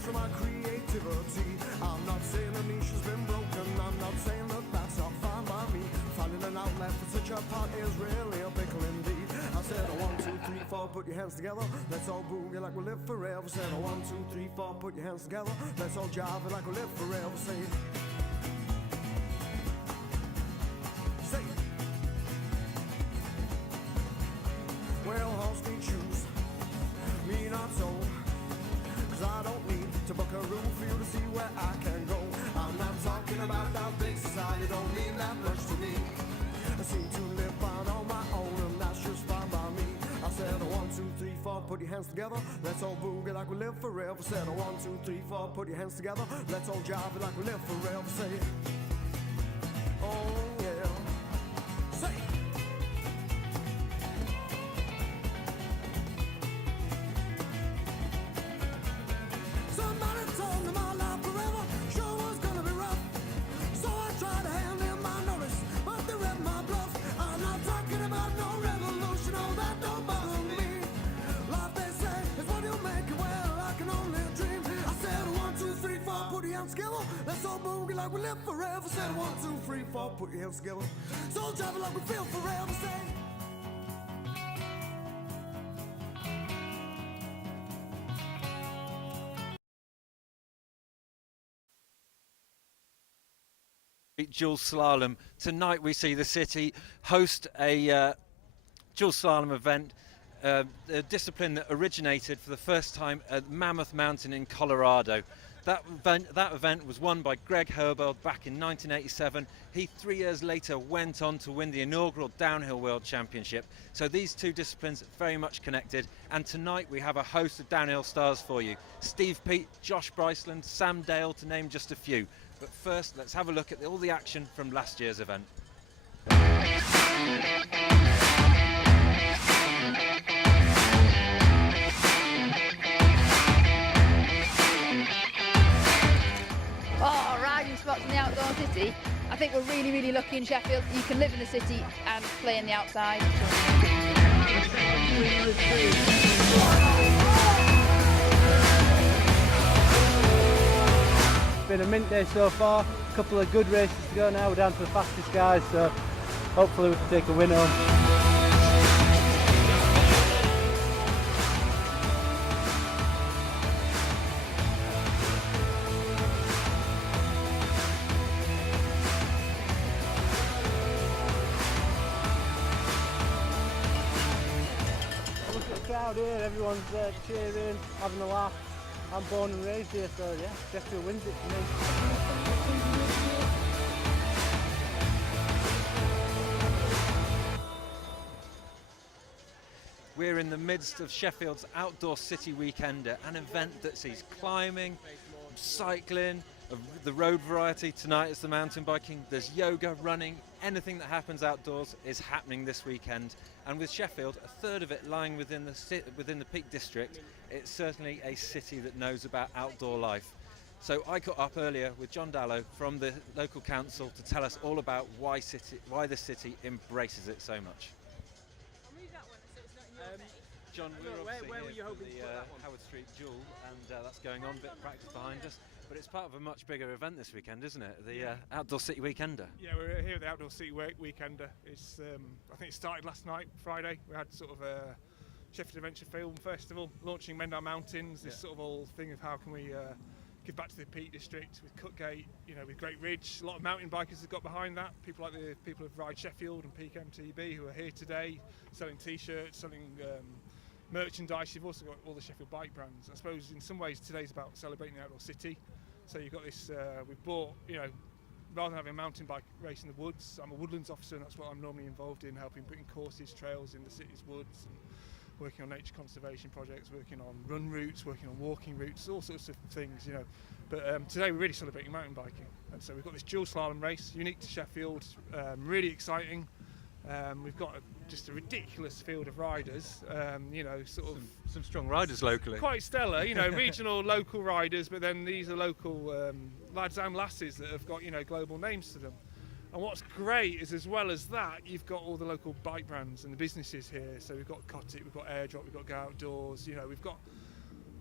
limits of my creativity. I'm not saying the niche has been broken, I'm not saying that that's not fine by me. Finding an outlet for such a part is really a pickle indeed. I said, 1, 2, 3, 4, put your hands together, let's all boogie like we live forever. Said, 1, 2, 3, 4, put your hands together, let's all jive it like we live forever. Say, say. Well, horse need shoes, me not so, 'cause I don't need to book a room for you to see where I can go. I'm not talking about that big society, don't mean that much to me. I seem to live fine on my own, and that's just fine by me. I said, 1, 2, 3, 4, put your hands together, let's all boogie like we live forever. Said, 1, 2, 3, 4, put your hands together, let's all jive it like we live forever. Say, oh yeah, say. Somebody told me my life forever sure was gonna be rough, so I tried to hand in my notice, but they read my bluff. I'm not talking about no revolution, oh that don't bother me. Life they say is what you make it, well I can only dream. I said, 1, 2, 3, 4, put your hands together, let's all boogie like we live forever. Said, 1, 2, 3, 4, put your hands together, so jive it like we feel forever. Say. Dual slalom. Tonight we see the city host a dual slalom event, a discipline that originated for the first time at Mammoth Mountain in Colorado. That event was won by Greg Herbold back in 1987. He 3 years later went on to win the inaugural Downhill World Championship. So these two disciplines are very much connected, and tonight we have a host of downhill stars for you. Steve Peat, Josh Bryceland, Sam Dale, to name just a few. But first, let's have a look at all the action from last year's event. Oh, riding spots in the outdoor city. I think we're really, really lucky in Sheffield. You can live in the city and play in the outside. Been a mint day so far, a couple of good races to go now, we're down to the fastest guys, so hopefully we can take a win home. Look at the crowd here, everyone's cheering, having a laugh. I'm born and raised here, so yeah, Sheffield wins it for me. We're in the midst of Sheffield's Outdoor City Weekender, an event that sees climbing, cycling, the road variety. Tonight is the mountain biking, there's yoga, running, anything that happens outdoors is happening this weekend. And with Sheffield, a third of it lying within the Peak District, it's certainly a city that knows about outdoor life. So I got up earlier with John Dallow from the local council to tell us all about why the city embraces it so much. John, where were you hoping to put that one? Howard Street Duel, and that's going on, a bit of practice behind us. But it's part of a much bigger event this weekend, isn't it? The Outdoor City Weekender. Yeah, we're here at the Outdoor City Weekender. It's, I think it started last night, Friday. We had sort of a Sheffield Adventure Film Festival launching Mendar Mountains. This sort of whole thing of how can we give back to the Peak District with Cutgate, you know, with Great Ridge. A lot of mountain bikers have got behind that. People like the people of Ride Sheffield and Peak MTB who are here today, selling T-shirts, selling merchandise. You've also got all the Sheffield bike brands. I suppose in some ways today's about celebrating the outdoor city. So you've got this, we've bought, you know, rather than having a mountain bike race in the woods, I'm a woodlands officer and that's what I'm normally involved in, helping putting courses, trails in the city's woods, and working on nature conservation projects, working on run routes, working on walking routes, all sorts of things, you know. But today we're really celebrating mountain biking. And so we've got this dual slalom race, unique to Sheffield, really exciting. We've got just a ridiculous field of riders, you know, sort of some strong riders locally. Quite stellar, you know, regional, local riders, but then these are local lads and lasses that have got, you know, global names to them. And what's great is, as well as that, you've got all the local bike brands and the businesses here. So we've got Cottit, we've got Airdrop, we've got Go Outdoors, you know, we've got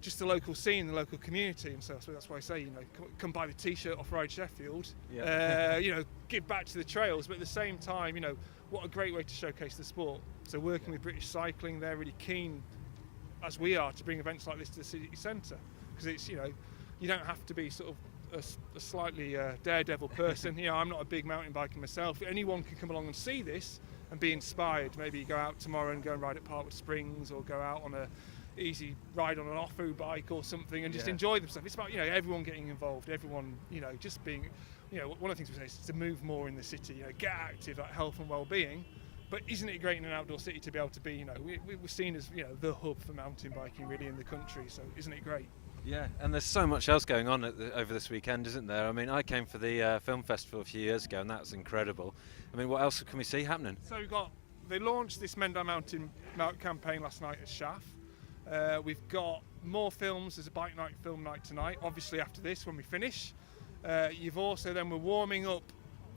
just the local scene, the local community, and so that's why I say, you know, come buy the T-shirt off Ride Sheffield. Yeah. You know, give back to the trails, but at the same time, you know, what a great way to showcase the sport. So working with British Cycling, they're really keen, as we are, to bring events like this to the city centre, because it's, you know, you don't have to be sort of a slightly daredevil person. You know, I'm not a big mountain biker myself. Anyone can come along and see this and be inspired. Maybe go out tomorrow and go and ride at Parkwood Springs, or go out on a easy ride on an off-road bike or something and just enjoy themselves. It's about, you know, everyone getting involved, everyone, you know, just being, you know, one of the things we say is to move more in the city, you know, get active, like health and well-being. But isn't it great in an outdoor city to be able to be, you know, we're seen as, you know, the hub for mountain biking really in the country, so isn't it great? Yeah, and there's so much else going on over this weekend, isn't there? I mean, I came for the film festival a few years ago, and that was incredible. I mean, what else can we see happening? So they launched this Mendai Mountain campaign last night at SHAF. We've got more films. There's a bike night, film night tonight, obviously after this when we finish. You've also, then we're warming up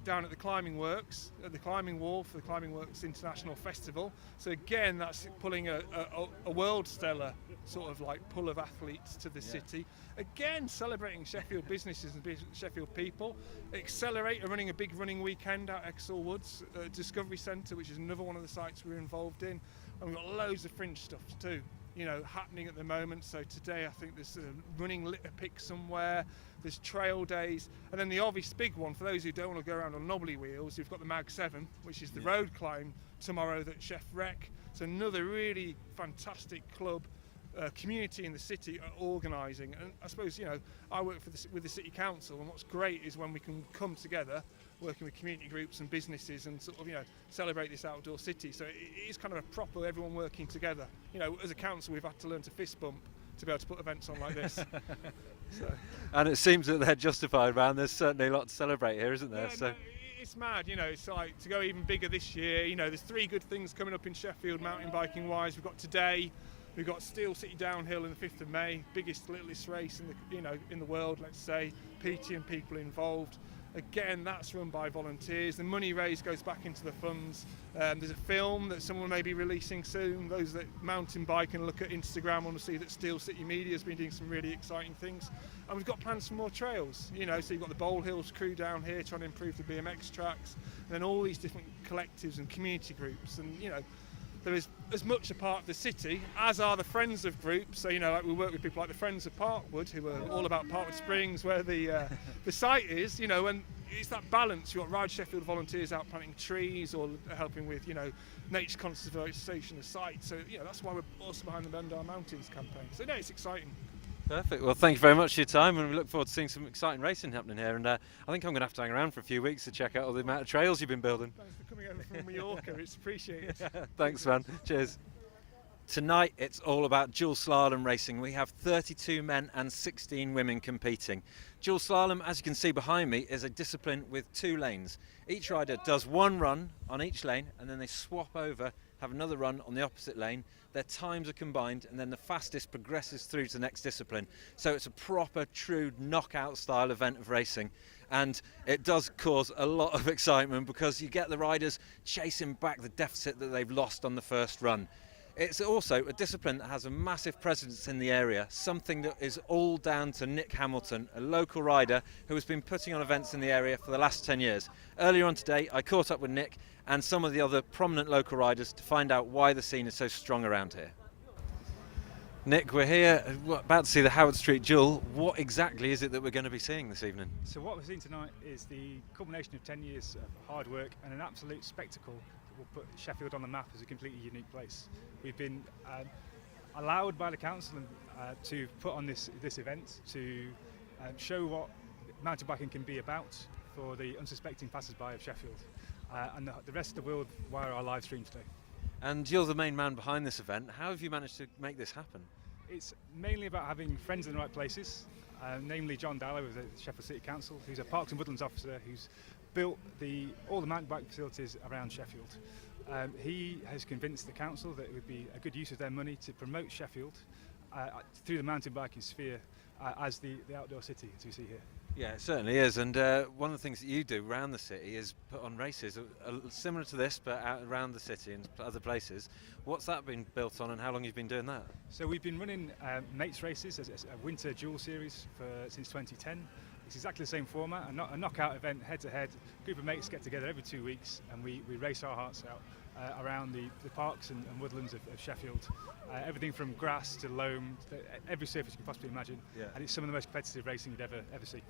down at the Climbing Works, at the Climbing Wall for the Climbing Works International Festival. So again, that's pulling a world stellar sort of like pull of athletes to the city. Again, celebrating Sheffield businesses and Sheffield people. Accelerate are running a big running weekend out at Exhall Woods Discovery Centre, which is another one of the sites we're involved in. And we've got loads of fringe stuff too, you know, happening at the moment. So today I think there's a running litter pick somewhere, there's trail days, and then the obvious big one for those who don't want to go around on knobbly wheels, we've got the Mag 7, which is the road climb tomorrow that Chef Rec. So another really fantastic club, community in the city are organising. And I suppose, you know, I work with the City Council, and what's great is when we can come together working with community groups and businesses and sort of, you know, celebrate this outdoor city. So it is kind of a proper everyone working together. You know, as a council we've had to learn to fist bump to be able to put events on like this. So. And it seems that they're justified, man. There's certainly a lot to celebrate here, isn't there? Yeah, So no, it's mad, you know. It's like to go even bigger this year. You know, there's 3 good things coming up in Sheffield mountain biking wise. We've got today, we've got Steel City Downhill on the 5th of May, biggest, littlest race in the, you know, in the world, let's say. PT and people involved. Again, that's run by volunteers. The money raised goes back into the funds. There's a film that someone may be releasing soon. Those that mountain bike and look at Instagram will see that Steel City Media has been doing some really exciting things. And we've got plans for more trails, you know, so you've got the Bowl Hills crew down here trying to improve the BMX tracks, and then all these different collectives and community groups. And, you know, there is as much a part of the city as are the friends of groups. So, you know, like we work with people like the Friends of Parkwood, who are all about Parkwood Springs, where the site is, you know, and it's that balance. You've got Ride Sheffield volunteers out planting trees or helping with, you know, nature conservation of sites. So, you know, that's why we're also behind the Mendai Mountains campaign. So, no, it's exciting. perfect. Well, thank you very much for your time, and we look forward to seeing some exciting racing happening here. And I think I'm going to have to hang around for a few weeks to check out all the amount of trails you've been building. Thanks for coming over from Mallorca. It's appreciated. Thanks, man. Cheers. Tonight it's all about dual slalom racing. We have 32 men and 16 women competing. Dual slalom, as you can see behind me, is a discipline with 2 lanes. Each rider does 1 run on each lane, and then they swap over, have another run on the opposite lane. Their times are combined, and then the fastest progresses through to the next discipline. So it's a proper, true knockout style event of racing. And it does cause a lot of excitement because you get the riders chasing back the deficit that they've lost on the first run. It's also a discipline that has a massive presence in the area, something that is all down to Nick Hamilton, a local rider who has been putting on events in the area for the last 10 years. Earlier on today, I caught up with Nick and some of the other prominent local riders to find out why the scene is so strong around here. Nick, we're here about to see the Howard Street Duel. What exactly is it that we're going to be seeing this evening? So what we're seeing tonight is the culmination of 10 years of hard work and an absolute spectacle that will put Sheffield on the map as a completely unique place. We've been allowed by the council to put on this event to show what mountain biking can be about for the unsuspecting passers-by of Sheffield and the rest of the world via our live stream today. And you're the main man behind this event. How have you managed to make this happen? It's mainly about having friends in the right places, namely John Dallow of the Sheffield City Council, who's a Parks and Woodlands officer who's built all the mountain bike facilities around Sheffield. He has convinced the council that it would be a good use of their money to promote Sheffield through the mountain biking sphere as the outdoor city, as we see here. Yeah, it certainly is. And one of the things that you do around the city is put on races similar to this, but out around the city and other places. What's that been built on, and how long you've been doing that? So we've been running mates races as a winter duel series since 2010. It's exactly the same format, a knockout event, head-to-head. A group of mates get together every 2 weeks, and we race our hearts out around the parks and woodlands of Sheffield. Everything from grass to loam, every surface you can possibly imagine. Yeah. And it's some of the most competitive racing you'd ever see.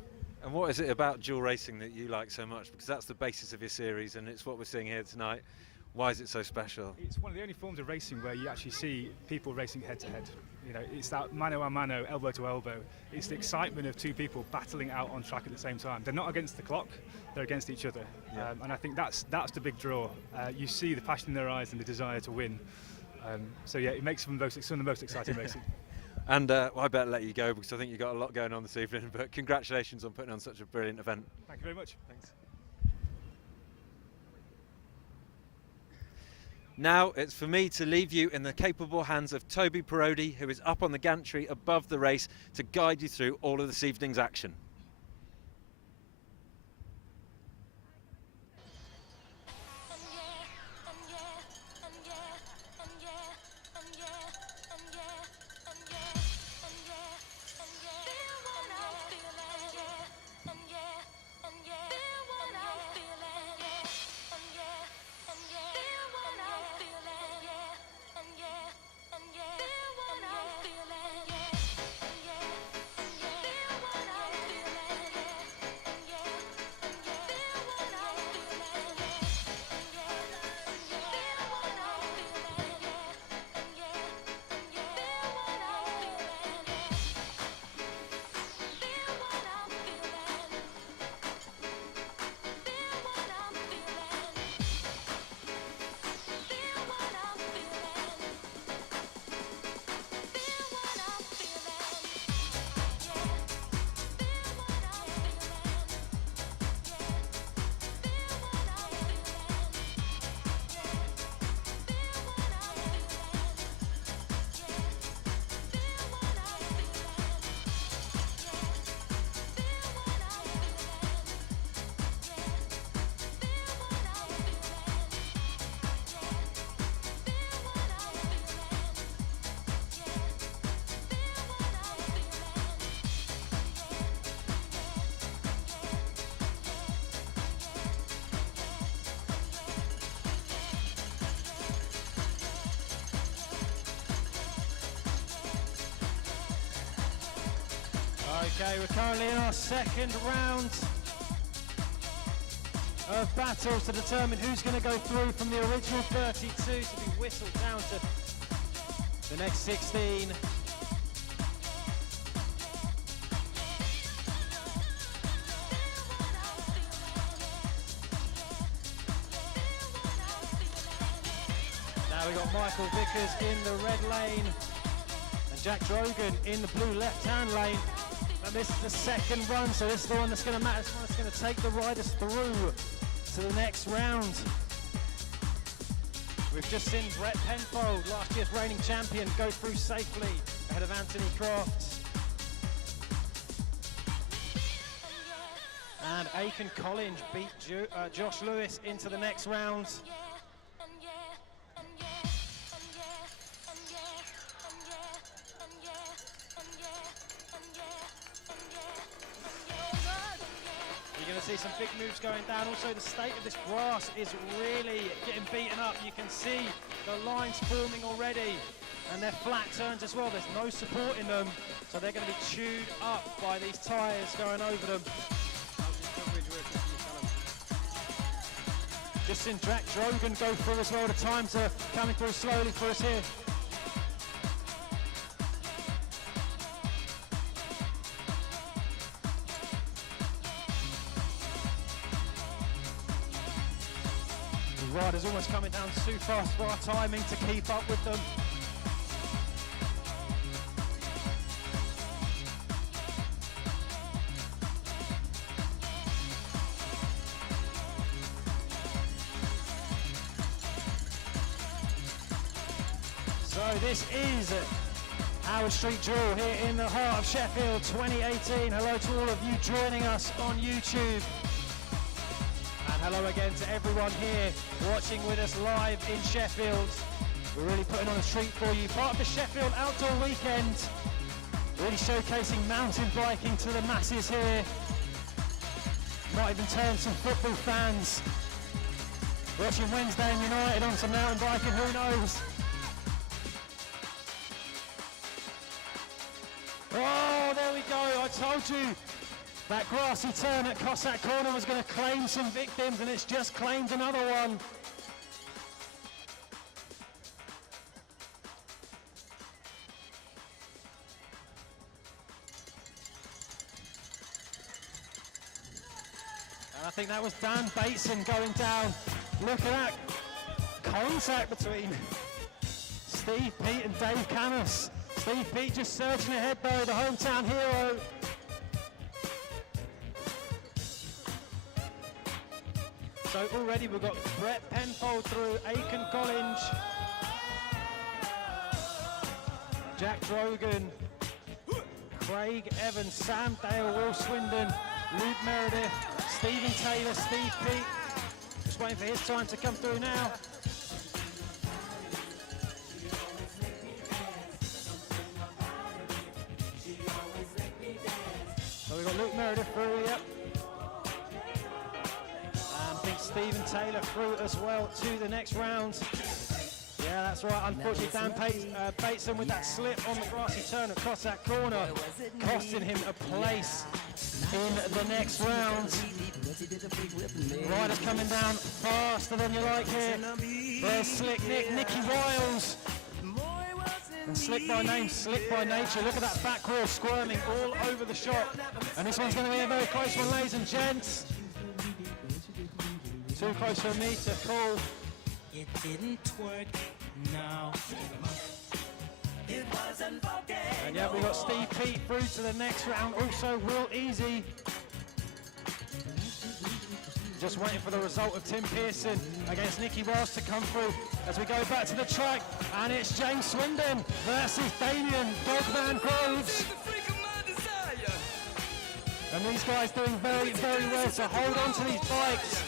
And what is it about dual racing that you like so much? Because that's the basis of your series, and it's what we're seeing here tonight. Why is it so special? It's one of the only forms of racing where you actually see people racing head-to-head. You know, it's that mano a mano, elbow to elbow. It's the excitement of two people battling out on track at the same time. They're not against the clock; they're against each other. Yeah. And I think that's the big draw. You see the passion in their eyes and the desire to win. So yeah, it makes them some of the most exciting racing. And I better let you go because I think you've got a lot going on this evening. But congratulations on putting on such a brilliant event. Thank you very much. Thanks. Now it's for me to leave you in the capable hands of Toby Parodi, who is up on the gantry above the race to guide you through all of this evening's action. Okay, we're currently in our second round of battles to determine who's going to go through from the original 32 to be whistled down to the next 16. Now we've got Michael Vickers in the red lane and Jack Drogan in the blue left-hand lane. And this is the second run, so this is the one that's going to matter. This is the one that's going to take the riders through to the next round. We've just seen Brett Penfold, last year's reigning champion, go through safely ahead of Anthony Croft. And Aiken Collins beat Josh Lewis into the next round. You're going to see some big moves going down. Also, the state of this grass is really getting beaten up. You can see the lines forming already, and they're flat turns as well. There's no support in them, so they're going to be chewed up by these tyres going over them. Just seen Jack Drogan go through as well. The times are coming through slowly for us here. The riders almost coming down too fast for our timing to keep up with them. So this is Howard Street Duel here in the heart of Sheffield 2018. Hello to all of you joining us on YouTube. And hello again to everyone here watching with us live in Sheffield. We're really putting on a treat for you. Part of the Sheffield Outdoor Weekend. Really showcasing mountain biking to the masses here. Might even turn some football fans watching Wednesday and United on some mountain biking, who knows? Oh, there we go. I told you that grassy turn at Cossack Corner was going to claim some victims, and it's just claimed another one. And I think that was Dan Bateson going down. Look at that contact between Steve Peat and Dave Camus. Steve Peat just surging ahead though, the hometown hero. So already we've got Brett Penfold through, Aiken Collins, Jack Drogan, Craig Evans, Sam Dale, Will Swindon, Luke Meredith, Stephen Taylor, Steve Peat. Just waiting for his time to come through now. So we've got Luke Meredith through here. And I think Stephen Taylor through as well to the next round. Yeah, that's right. Unfortunately, Dan Bateson with that slip on the grassy turn across that corner, costing him a place in the next round. Riders coming down faster than you like here. There's Slick Nick, Nicky Wiles. And Slick by name, Slick by nature. Look at that back wheel squirming all over the shop. And this one's going to be a very close one, ladies and gents. Too close for me to call. It didn't work, no. It wasn't okay. And yeah, we've got Steve Peat through to the next round. Also, Will Easy. Just waiting for the result of Tim Pearson against Nicky Wiles to come through as we go back to the track. And it's James Swindon versus Damien Dogman Groves. And these guys doing very, very well to hold on to these bikes.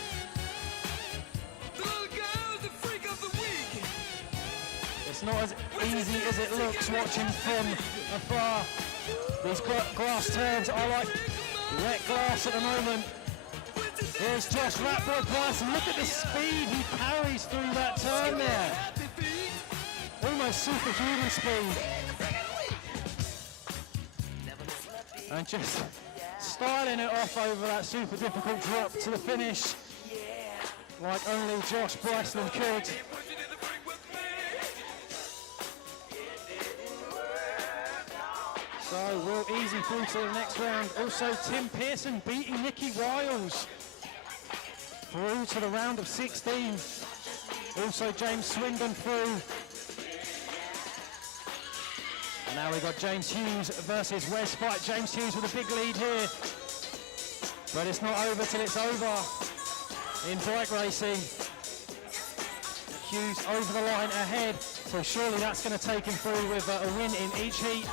It's not as easy as it looks watching from afar. These glass turns are like wet glass at the moment. Here's Josh Ratboy Bryson. Look at the speed he carries through that turn there. Almost superhuman speed. And just styling it off over that super difficult drop to the finish. Like only Josh Bryson could. So Will Easy through to the next round. Also Tim Pearson beating Nicky Wiles through to the round of 16. Also James Swindon through. And now we've got James Hughes versus Wes Fight. James Hughes with a big lead here. But it's not over till it's over in bike racing. Hughes over the line ahead. So surely that's going to take him through with a win in each heat.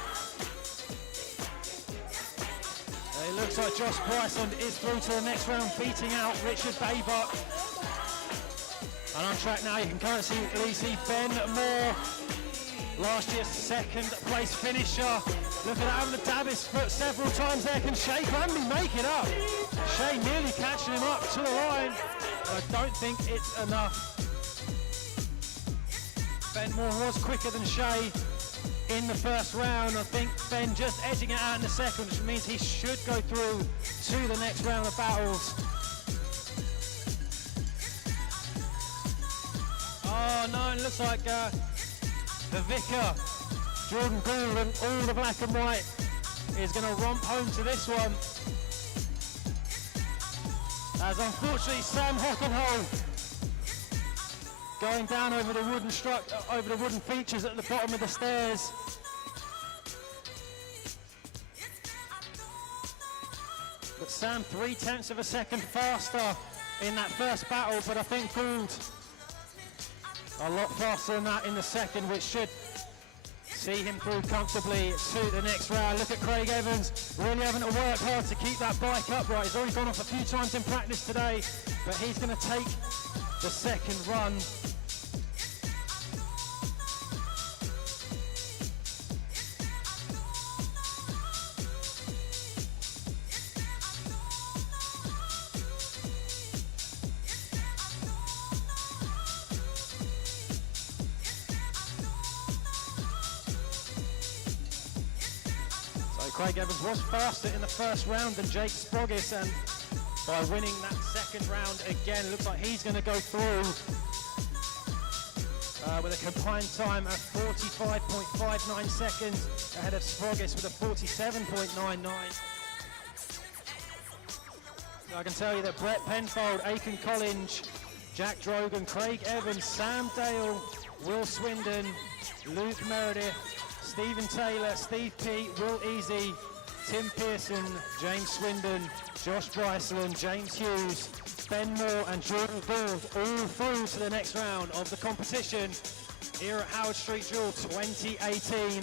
It looks like Josh Bryson is through to the next round, beating out Richard Baybuck. And on track now, you can currently see Ben Moore, last year's second place finisher. Look at that, having to dab his foot several times there. Can Shea Granby make it up? Shea nearly catching him up to the line. But I don't think it's enough. Ben Moore was quicker than Shea in the first round. I think Ben just edging it out in the second, which means he should go through to the next round of battles. Oh no, it looks like the vicar, Jordan Gould, and all the black and white is going to romp home to this one. As unfortunately Sam Hockenhull going down over the wooden features at the bottom of the stairs. But Sam 0.3 of a second faster in that first battle, but I think Gould a lot faster than that in the second, which should see him through comfortably to the next round. Look at Craig Evans, really having to work hard to keep that bike upright. He's already gone off a few times in practice today, but he's going to take the second run. Craig Evans was faster in the first round than Jake Sprogis, and by winning that second round again, it looks like he's going to go through with a combined time of 45.59 seconds ahead of Sprogis with a 47.99. So I can tell you that Brett Penfold, Aiken Collins, Jack Drogan, Craig Evans, Sam Dale, Will Swindon, Luke Meredith, Stephen Taylor, Steve P, Will Easy, Tim Pearson, James Swindon, Josh Bryceland, James Hughes, Ben Moore and Jordan Gould all through to the next round of the competition here at Howard Street Duel 2018.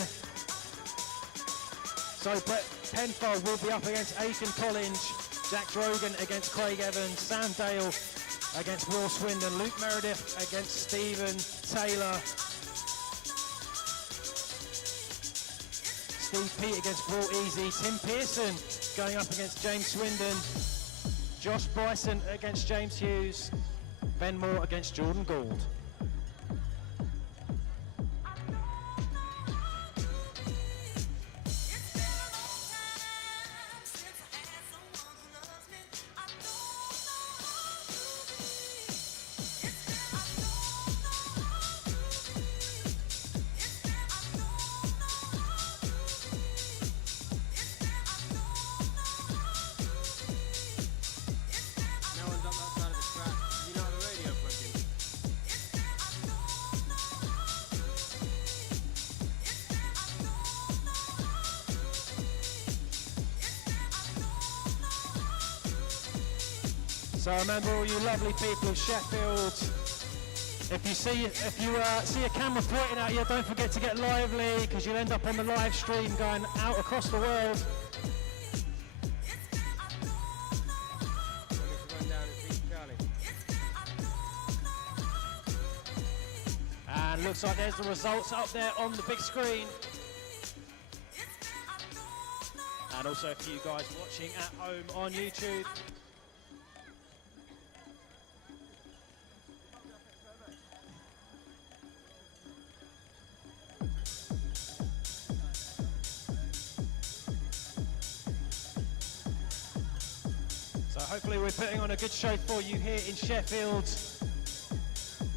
So Brett Penfold will be up against Aiken Collins, Jack Drogan against Craig Evans, Sam Dale against Will Swindon, Luke Meredith against Stephen Taylor, Steve Pete against Will Easy, Tim Pearson going up against James Swindon, Josh Bryson against James Hughes, Ben Moore against Jordan Gould. So remember, all you lovely people of Sheffield, if you see a camera pointing at you, don't forget to get lively, because you'll end up on the live stream going out across the world. And looks like there's the results up there on the big screen. And also for you guys watching at home on YouTube. Hopefully we're putting on a good show for you here in Sheffield.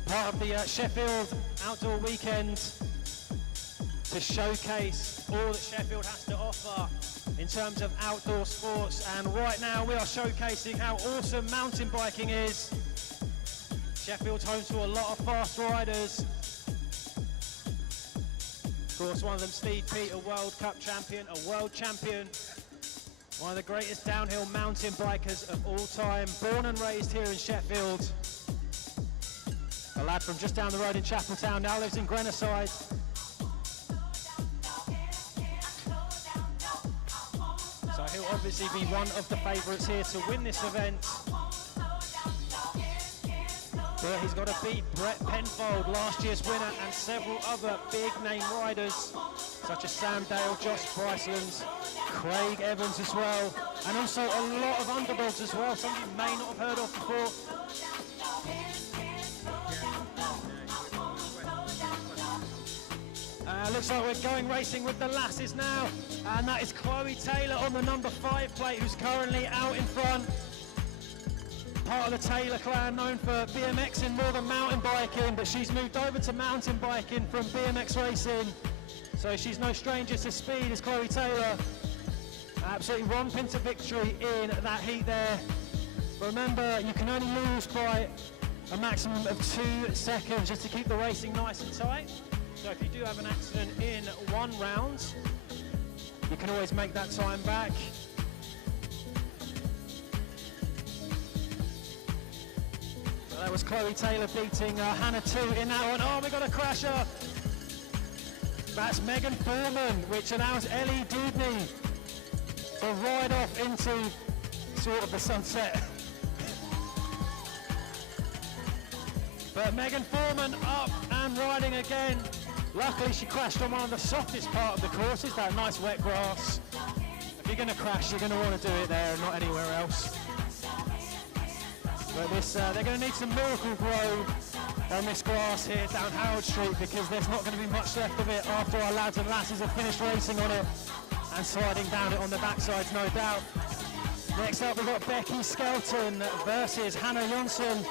Part of the Sheffield Outdoor Weekend to showcase all that Sheffield has to offer in terms of outdoor sports. And right now we are showcasing how awesome mountain biking is. Sheffield's home to a lot of fast riders. Of course, one of them, Steve Pete, a World Cup champion, a world champion. One of the greatest downhill mountain bikers of all time, born and raised here in Sheffield. A lad from just down the road in Chapeltown, now lives in Grenoside. So he'll obviously be one of the favourites here to win this event. But he's got to beat Brett Penfold, last year's winner, and several other big name riders, such as Sam Dale, Josh Bryceland, Craig Evans as well, and also a lot of underdogs as well, some you may not have heard of before. Looks like we're going racing with the lasses now, and that is Chloe Taylor on the number 5 plate, who's currently out in front. Part of the Taylor clan, known for BMXing more than mountain biking, but she's moved over to mountain biking from BMX racing, so she's no stranger to speed as Chloe Taylor. Absolutely romping to victory in that heat there. But remember, you can only lose by a maximum of 2 seconds just to keep the racing nice and tight. So if you do have an accident in one round, you can always make that time back. So that was Chloe Taylor beating Hannah 2 in that one. Oh, we got a crasher. That's Megan Foreman, which allows Ellie Dudney to ride off into sort of the sunset. But Megan Foreman up and riding again. Luckily she crashed on one of the softest part of the course, is that nice wet grass. If you're going to crash, you're going to want to do it there and not anywhere else. But this, they're going to need some Miracle Grow on this grass here down Harold Street, because there's not going to be much left of it after our lads and lasses have finished racing on it and sliding down it on the backsides, no doubt. Next up we've got Becky Skelton versus Hannah Jonsson.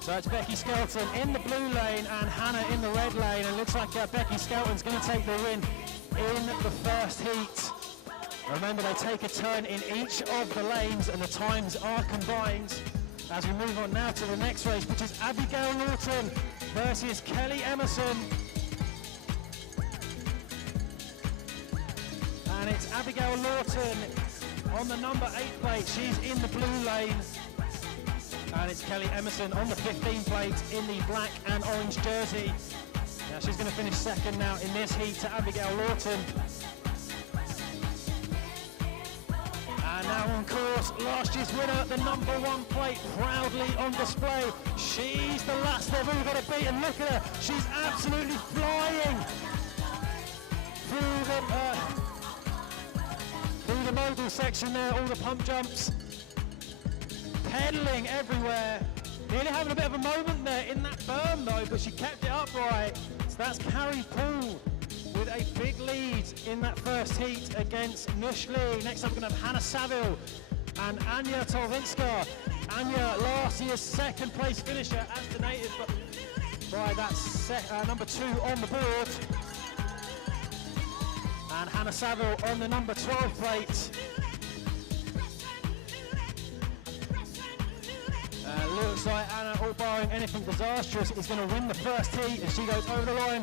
So it's Becky Skelton in the blue lane and Hannah in the red lane, and it looks like Becky Skelton's going to take the win in the first heat. Remember, they take a turn in each of the lanes and the times are combined. As we move on now to the next race, which is Abigail Lawton versus Kelly Emerson. And it's Abigail Lawton on the number 8 plate, she's in the blue lane. And it's Kelly Emerson on the 15 plate in the black and orange jersey. Now she's going to finish second now in this heat to Abigail Lawton. And now on course, last year's winner, the number 1 plate, proudly on display. She's the last they've ever got to beat, and look at her, she's absolutely flying through the mogul section there, all the pump jumps, pedaling everywhere. Nearly having a bit of a moment there in that berm though, but she kept it upright. So that's Carrie Poole with a big lead in that first heat against Nush Lee. Next up we're going to have Hannah Saville and Anya Tolvinska. Anya, last year's second place finisher, as donated by that number 2 on the board. And Hannah Saville on the number 12 plate. Looks like Anna, all barring anything disastrous, is going to win the first heat as she goes over the line.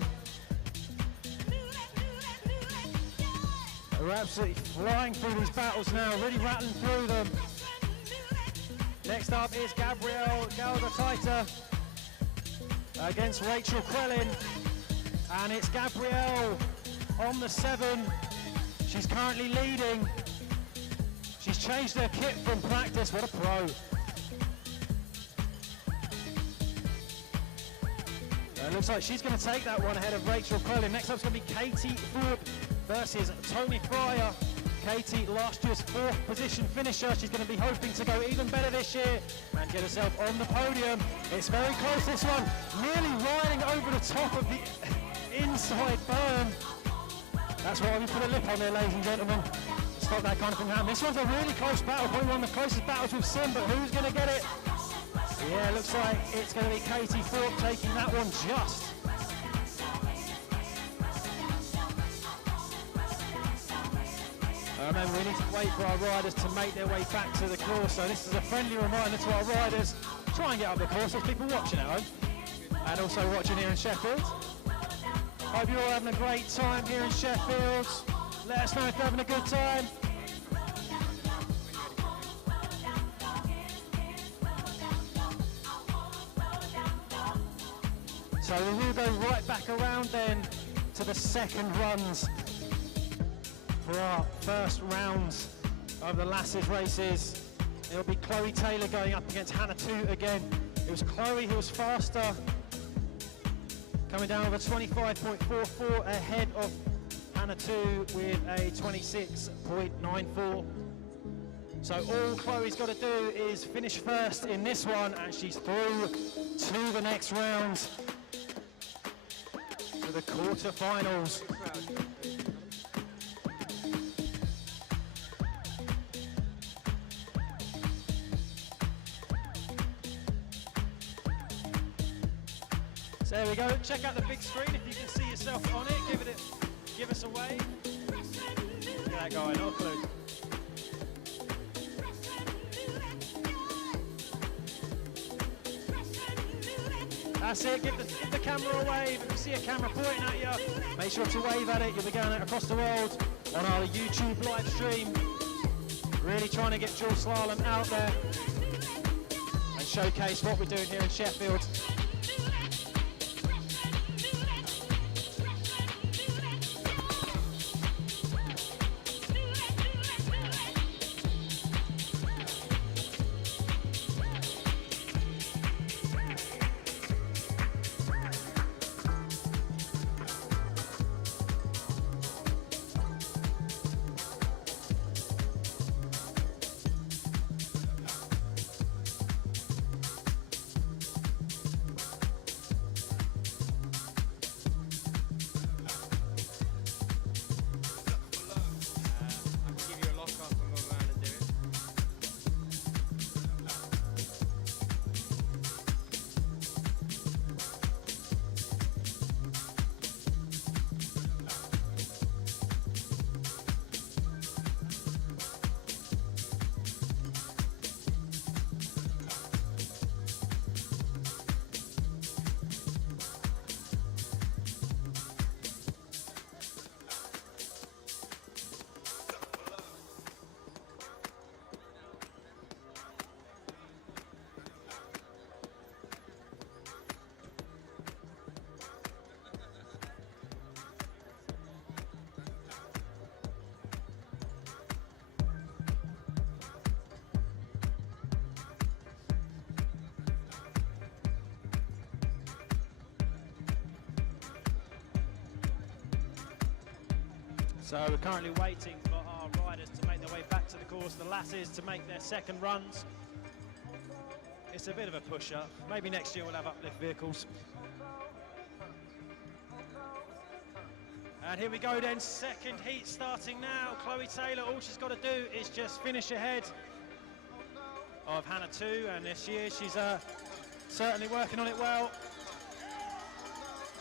We're absolutely flying through these battles now, really rattling through them. Next up is Gabrielle Galgataita against Rachel Crellin. And it's Gabrielle on the 7. She's currently leading. She's changed her kit from practice, what a pro. It looks like she's going to take that one ahead of Rachel Crellin. Next up is going to be Katie Thorpe versus Tony Fryer. Katie, last year's 4th position finisher. She's going to be hoping to go even better this year and get herself on the podium. It's very close, this one. Nearly riding over the top of the inside berm. That's why we put a lip on there, ladies and gentlemen. Stop that kind of thing happening. This one's a really close battle, probably one of the closest battles we've seen, but who's going to get it? Yeah, looks like it's going to be Katie Thorpe taking that one just. Remember, we need to wait for our riders to make their way back to the course, so this is a friendly reminder to our riders. Try and get up the course, there's people watching at home and also watching here in Sheffield. Hope you're all having a great time here in Sheffield. Let us know if you're having a good time. So we will go right back around then to the second runs for our first rounds of the Lasses races. It'll be Chloe Taylor going up against Hannah 2 again. It was Chloe who was faster, coming down with a 25.44 ahead of Hannah 2 with a 26.94. So all Chloe's got to do is finish first in this one and she's through to the next round, to the quarterfinals. So there we go. Check out the big screen if you can see yourself on it. Give us a wave. Look at that guy, no clue. That's it, give the camera a wave. If you see a camera pointing at you, make sure to wave at it. You'll be going out across the world on our YouTube live stream. Really trying to get dual slalom out there and showcase what we're doing here in Sheffield. So we're currently waiting for our riders to make their way back to the course, the lasses to make their second runs. It's a bit of a push-up. Maybe next year we'll have uplift vehicles. And here we go then, second heat starting now. Chloe Taylor, all she's got to do is just finish ahead of Hannah 2, and this year she's certainly working on it well.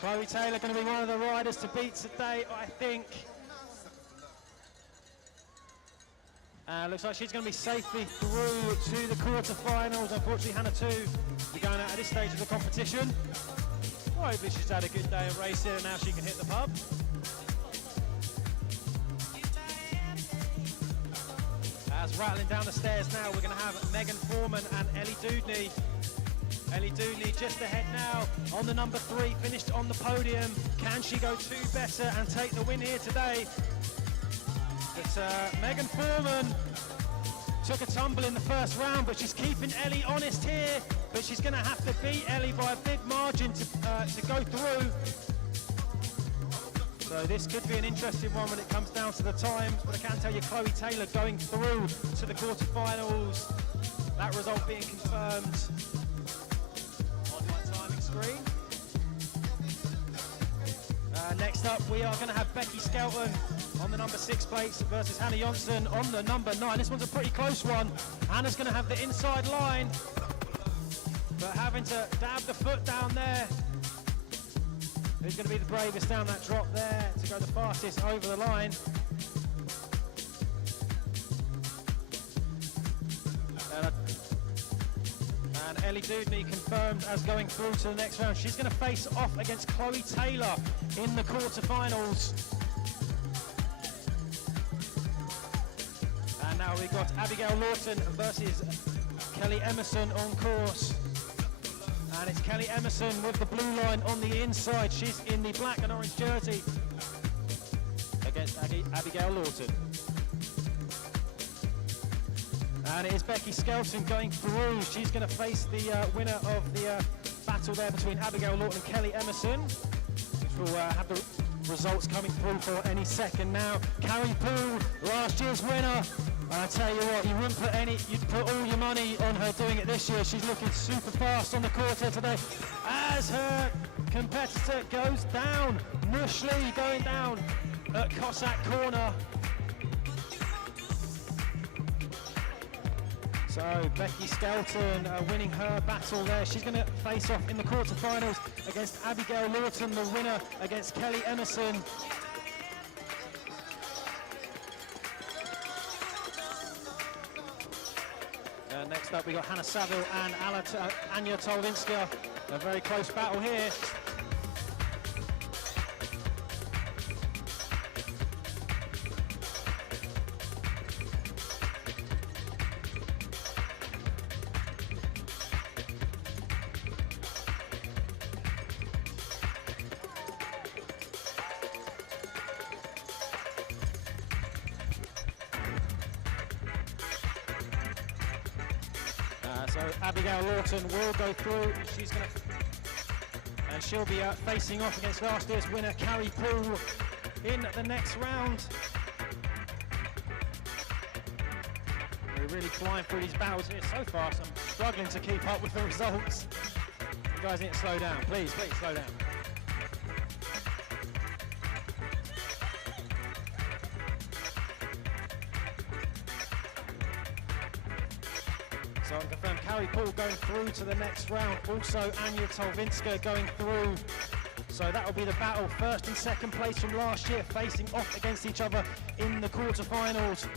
Chloe Taylor going to be one of the riders to beat today, I think. Looks like she's going to be safely through to the quarterfinals. Unfortunately, Hannah 2 will be going out at this stage of the competition. Well, hopefully she's had a good day of racing and now she can hit the pub. As rattling down the stairs now, we're going to have Megan Foreman and Ellie Doudney. Ellie Doudney just ahead now on the number 3, finished on the podium. Can she go 2 better and take the win here today? But Megan Foreman took a tumble in the first round, but she's keeping Ellie honest here. But she's going to have to beat Ellie by a big margin to go through. So this could be an interesting one when it comes down to the times, but I can tell you Chloe Taylor going through to the quarterfinals. That result being confirmed on my timing screen. Next up, we are going to have Becky Skelton on the number 6 plates versus Hannah Jonsson on the number 9. This one's a pretty close one. Hannah's going to have the inside line, but having to dab the foot down there. Who's going to be the bravest down that drop there to go the fastest over the line? And Ellie Doudney confirmed as going through to the next round. She's going to face off against Chloe Taylor in the quarterfinals. And now we've got Abigail Lawton versus Kelly Emerson on course. And it's Kelly Emerson with the blue line on the inside. She's in the black and orange jersey against Abigail Lawton. And it is Becky Skelton going through. She's going to face the winner of the battle there between Abigail Lawton and Kelly Emerson, which will have the results coming through for any second now. Carrie Poole, last year's winner. And I tell you what, you'd put all your money on her doing it this year. She's looking super fast on the quarter today. As her competitor goes down, Mushley going down at Cossack Corner. So Becky Skelton winning her battle there. She's going to face off in the quarterfinals against Abigail Lawton, the winner against Kelly Emerson. Next up we got Hannah Saville and Anya Tolvinska. A very close battle here. So Abigail Lawton will go through. She'll be facing off against last year's winner Carrie Poole in the next round. We're really flying through these battles here so fast. I'm struggling to keep up with the results. You guys need to slow down, please slow down. So I'm confirmed Carrie Poole going through to the next round. Also Anya Tolvinska going through. So that will be the battle. First and second place from last year facing off against each other in the quarterfinals.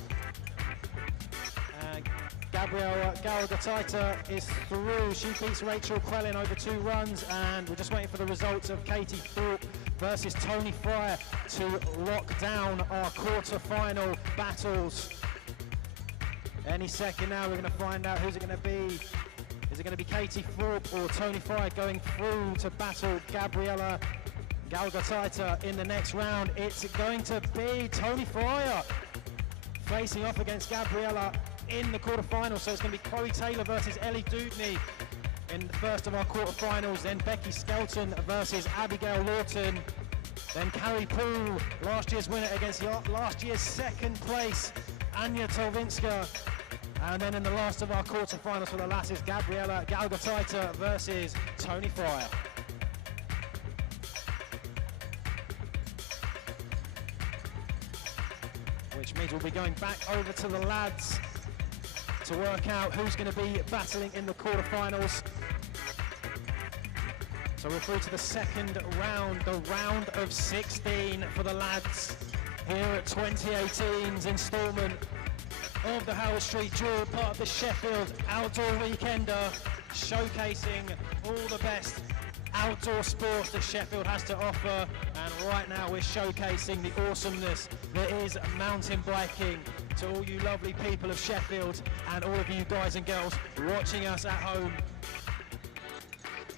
Gabrielle Galgataita is through. She beats Rachel Quellin over 2 runs, and we're just waiting for the results of Katie Thorpe versus Tony Fryer to lock down our quarterfinal battles. Any second now, we're going to find out who's it going to be. Is it going to be Katie Thorpe or Tony Fryer going through to battle Gabriella Galgataita in the next round? It's going to be Tony Fryer facing off against Gabriella in the quarterfinals. So it's going to be Chloe Taylor versus Ellie Doudney in the first of our quarterfinals. Then Becky Skelton versus Abigail Lawton Then Carrie Poole, last year's winner against last year's second place, Anya Tolvinska. And then in the last of our quarterfinals for the lasses, Gabriela Galgataita versus Tony Fryer. Which means we'll be going back over to the lads to work out who's going to be battling in the quarterfinals. So we're through to the second round, the round of 16 for the lads here at 2018's instalment of the Howard Street Jewel, part of the Sheffield Outdoor Weekender, showcasing all the best outdoor sports that Sheffield has to offer. And right now we're showcasing the awesomeness that is mountain biking to all you lovely people of Sheffield and all of you guys and girls watching us at home.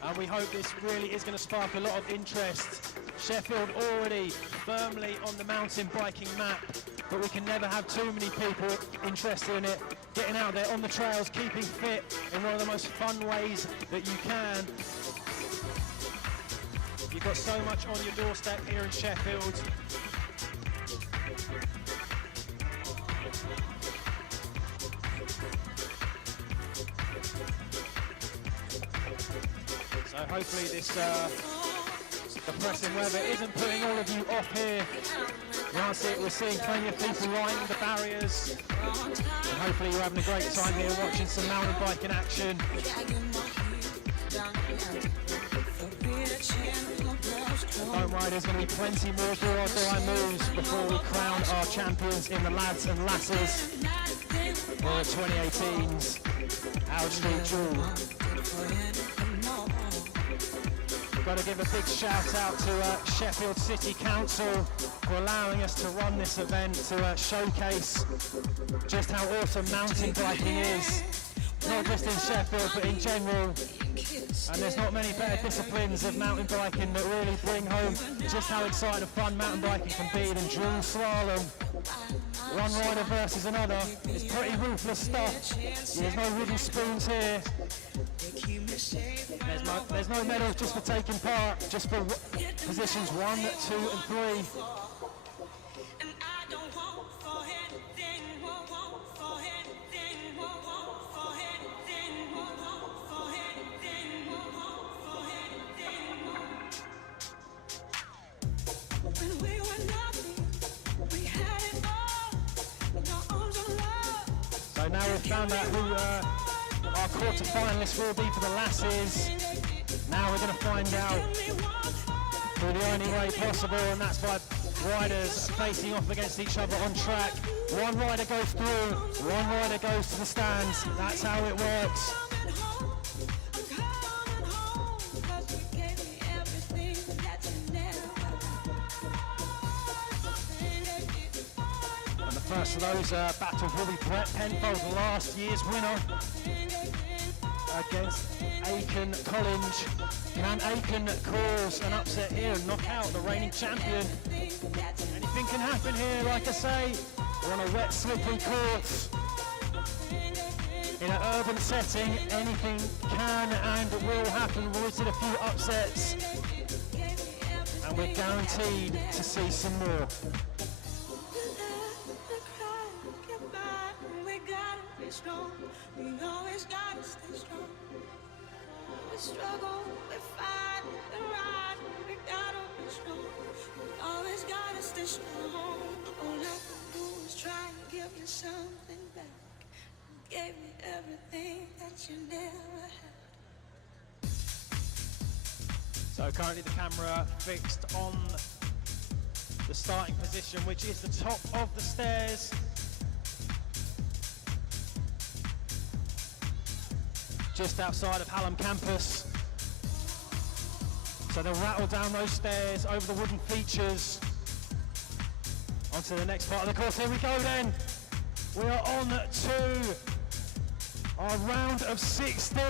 And we hope this really is going to spark a lot of interest. Sheffield already firmly on the mountain biking map, but we can never have too many people interested in it. Getting out there on the trails, keeping fit in one of the most fun ways that you can. You've got so much on your doorstep here in Sheffield. So hopefully this depressing weather isn't putting all of you off here. We're seeing plenty of people lining the barriers. And hopefully you're having a great time here watching some mountain biking action. Don't worry, there's going to be plenty more do-or-die moves before we crown our champions in the lads and lasses for 2018's Howard Street Jewel. We've got to give a big shout out to Sheffield City Council for allowing us to run this event to showcase just how awesome mountain biking is, not just in Sheffield but in general. And there's not many better disciplines of mountain biking that really bring home just how exciting and fun mountain biking can be than dual slalom. One rider versus another. It's pretty ruthless stuff. There's no wooden spoons here. There's no medals just for taking part, just for positions 1, 2 and 3. So now we've found out who our quarter-finalists will be for the lasses. Now we're going to find out through the only way possible, and that's by riders facing off against each other on track. One rider goes through, one rider goes to the stands. That's how it works. And the first of those battles will be Brett Penfold, last year's winner, against Aiken Collins. Can Aiken cause an upset here and knock out the reigning champion? Anything can happen here, like I say. We're on a wet, slippery course. In an urban setting, anything can and will happen. We've seen a few upsets, and we're guaranteed to see some more. We always gotta stay strong. We struggle, we fight, we ride. We gotta be strong. We always gotta stay strong. All I can do is try and give you something back. You gave me everything that you never had. So currently the camera fixed on the starting position, which is the top of the stairs. Just outside of Hallam campus. So they'll rattle down those stairs over the wooden features onto the next part of the course. Here we go then. We are on to our round of 16,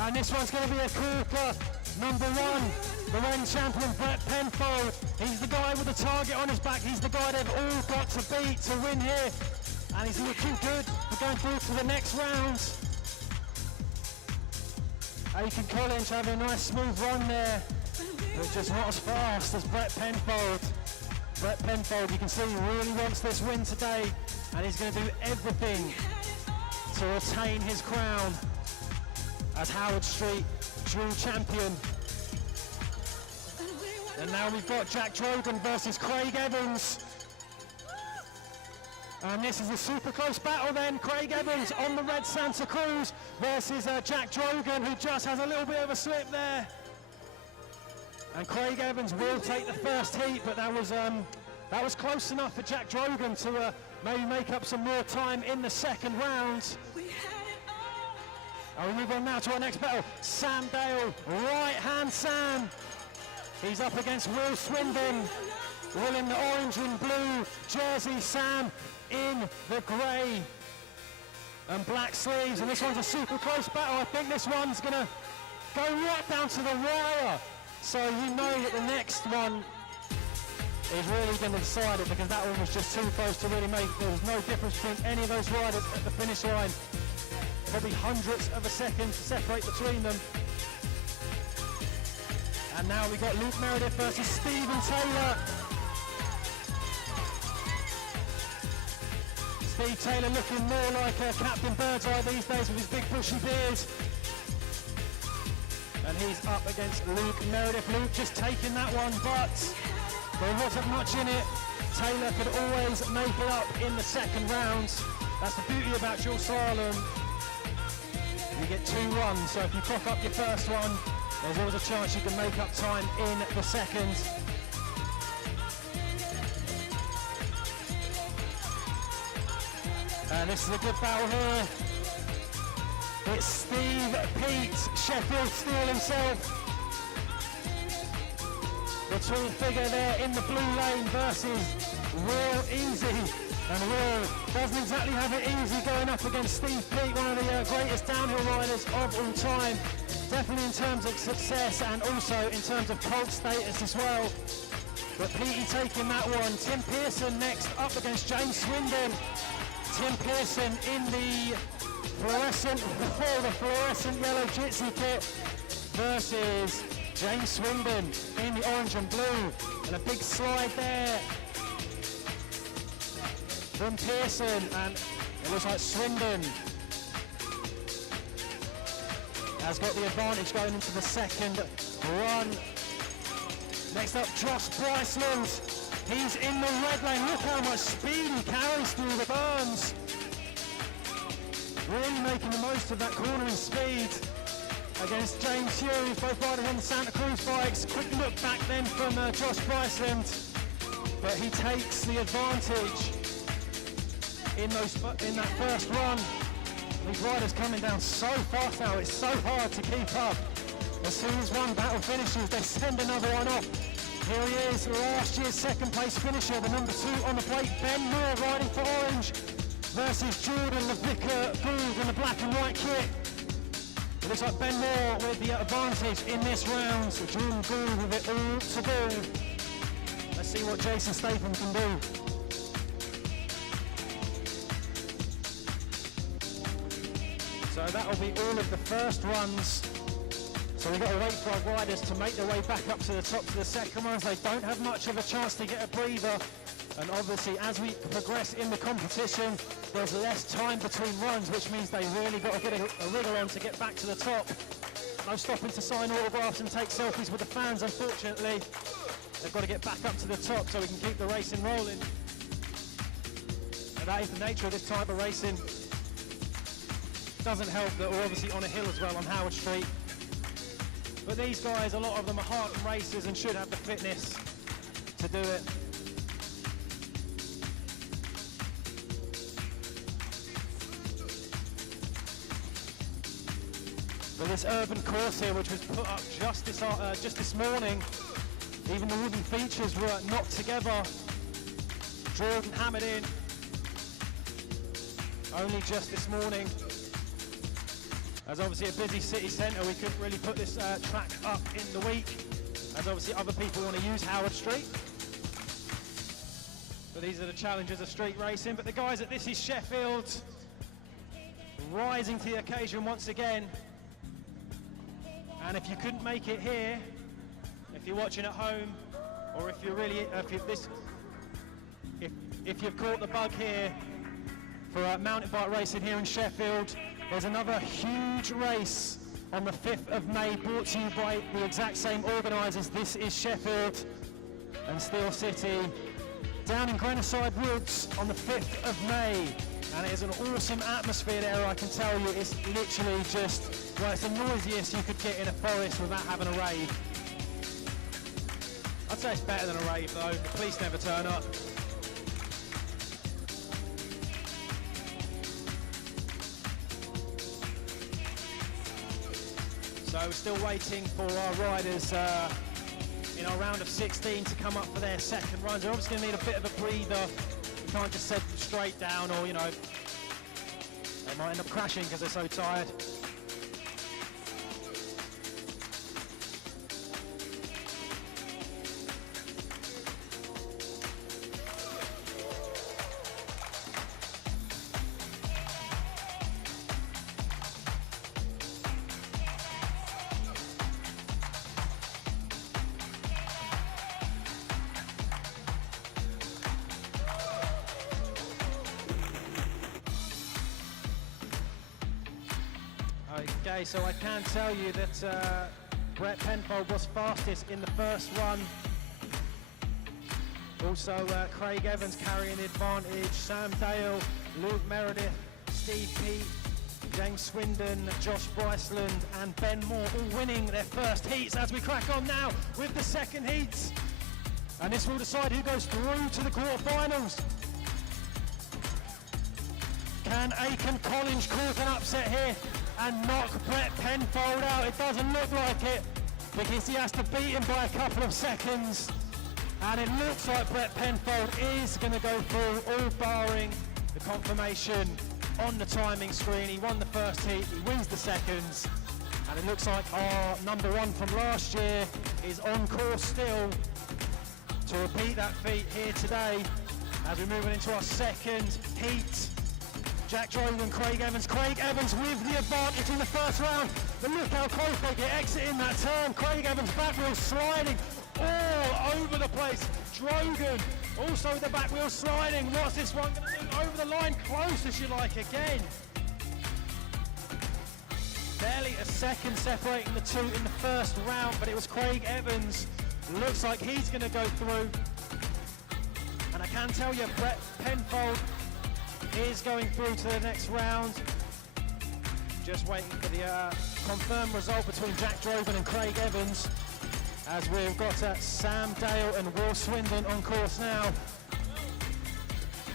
and this one's going to be a corker. Number 1, the reigning champion Brett Penfold. He's the guy with the target on his back. He's the guy they've all got to beat to win here, and he's looking good for going through to the next round. Aiken Collins having a nice smooth run there. but just not as fast as Brett Penfold. Brett Penfold, you can see, really wants this win today, and he's going to do everything to retain his crown as Howard Street dual champion. And now we've got Jack Drogan versus Craig Evans. And this is a super close battle then. Craig Evans on the red Santa Cruz versus Jack Drogan, who just has a little bit of a slip there. And Craig Evans will take the first heat, but that was close enough for Jack Drogan to maybe make up some more time in the second round. And we move on now to our next battle. Sam Dale, right hand Sam. He's up against Will Swindon. Will in the orange and blue jersey, Sam in the grey and black sleeves. And this one's a super close battle. I think this one's gonna go right down to the wire. So you know that the next one is really going to decide it, because that one was just too close to really make. There was no difference between any of those riders at the finish line. Probably hundredths of a second to separate between them. And now we got Luke Meredith versus Stephen Taylor. Steve Taylor looking more like Captain Birdseye these days with his big bushy beard. And he's up against Luke Meredith. Luke just taking that one, but there wasn't much in it. Taylor could always make it up in the second round. That's the beauty about dual slalom. You get 2 runs, so if you cock up your first one, there's always a chance you can make up time in the second. And this is a good battle here. It's Steve Pete, Sheffield Steel himself. The tall figure there in the blue lane versus Will Easy. And Will doesn't exactly have it easy going up against Steve Pete, one of the greatest downhill riders of all time. Definitely in terms of success and also in terms of cult status as well. But Petey taking that one. Tim Pearson next up against James Swindon. Tim Pearson in the fluorescent yellow jitsi kit versus James Swindon in the orange and blue. And a big slide there from Pearson, and it looks like Swindon has got the advantage going into the second run. Next up, Josh Bryceland. He's in the red lane. Look how much speed he carries through the berms. Really making the most of that cornering speed against James Hughes, both riding on the Santa Cruz bikes. Quick look back then from Josh Bryceland, but he takes the advantage in that first run. These riders coming down so fast now, it's so hard to keep up. As soon as one battle finishes, they send another one off. Here he is, last year's second place finisher, the number 2 on the plate, Ben Moore riding for Orange versus Jordan LeVicker Gould in the black and white kit. It looks like Ben Moore with the advantage in this round, so Jordan Gould with it all to do. Let's see what Jason Statham can do. So that'll be all of the first runs. So we've got to wait for our riders to make their way back up to the top to the second runs. They don't have much of a chance to get a breather. And obviously, as we progress in the competition, there's less time between runs, which means they really got to get a wriggle on to get back to the top. No stopping to sign autographs and take selfies with the fans, unfortunately. They've got to get back up to the top so we can keep the racing rolling. And that is the nature of this type of racing. Doesn't help that we're obviously on a hill as well on Howard Street. But these guys, a lot of them are hardened racers and should have the fitness to do it. But this urban course here, which was put up just this morning, even the wooden features were knocked together, drilled and hammered in only just this morning. As obviously a busy city centre, we couldn't really put this track up in the week, as obviously other people want to use Howard Street. But these are the challenges of street racing. But the guys at This Is Sheffield rising to the occasion once again. And if you couldn't make it here, if if you're watching at home, or if you're really, if you've caught the bug here for mountain bike racing here in Sheffield, there's another huge race on the 5th of May, brought to you by the exact same organisers. This is Sheffield and Steel City, down in Grenoside Woods on the 5th of May. And it is an awesome atmosphere there, I can tell you. It's literally just, well, it's the noisiest you could get in a forest without having a rave. I'd say it's better than a rave though. The police never turn up. So we're still waiting for our riders in our round of 16 to come up for their second runs. They're obviously going to need a bit of a breather. You can't just set them straight down, or, you know, they might end up crashing because they're so tired. Okay, so I can tell you that Brett Penfold was fastest in the first run. Also, Craig Evans carrying the advantage. Sam Dale, Luke Meredith, Steve Peat, James Swindon, Josh Bryceland and Ben Moore all winning their first heats as we crack on now with the second heats. And this will decide who goes through to the quarterfinals. Can Aiken Collins cause an upset here and knock Brett Penfold out? It doesn't look like it, because he has to beat him by a couple of seconds. And it looks like Brett Penfold is going to go through, all barring the confirmation on the timing screen. He won the first heat, he wins the seconds. And it looks like our number one from last year is on course still to repeat that feat here today as we're moving into our second heat. Jack Drogan and Craig Evans. Craig Evans with the advantage in the first round. But look how close they get exiting that turn. Craig Evans back wheel sliding all over the place. Drogan also with the back wheel sliding. What's this one going to do? Over the line, close as you like again. Barely a second separating the two in the first round, but it was Craig Evans. Looks like he's going to go through. And I can tell you, Brett Penfold is going through to the next round. Just waiting for the confirmed result between Jack Drogan and Craig Evans, as we've got Sam Dale and Will Swindon on course now.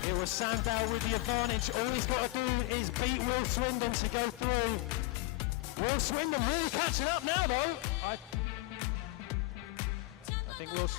It was Sam Dale with the advantage. All he's got to do is beat Will Swindon to go through. Will Swindon really catching up now though. I think Will's...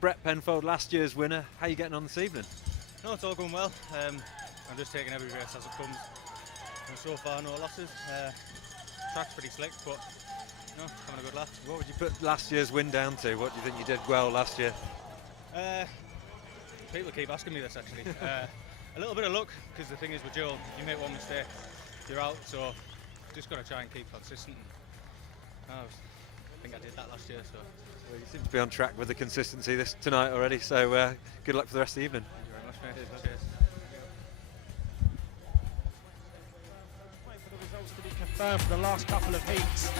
Brett Penfold, last year's winner. How are you getting on this evening? No, it's all going well. I'm just taking every race as it comes. And so far, no losses. Track's pretty slick, but no, having a good laugh. What would you put last year's win down to? What do you think you did well last year? People keep asking me this actually. A little bit of luck, because the thing is with Joe, you make one mistake, you're out. So just got to try and keep consistent. I think I did that last year. So. Well, you seem to be on track with the consistency tonight already, so good luck for the rest of the evening. Thank you very much, mate. Cheers. Wait for the results to be confirmed for the last couple of heats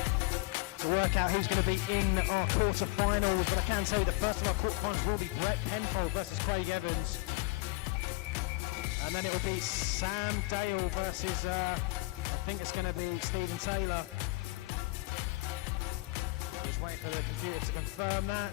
to work out who's going to be in our quarter-finals. But I can tell you the first of our quarter-finals will be Brett Penfold versus Craig Evans. And then it will be Sam Dale versus, I think it's going to be Stephen Taylor. Just waiting for the computer to confirm that.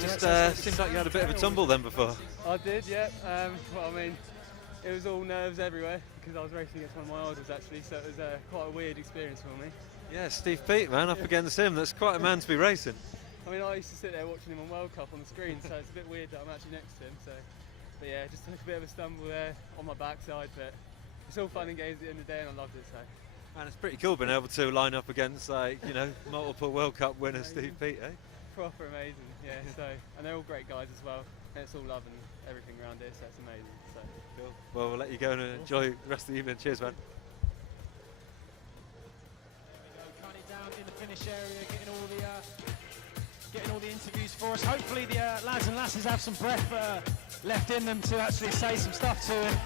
Just seemed like you had a bit of a tumble then before. I did, yeah. Well, I mean, it was all nerves everywhere because I was racing against one of my idols actually, so it was quite a weird experience for me. Yeah, Steve Peat, man, up against him. That's quite a man to be racing. I mean, I used to sit there watching him on World Cup on the screen, so it's a bit weird that I'm actually next to him. So, but yeah, just took a bit of a stumble there on my backside, but it's all fun and games at the end of the day, and I loved it. So. And it's pretty cool being able to line up against, like, you know, multiple World Cup winner Steve Peat, eh? Proper amazing, yeah. So, and they're all great guys as well, and it's all love and everything around here, so it's amazing. So. Cool. Well, we'll let you go and enjoy the rest of the evening. Cheers, man. Cutting down in the finish area, getting all the interviews for us. Hopefully the lads and lasses have some breath left in them to actually say some stuff to him.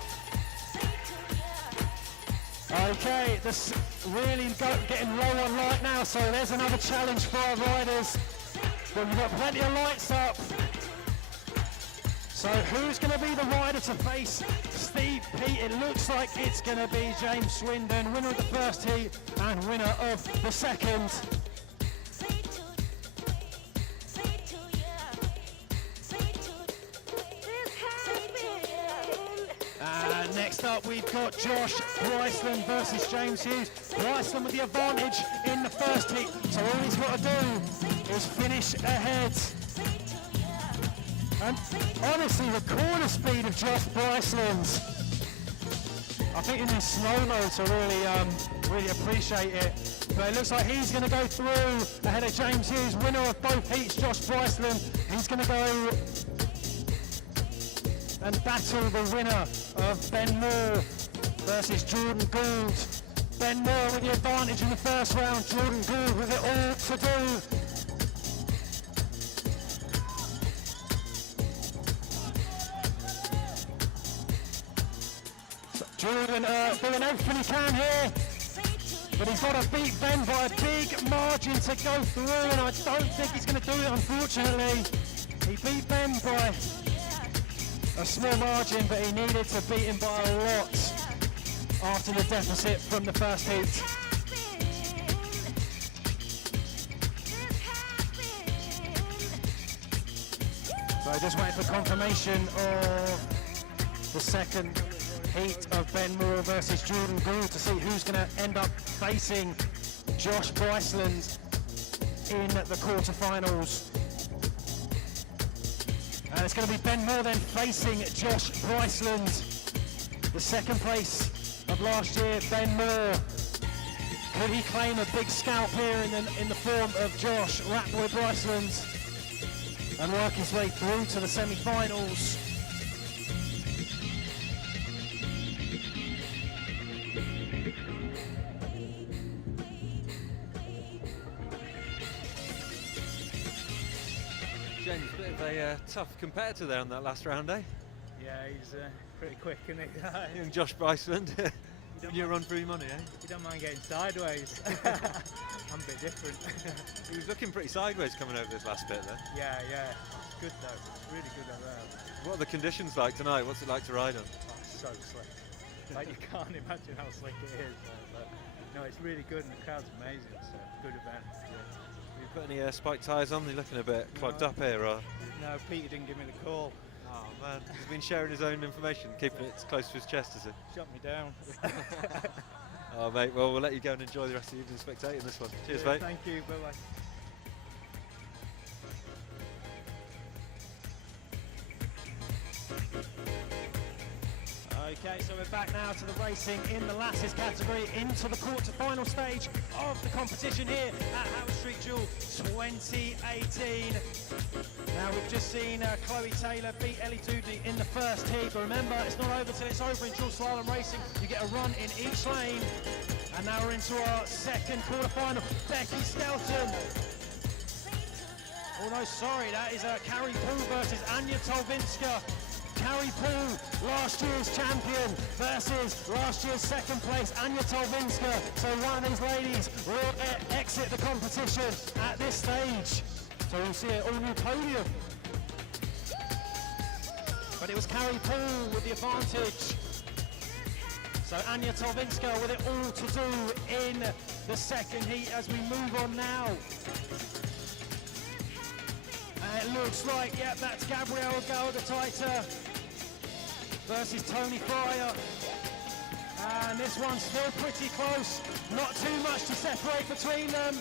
Okay, this really getting low on light now, so there's another challenge for our riders. But we've got plenty of lights up. So who's going to be the rider to face Steve Peat? It looks like it's going to be James Swindon, winner of the first heat and winner of the second. Next up we've got Josh Bryceland versus James Hughes. Bryceland with the advantage in the first heat, so all he's got to do is finish ahead. And honestly, the corner speed of Josh Bryceland, I think in slow-mo to really appreciate it. But it looks like he's going to go through ahead of James Hughes, winner of both heats, Josh Bryceland. He's going to go and battle the winner of Ben Moore versus Jordan Gould. Ben Moore with the advantage in the first round, Jordan Gould with it all to do. Jordan doing everything he can here, but he's got to beat Ben by a big margin to go through, and I don't think he's going to do it, unfortunately. He beat Ben by a small margin, but he needed to beat him by a lot after the deficit from the first heat. So just waiting for confirmation of the second heat of Ben Moore versus Jordan Gould to see who's going to end up facing Josh Bryceland in the quarterfinals. And it's going to be Ben Moore then facing Josh Bryceland. The second place of last year, Ben Moore. Could he claim a big scalp here in the form of Josh Ratboy Bryceland and work his way through to the semi-finals? James, a bit of a tough competitor there on that last round, eh? Yeah, he's pretty quick, isn't he? Young Josh Bryceland. You run through your money, eh? You don't mind getting sideways. I'm a bit different. He was looking pretty sideways coming over this last bit there. Yeah, it's good though. It's really good around. What are the conditions like tonight? What's it like to ride on? Oh, it's so slick. Like, you can't imagine how slick it is. But no, it's really good, and the crowd's amazing. It's a good event. Yeah. Have you put any spike tyres on? You're looking a bit clogged up here, or? No, Peter didn't give me the call. Oh man, he's been sharing his own information, keeping it close to his chest, is it? Shut me down. Oh mate, well we'll let you go and enjoy the rest of the evening spectating this one. Cheers, Yeah, mate. Thank you, bye-bye. Okay, so we're back now to the racing in the lasses category, into the quarter-final stage of the competition here at Howard Street Duel 2018. Now we've just seen Chloe Taylor beat Ellie Doodley in the first heat, but remember, it's not over till it's over in dual slalom racing. You get a run in each lane. And now we're into our second quarter-final. Becky Skelton. Oh no, sorry, that is Carrie Poole versus Anya Tolvinska. Carrie Poole, last year's champion, versus last year's second place, Anya Tolvinska. So one of these ladies will exit the competition at this stage. So we'll see an all-new podium. But it was Carrie Poole with the advantage. So Anya Tolvinska with it all to do in the second heat as we move on now. It looks like, yep, that's Gabriel Galdertiter versus Tony Fryer. And this one's still pretty close. Not too much to separate between them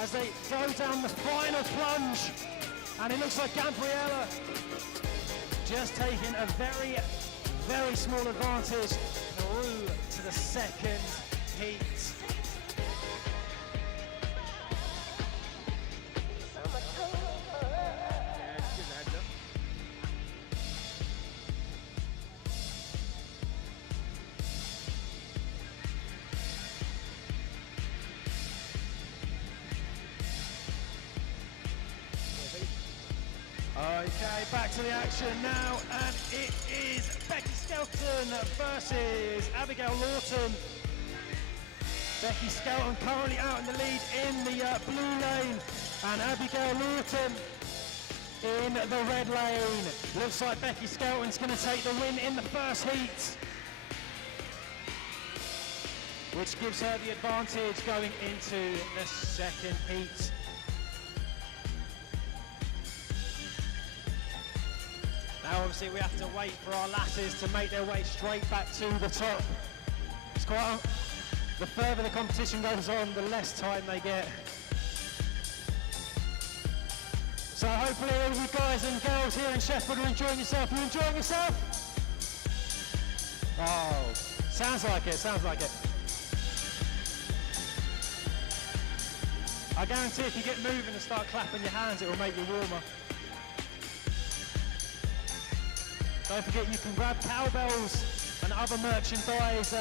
as they go down the final plunge. And it looks like Gabriella just taking a very, very small advantage through to the second heat. Okay, back to the action now, and it is Becky Skelton versus Abigail Lawton. Becky Skelton currently out in the lead in the blue lane, and Abigail Lawton in the red lane. Looks like Becky Skelton's going to take the win in the first heat, which gives her the advantage going into the second heat. Now obviously we have to wait for our lasses to make their way straight back to the top. It's quite the further the competition goes on, the less time they get. So hopefully all of you guys and girls here in Sheffield are enjoying yourself. You enjoying yourself? Oh, sounds like it, sounds like it. I guarantee if you get moving and start clapping your hands, it will make you warmer. Don't forget you can grab cowbells and other merchandise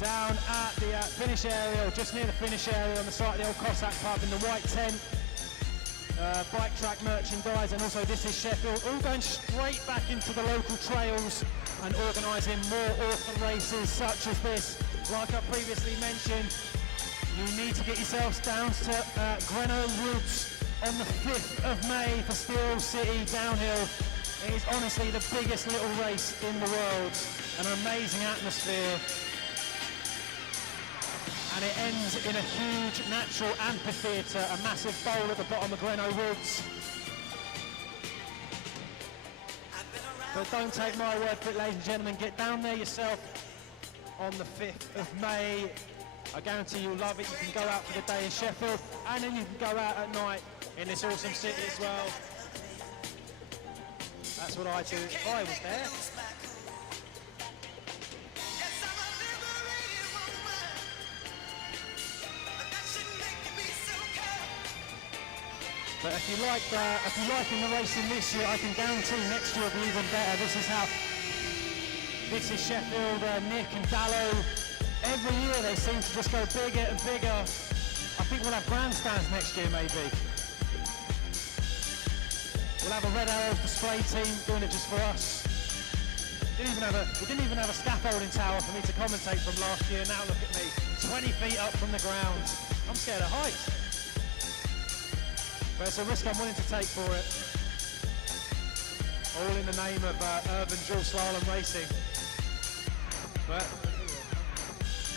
down at the finish area, or just near the finish area on the site of the old Cossack pub in the white tent. Bike track merchandise, and also This Is Sheffield, all going straight back into the local trails and organising more autumn races such as this. Like I previously mentioned, you need to get yourselves down to Greno Woods on the 5th of May for Steel City Downhill. It is honestly the biggest little race in the world, an amazing atmosphere, and it ends in a huge natural amphitheatre, a massive bowl at the bottom of Greno Woods. But don't take my word for it, ladies and gentlemen, get down there yourself on the 5th of May. I guarantee you'll love it. You can go out for the day in Sheffield, and then you can go out at night in this awesome city as well. That's what I do if I was there. But if you like liking the racing this year, I can guarantee next year will be even better. This is Sheffield, Nick and Dallow. Every year they seem to just go bigger and bigger. I think we'll have grandstands next year maybe. We'll have a Red Arrows display team doing it just for us. We didn't even have a scaffolding tower for me to commentate from last year. Now look at me, 20 feet up from the ground. I'm scared of heights. But it's a risk I'm willing to take for it. All in the name of urban dual slalom racing. But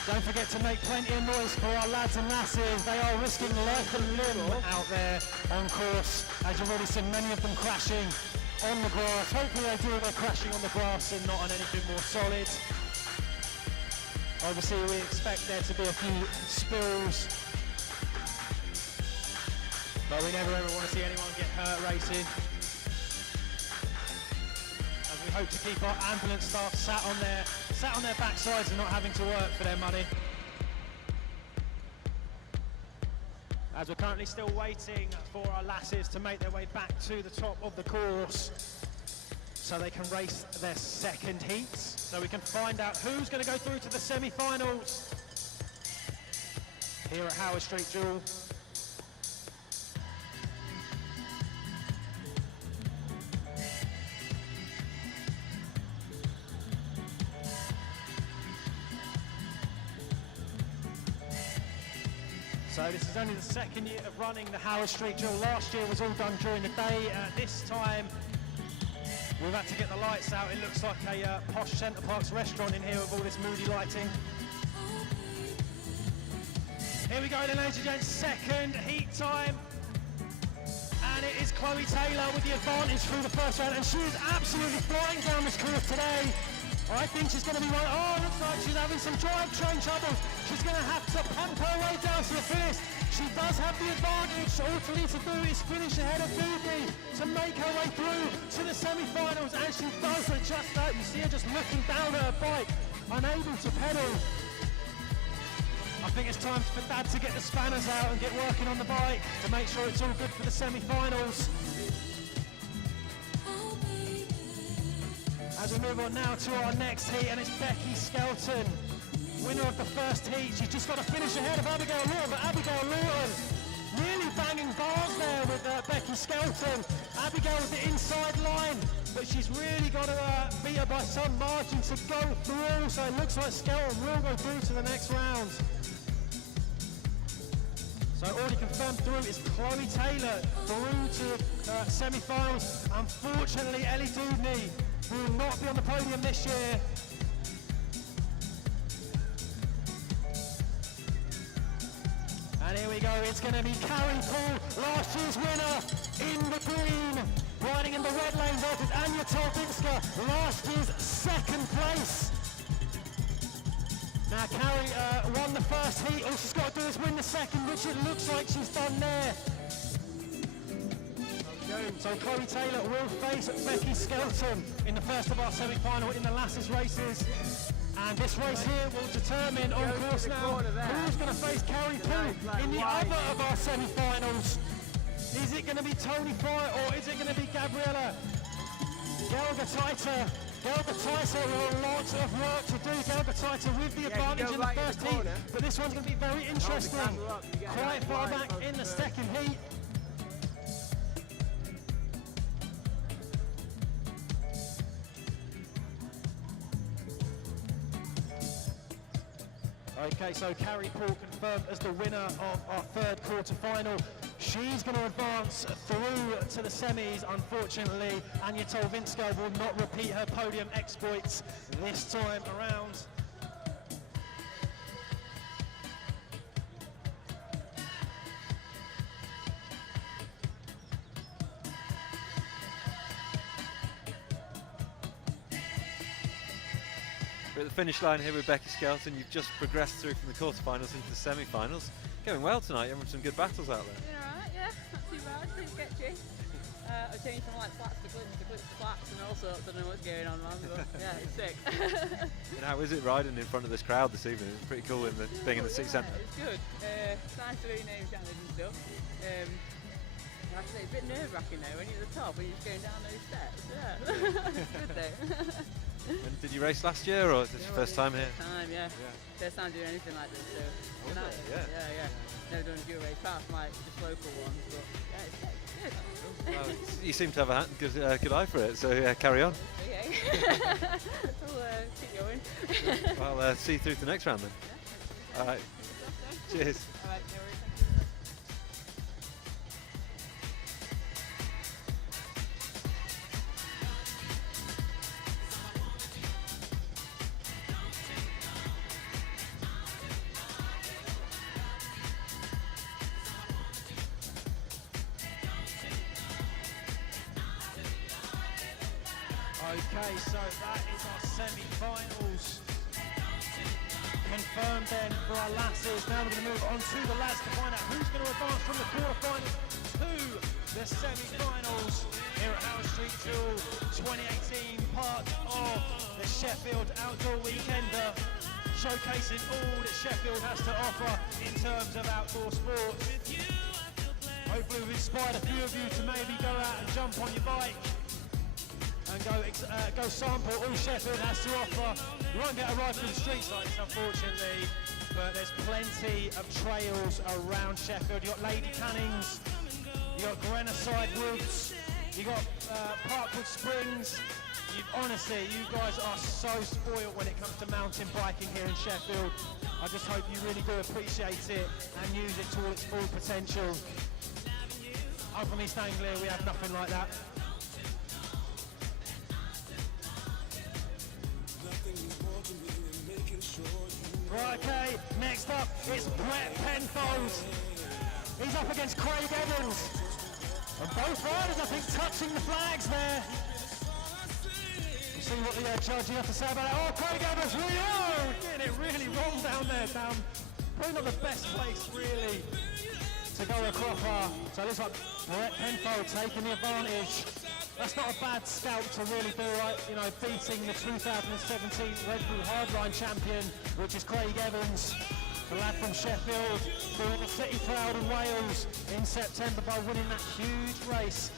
don't forget to make plenty of noise for our lads and lasses. They are risking life and limb out there on course, as you've already seen many of them crashing on the grass. Hopefully they do their crashing on the grass and not on anything more solid. Obviously we expect there to be a few spills, but we never ever want to see anyone get hurt racing. As we hope to keep our ambulance staff sat on their backsides and not having to work for their money. As we're currently still waiting for our lasses to make their way back to the top of the course so they can race their second heats, so we can find out who's going to go through to the semi-finals here at Howard Street Dual. So this is only the second year of running the Howard Street Dual. Last year was all done during the day. This time we've had to get the lights out. It looks like a posh Centre Parks restaurant in here with all this moody lighting. Here we go then, ladies and gents, second heat time. And it is Chloe Taylor with the advantage through the first round, and she is absolutely flying down this course today. I think she's going to be one. Oh, looks like she's having some drivetrain trouble. She's going to have to pump her way down to the finish. She does have the advantage. All she needs to do is finish ahead of Doobie to make her way through to the semi-finals, and she does it just that. You see her just looking down at her bike, unable to pedal. I think it's time for Dad to get the spanners out and get working on the bike to make sure it's all good for the semi-finals. As we move on now to our next heat, and it's Becky Skelton, winner of the first heat. She's just got to finish ahead of Abigail Lawton, but Abigail Lawton really banging bars there with Becky Skelton. Abigail with the inside line, but she's really got to beat her by some margin to go through, so it looks like Skelton will go through to the next round. So already confirmed through is Chloe Taylor through to semi-finals. Unfortunately, Ellie Doudney will not be on the podium this year. And here we go, it's going to be Carrie Paul, last year's winner, in the green. Riding in the red lane versus Anya Tolbinska, last year's second place. Now Carrie won the first heat, all she's got to do is win the second, which it looks like she's done there. So Chloe Taylor will face Becky Skelton in the first of our semi-final in the Lasses races. And this race here will determine, on course now, who's going to face Carrie Poole in the other of our semi-finals. Is it going to be Tony Fry or is it going to be Gabriella Gelgataita? Gelgataita will have lots of work to do. Gelgataita with the advantage in the first heat, but this one's going to be very interesting. Quite far back in the second heat. Okay, so Carrie Paul confirmed as the winner of our third quarter-final. She's going to advance through to the semis. Unfortunately, Anya Tolbinska will not repeat her podium exploits this time around. We're at the finish line here with Becky Skelton. You've just progressed through from the quarterfinals into the semi-finals. Going well tonight, you're having some good battles out there. Doing alright, yeah, not too bad, pretty sketchy. I've changed from like flats to clips to flats and all sorts. I don't know what's going on, man, but yeah, it's sick. And how is it riding in front of this crowd this evening? It's pretty cool being in the city centre. It's good. It's nice to be name challenge and stuff. Like I say, it's a bit nerve-wracking though when you're at the top and you're just going down those steps. Yeah, it's good though. And did you race last year, or is this your first time here? First time, yeah. First time doing anything like this, so it's nice. Yeah. Never done a dual race, apart from like just local ones, but yeah, it's good. Well, you seem to have a good eye for it, so carry on. Okay. We'll keep going. Well, see you through to the next round then. Yeah. All right. Cheers. All right, no worries. Okay, so that is our semi-finals confirmed then for our lasses. Now we're going to move on to the lads to find out who's going to advance from the quarterfinals to the semi-finals here at Howard Street Jewel 2018, part of the Sheffield Outdoor Weekender, showcasing all that Sheffield has to offer in terms of outdoor sports. Hopefully we've inspired a few of you to maybe go out and jump on your bike and go sample all Sheffield has to offer. You won't get a ride through the streets like this, unfortunately, but there's plenty of trails around Sheffield. You've got Lady Canning's, you've got Grenoside Woods, you've got Parkwood Springs. Honestly, you guys are so spoiled when it comes to mountain biking here in Sheffield. I just hope you really do appreciate it and use it to its full potential. I'm from East Anglia, we have nothing like that. Right, okay, next up it's Brett Penfold. He's up against Craig Evans. And both riders, I think, touching the flags there. See what the judging have to say about it. Oh, Craig Evans getting it really wrong down there. Probably not the best place, really, to go across. So it looks like Brett Penfold taking the advantage. That's not a bad scout to really do, right? You know, beating the 2017 Red Bull Hardline champion, which is Craig Evans, the lad from Sheffield, doing the city proud in Wales in September by winning that huge race.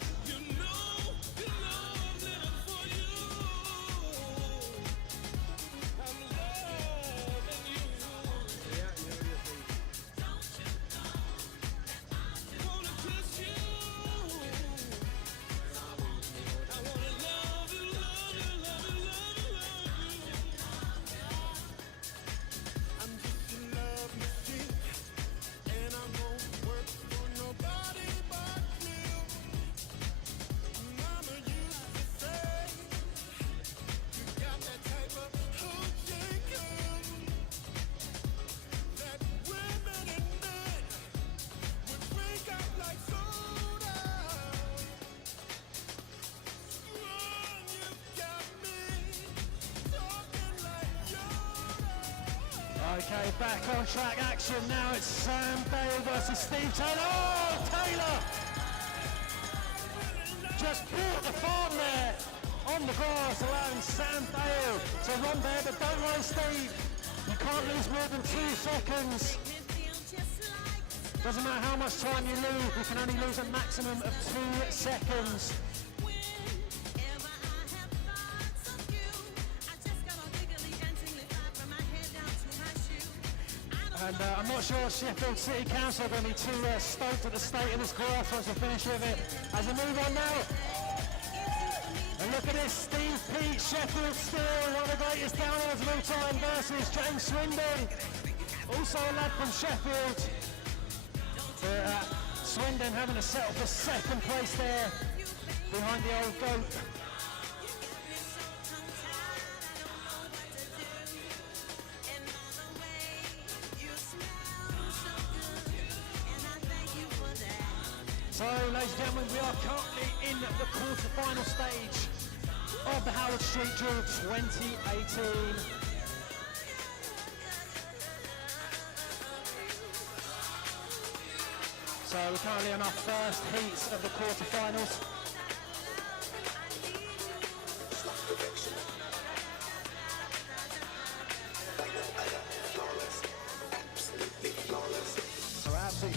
Okay, back on track action now. It's Sam Dale versus Steve Taylor. Oh, Taylor just bought the farm there on the grass, allowing Sam Dale to run there. But don't worry, Steve, you can't lose more than 2 seconds. Doesn't matter how much time you lose, you can only lose a maximum of 2 seconds. And I'm not sure Sheffield City Council are going to be too stoked at the state of this grass once we finish with it. As we move on now. And look at this, Steve Peat, Sheffield Steel, one of the greatest downers of all time, versus James Swindon. Also a lad from Sheffield. Swindon having to settle for 2nd place there behind the old goat. So, ladies and gentlemen, we are currently in the quarter-final stage of the Howard Street Duel 2018. So, we're currently on our first heats of the quarter-finals.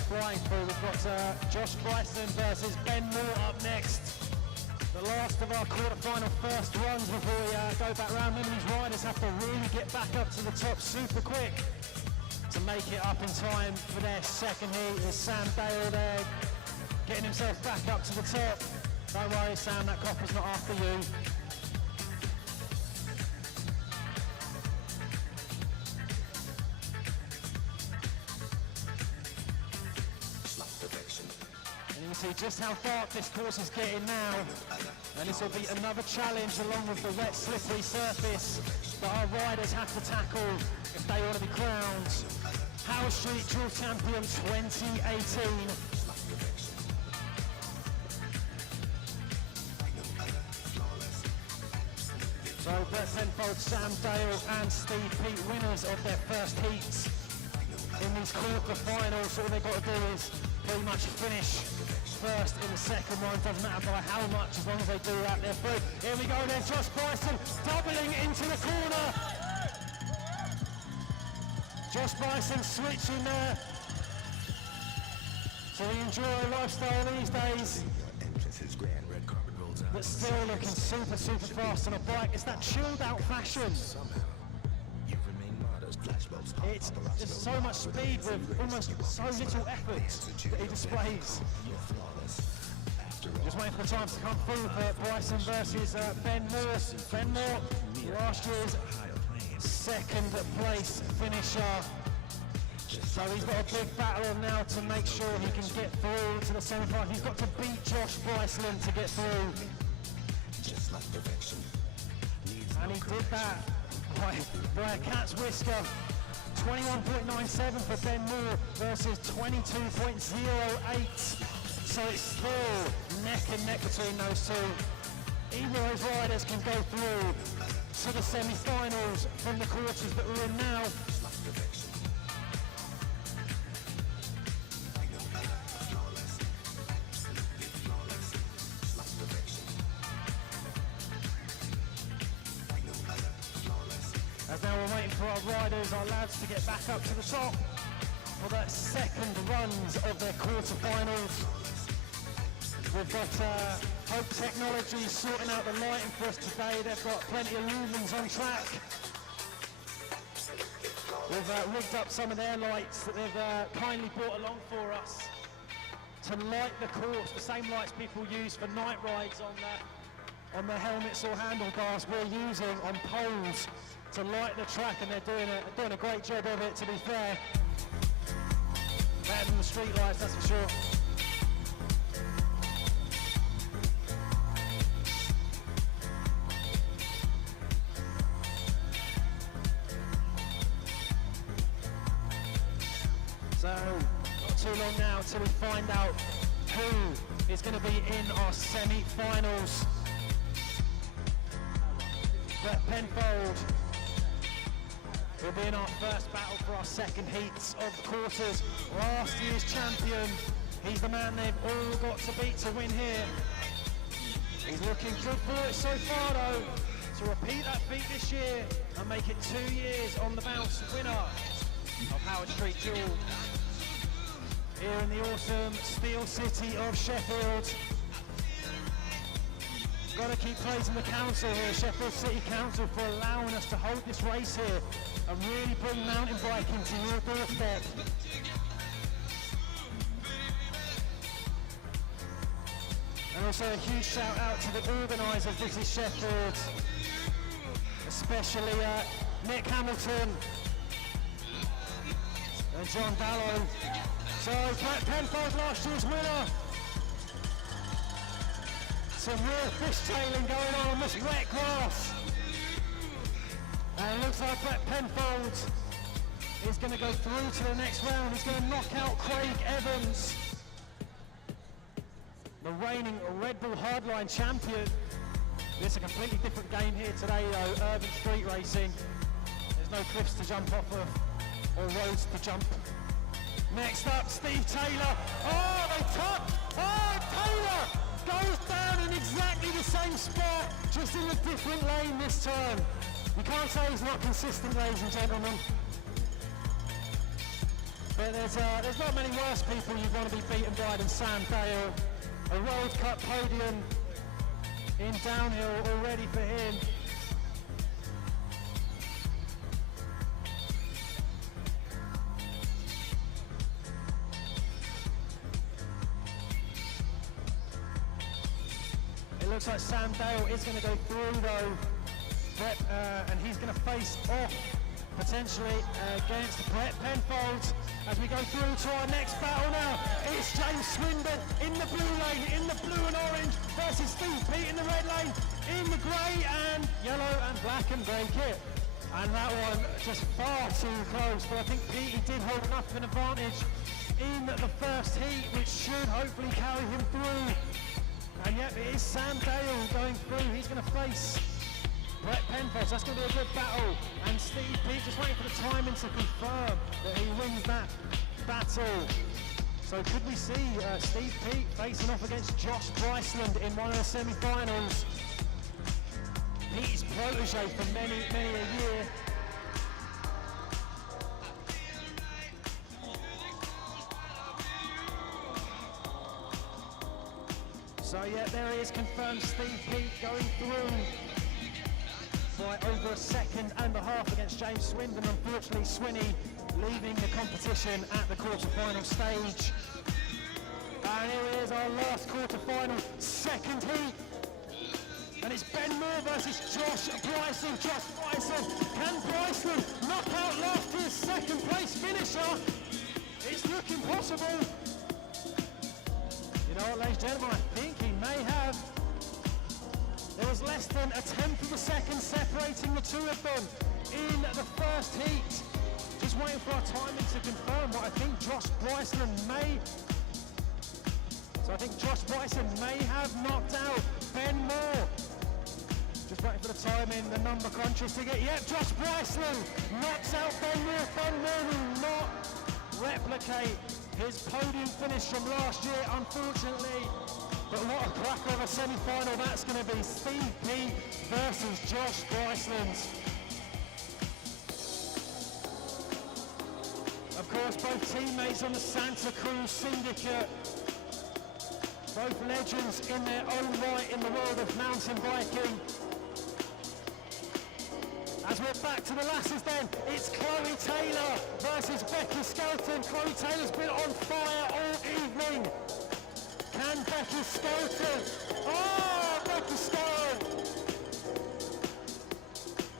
Flying through, we've got Josh Bryson versus Ben Moore up next. The last of our quarter-final first runs before we go back round. Many of these riders have to really get back up to the top super quick to make it up in time for their second heat. There's Sam Dale there, getting himself back up to the top. Don't worry, Sam, that copper's not after you. See just how dark this course is getting now, and this will be another challenge along with the wet slippery surface that our riders have to tackle if they want to be crowned Howard Street Duel Champion 2018. So Brett Penfold, Sam Dale and Steve Peat, winners of their first heats in these quarter-finals. All they've got to do is pretty much finish first in the second one, doesn't matter by how much, as long as they do that, they're through. Here we go then, Josh Bryson doubling into the corner. Josh Bryson switching there. So we enjoy lifestyle these days, but still looking super, super fast on a bike. It's that chilled out fashion. It's just so much speed with almost so little effort that he displays. Just waiting for the time to come through for Bryson versus Ben Moore. Ben Moore, last year's 2nd place finisher. So he's got a big battle on now to make sure he can get through to the semi-final. He's got to beat Josh Bryson to get through. And he did that by a cat's whisker. 21.97 for Ben Moore versus 22.08. So it's still neck and neck between those two. Either of those riders can go through to the semi-finals from the quarters that we're in now. As now we're waiting for our riders, our lads, to get back up to the top for their second runs of their quarterfinals. We've got Hope Technology sorting out the lighting for us today. They've got plenty of lumens on track. We've rigged up some of their lights that they've kindly brought along for us to light the course, the same lights people use for night rides on their helmets or handlebars. We're using on poles to light the track, and they're doing a great job of it, to be fair. Better than the street lights, that's for sure. So, not too long now till we find out who is going to be in our semi-finals. Brett Penfold will be in our first battle for our second heats of the quarters. Last year's champion. He's the man they've all got to beat to win here. He's looking good for it so far though, to repeat that feat this year and make it 2 years on the bounce winner of Howard Street Duel. Here in the awesome Steel City of Sheffield. Got to keep praising the council here, Sheffield City Council, for allowing us to hold this race here and really bring mountain biking to your doorstep. And also a huge shout out to the organisers. This is Sheffield, especially Nick Hamilton and John Dallow. So Brett Penfold, last year's winner. Some real fishtailing going on this wet grass. And it looks like Brett Penfold is going to go through to the next round. He's going to knock out Craig Evans, the reigning Red Bull Hardline champion. It's a completely different game here today though, urban street racing. There's no cliffs to jump off of or roads to jump. Next up, Steve Taylor. Oh, they tuck! Oh, Taylor goes down in exactly the same spot, just in a different lane this turn. You can't say he's not consistent, ladies and gentlemen. But there's not many worse people you'd want to be beaten by than Sam Dale. A World Cup podium in downhill already for him. It looks like Sam Dale is going to go through though, and he's going to face off potentially against Brett Penfold as we go through to our next battle now. It's James Swindon in the blue lane, in the blue and orange, versus Steve Peat in the red lane, in the grey and yellow and black and grey kit. And that one just far too close, but I think Peaty did hold enough of an advantage in the first heat, which should hopefully carry him through. And yet it is Sam Dale going through. He's going to face Brett Penfold. So that's going to be a good battle. And Steve Peat just waiting for the timing to confirm that he wins that battle. So could we see Steve Peat facing off against Josh Bryceland in one of the semi-finals? Peat's protege for many, many a year. So yeah, there he is, confirmed Steve Peat going through by over a second and a half against James Swindon. Unfortunately, Swinney leaving the competition at the quarter-final stage. And here is our last quarter-final, second heat. And it's Ben Moore versus Josh Bryson. Josh Bryson, can Bryson knock out last year's second place finisher? It's looking possible. You know what, ladies and gentlemen, I think he may have. There was less than a tenth of a second separating the two of them in the first heat. Just waiting for our timing to confirm, but I think Josh Bryceland may So I think Josh Bryson may have knocked out Ben Moore. Just waiting for the timing, the number crunchers to get. Yep, Josh Bryson knocks out Ben Moore. Ben Moore will not replicate his podium finish from last year, unfortunately. But what a cracker of a semi-final that's going to be. Steve P versus Josh Bryson. Of course, both teammates on the Santa Cruz Syndicate. Both legends in their own right in the world of mountain biking. As we're back to the lasses then, it's Chloe Taylor versus Becky Skelton. Chloe Taylor's been on fire all evening. Can Becky Skelton? Oh, Becky Skelton!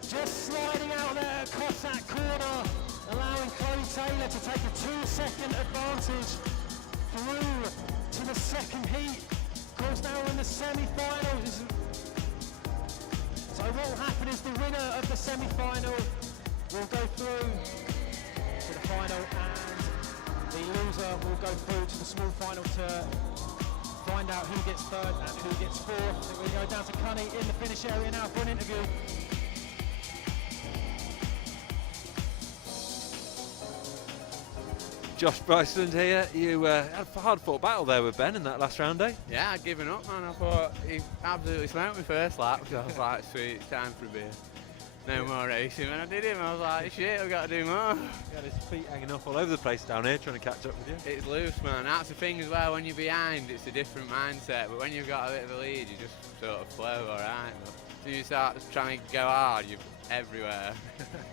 Just sliding out there at Cossack Corner, allowing Chloe Taylor to take a 2-second advantage through to the second heat. Of course, now we're in the semi-finals. So what will happen is the winner of the semi-final will go through to the final, and the loser will go through to the small final to find out who gets third and who gets fourth. We're going to go down to Cunny in the finish area now for an interview. Josh Bryson here. You had a hard-fought battle there with Ben in that last round, eh? Yeah, I'd given up, man. I thought he absolutely smoked me first lap, so I was like, sweet, it's time for a beer. No more racing. When I did him, I was like, shit, I've got to do more. He had his feet hanging off all over the place down here, trying to catch up with you. It's loose, man. That's the thing as well. When you're behind, it's a different mindset. But when you've got a bit of a lead, you just sort of flow, all right. But as you start trying to go hard, you're everywhere.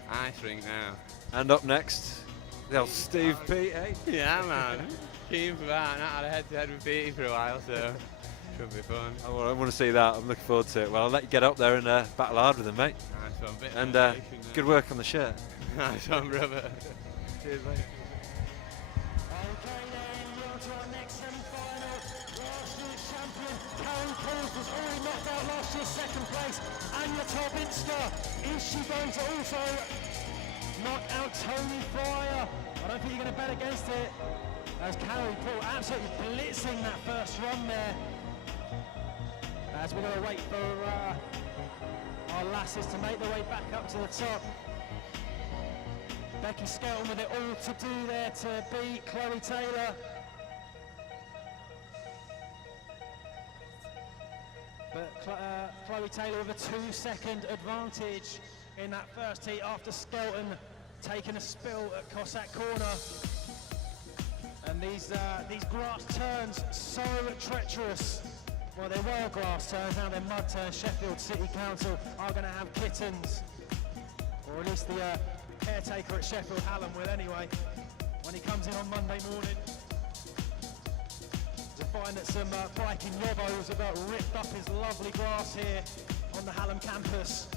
Ice rink now. And up next, the old Steve P, eh? Yeah, man. Keen for that. I've not had a head-to-head with Petey for a while, so should be fun. I want to see that. I'm looking forward to it. Well, I'll let you get up there and battle hard with him, mate. Nice one. Bit And of motivation good work on the shirt. there. Nice one, brother. Cheers, mate. Okay then, we're on to our next semi-final. Last year's champion, Karen Coles, was already knocked out last year's second place. Anya Tarbinska, is she going to also knock out Tony Fryer? I don't think you're going to bet against it. As Carrie Paul absolutely blitzing that first run there. As we're going to wait for our lasses to make their way back up to the top. Becky Skelton with it all to do there to beat Chloe Taylor. But Chloe Taylor with a 2-second advantage in that first heat after Skelton taking a spill at Cossack Corner. And these grass turns so treacherous. Well, they were grass turns, now they're mud turns. Sheffield City Council are going to have kittens, or at least the caretaker at Sheffield, Hallam, will anyway, when he comes in on Monday morning to find that some biking yobbos have ripped up his lovely grass here on the Hallam campus.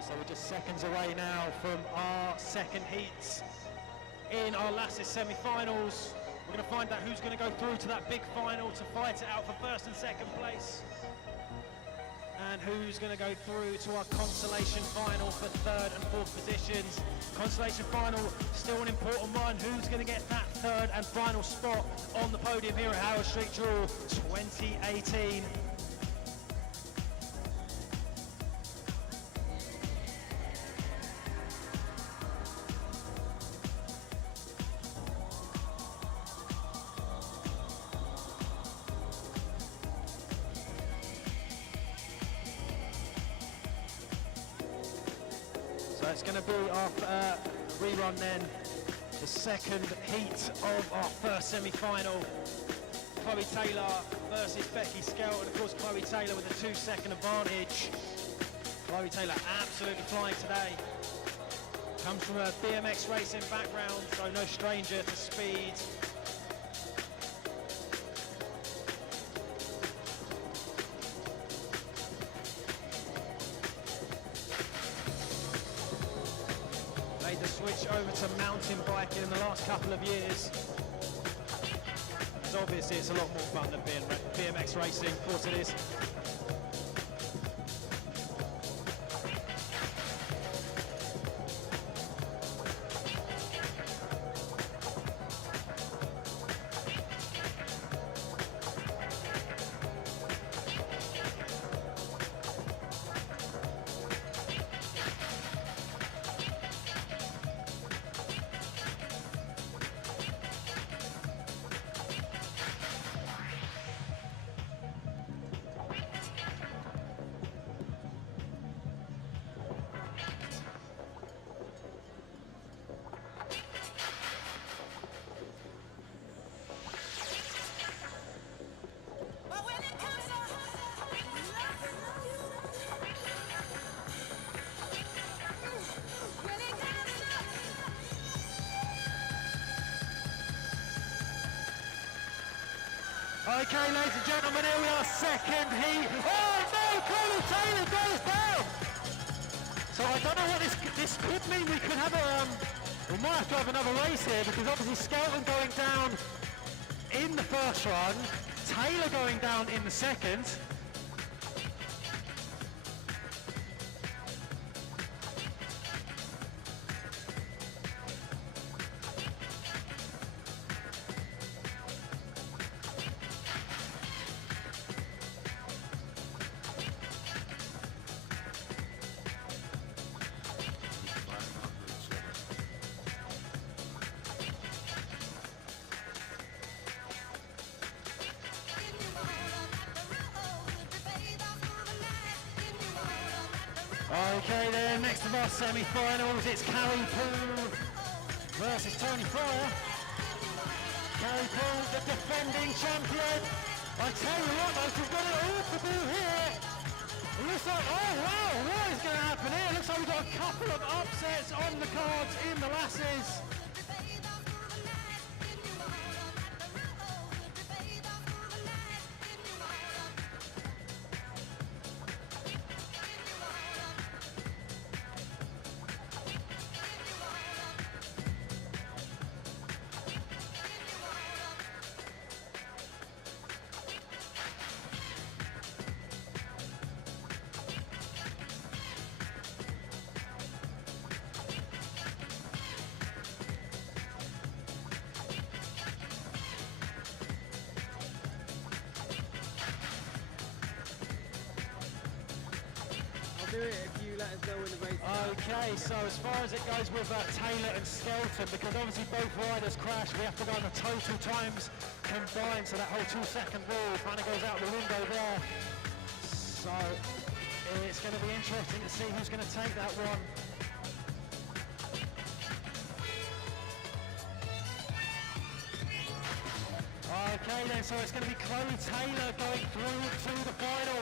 So we're just seconds away now from our second heats in our lasses semi-finals. We're going to find out who's going to go through to that big final to fight it out for first and second place. and who's going to go through to our consolation final for third and fourth positions. Consolation final, still an important one. Who's going to get that third and final spot on the podium here at Howard Street Duel 2018? So it's going to be our rerun then, the second heat of our first semi-final. Chloe Taylor versus Becky Skelton. Of course, Chloe Taylor with a 2-second advantage. Chloe Taylor absolutely flying today. Comes from a BMX racing background, so no stranger to speed. Made the switch over to mountain biking in the last couple of years. As obviously it's a lot more fun than BMX racing, of course it is. Okay, ladies and gentlemen, here we are, second heat. Oh no, Chloe Taylor goes down. So I don't know what this could mean. We could have we might have to have another race here, because obviously Skelton going down in the first run, Taylor going down in the second. Okay then, next of our semi-finals, it's Carrie Poole versus Tony Fryer. Carrie Poole, the defending champion. I tell you what, folks, we've got it all to do here. It looks like, oh wow, what is going to happen here? Looks like we've got a couple of upsets on the cards in the lasses. Do it if you let us know when the race starts. Okay, so as far as it goes with Taylor and Skelton, because obviously both riders crashed, we have to go on the total times combined, so that whole 2-second rule kind of goes out the window there. So it's going to be interesting to see who's going to take that one. Okay then, so it's going to be Chloe Taylor going through to the final.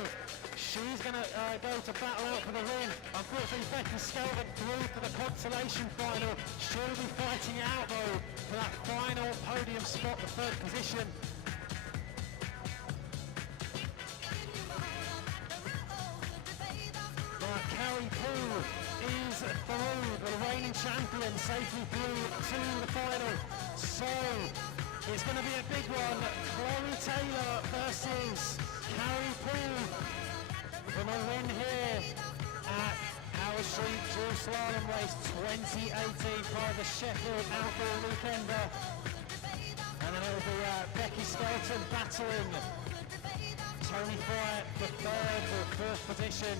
She's going to go to battle out for the win. Unfortunately, Becky Skelton through to the consolation final. She'll be fighting out, though, for that final podium spot, the third position. Now, Carrie Poole is through, the reigning champion, safely through to the final. So, it's going to be a big one. Chloe Taylor versus Carrie Poole. from a win here at Howard Street Dual Slalom Race 2018 by the Sheffield Outdoor Weekender. And then it will be Becky Skelton battling Tony Fry for third or first position.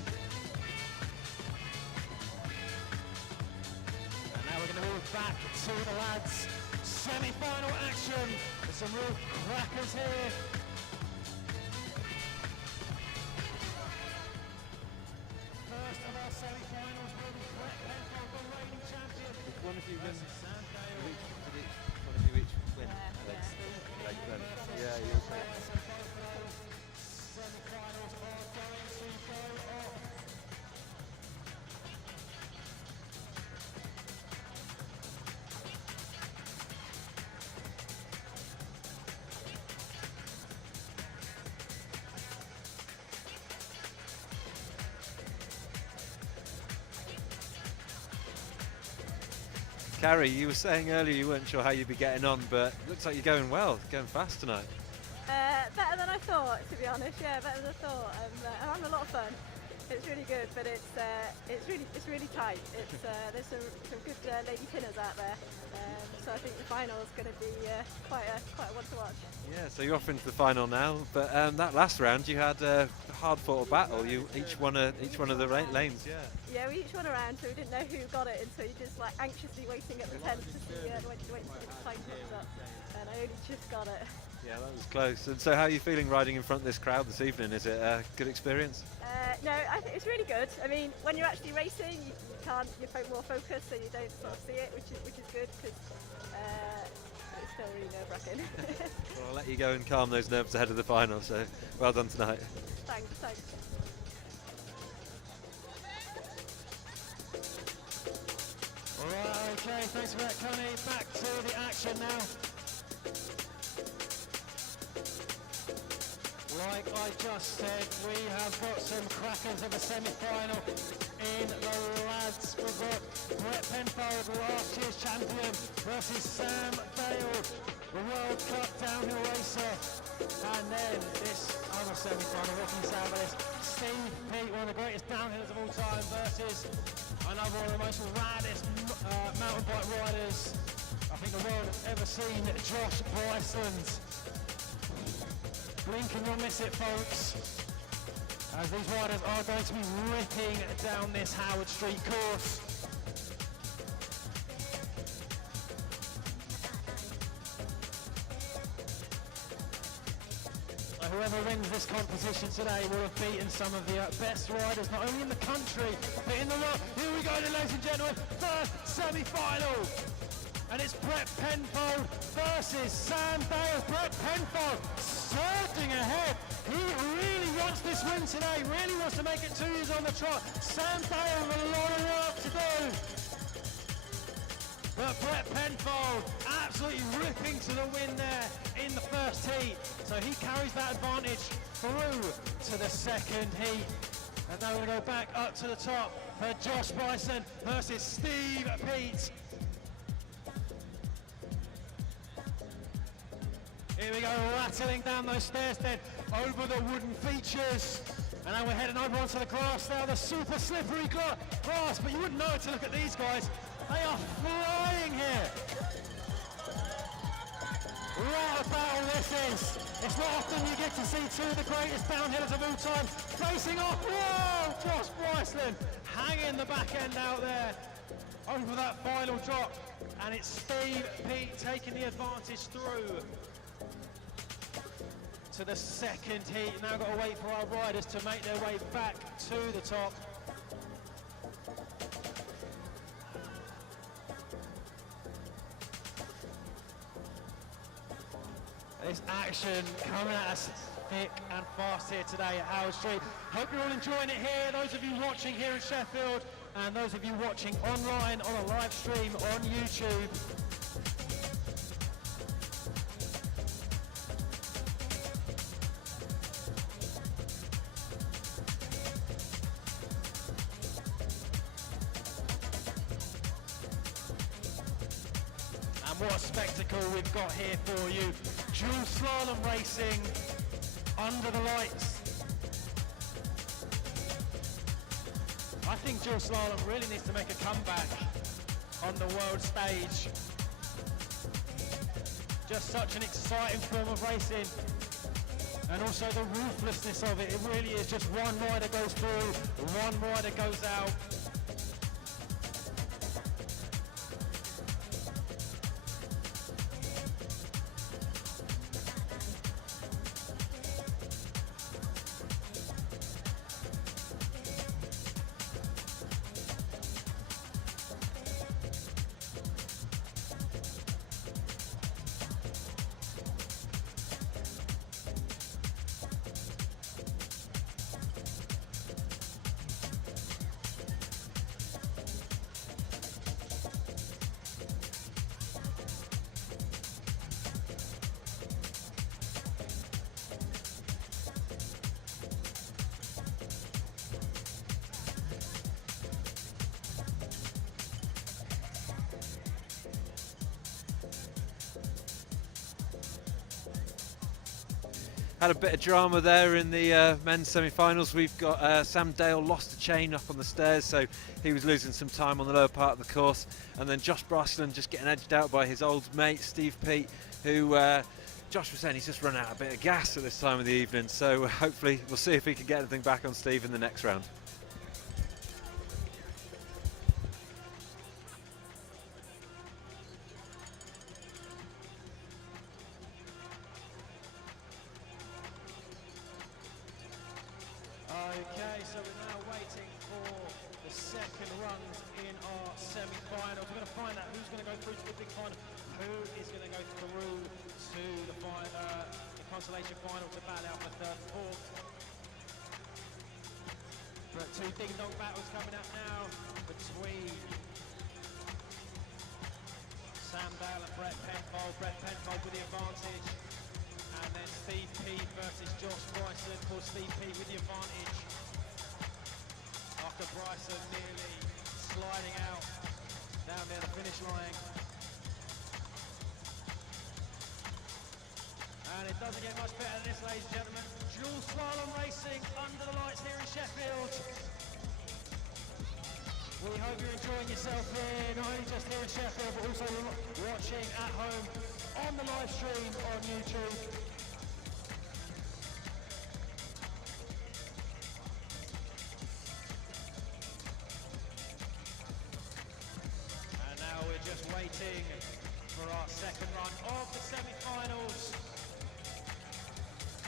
And now we're going to move back to the lads. Semi-final action. There's some real crackers here. First of our semi-finals will be Brett Penfold, the reigning champion. One of you win. versus Sam Dale. One of you each win. Yeah, you okay. Semi-finals are going to go off. Carrie, you were saying earlier you weren't sure how you'd be getting on, but looks like you're going well, going fast tonight. Better than I thought, to be honest. Yeah, better than I thought. I'm having a lot of fun. It's really good, but it's really tight. There's some good lady pinners out there, so I think the final is going to be quite a one to watch. Yeah, so you're off into the final now, but that last round you had a hard-fought battle. You each won of the lanes. Yeah. Yeah, we each won a round, so we didn't know who got it, and so you're just like anxiously waiting at the tent to see when the time comes up, and I only just got it. Yeah, that was close. And so, how are you feeling riding in front of this crowd this evening? Is it a good experience? No, I think it's really good. I mean, when you're actually racing, you're more focused, so you don't sort of see it, which is good because it's still really nerve-wracking. Well, I'll let you go and calm those nerves ahead of the final. So, well done tonight. Thanks. Right, okay, thanks for that, Connie. Back to the action now. Like I just said, we have got some crackers of a semi-final in the lads. We've got Brett Penfold, last year's champion, versus Sam Dale, the World Cup downhill racer. And then this other semi-final, what can you say about this? Steve Peat, one of the greatest downhillers of all time, versus another one of the most raddest mountain bike riders I think the world has ever seen, Josh Bryson. Blink and you'll miss it, folks, as these riders are going to be ripping down this Howard Street course. Whoever wins this competition today will have beaten some of the best riders, not only in the country, but in the world. Here we go, ladies and gentlemen, first semi-final. And it's Brett Penfold versus Sam Dale. Brett Penfold surging ahead. He really wants this win today, really wants to make it 2 years on the trot. Sam Dale with a lot of work to do. But Brett Penfold absolutely ripping to the win there in the first heat. So he carries that advantage through to the second heat. And now we're going to go back up to the top for Josh Bryson versus Steve Peat. Here we go, rattling down those stairs then, over the wooden features. And now we're heading over onto the grass now, the super slippery grass, but you wouldn't know it to look at these guys. They are flying here. What a battle this is. It's not often you get to see two of the greatest downhillers of all time facing off. Whoa, Josh Bryson hanging the back end out there over that final drop. And it's Steve Peat taking the advantage through to the second heat. Now got to wait for our riders to make their way back to the top. This action coming at us thick and fast here today at Howard Street. Hope you're all enjoying it here. Those of you watching here in Sheffield and those of you watching online on a live stream on YouTube. What a spectacle we've got here for you. Dual slalom racing under the lights. think dual slalom really needs to make a comeback on the world stage. Just such an exciting form of racing. And also the ruthlessness of it. It really is just one rider goes through, one rider goes out. Had a bit of drama there in the men's semi-finals. We've got Sam Dale lost a chain up on the stairs, so he was losing some time on the lower part of the course. And then Josh Brosnan just getting edged out by his old mate Steve Peat, who Josh was saying he's just run out a bit of gas at this time of the evening. So hopefully we'll see if he can get anything back on Steve in the next round. Okay, so we're now waiting for the second runs in our semi-finals. We're going to find out who's going to go through to the big final, who is going to go through to the consolation final to battle out for third and fourth. But two ding-dong battles coming up now between Sam Dale and Brett Penfold. Brett Penfold with the advantage. And then Steve Peat versus Josh Bryson. For Steve Peat with the advantage. After Bryson nearly sliding out down near the finish line. And it doesn't get much better than this, ladies and gentlemen. Dual slalom racing under the lights here in Sheffield. We hope you're enjoying yourself here, not only just here in Sheffield, but also watching at home on the live stream on YouTube. And now we're just waiting for our second run of the semi-finals.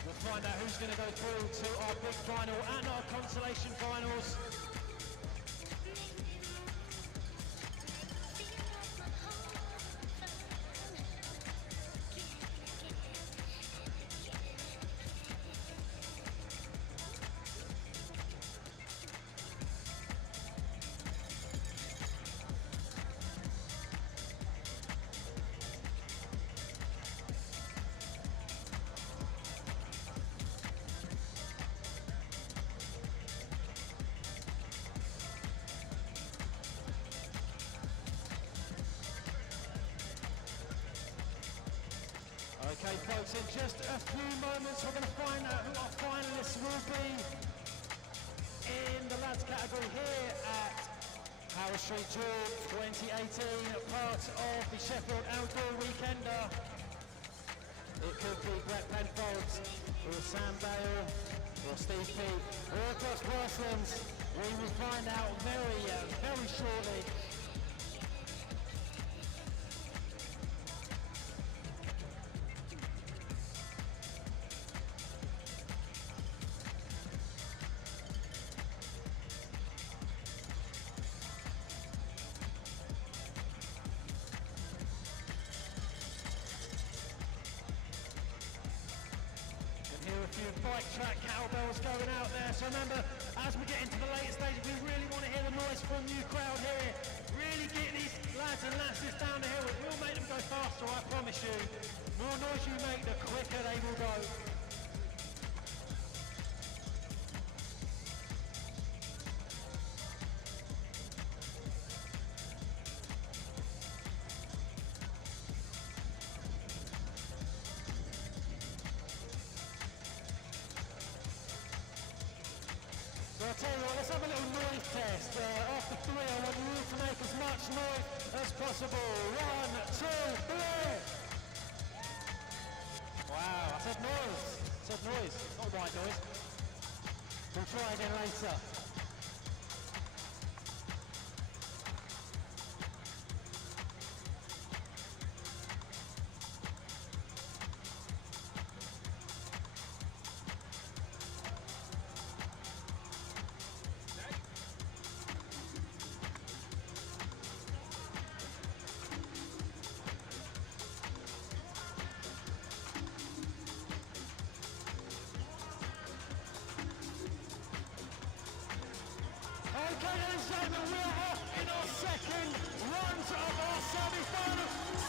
We'll find out who's going to go through to our big final and our consolation finals. Okay, folks, in just a few moments we're going to find out who our finalists will be in the lads category here at Howard Street Duel 2018, part of the Sheffield Outdoor Weekender. It could be Brett Penfold, or Sam Dale, or Steve Peat, or Josh Bryson. We will find out very shortly. Bike track cowbells going out there. So remember, as we get into the later stages, we really want to hear the noise from you crowd here. Really get these lads and lasses down the hill. It will make them go faster, I promise you. The more noise you make, the quicker they will go. tell you what, let's have a little noise test. After 3, I want you to make as much noise as possible. 1, 2, 3. Wow, I said noise. I said noise, not white noise. We'll try again later. Okay, ladies and gentlemen, we're off in our second runs of our semi-final.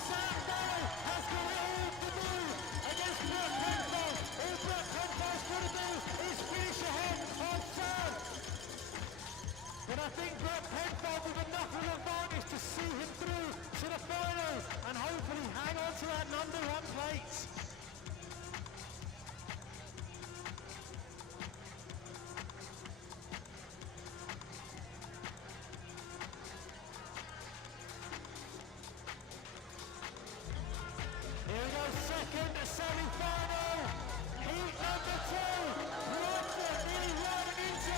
Sam Dale has got it all to do against Brett Penfold. All Brett Penfold's got to do is finish ahead of Sam. But I think Brett Penfold with enough of an advantage to see him through to the finals and hopefully hang on to that number 1 plate. Here we go, second semi-final, heat number 2, London nearly riding into.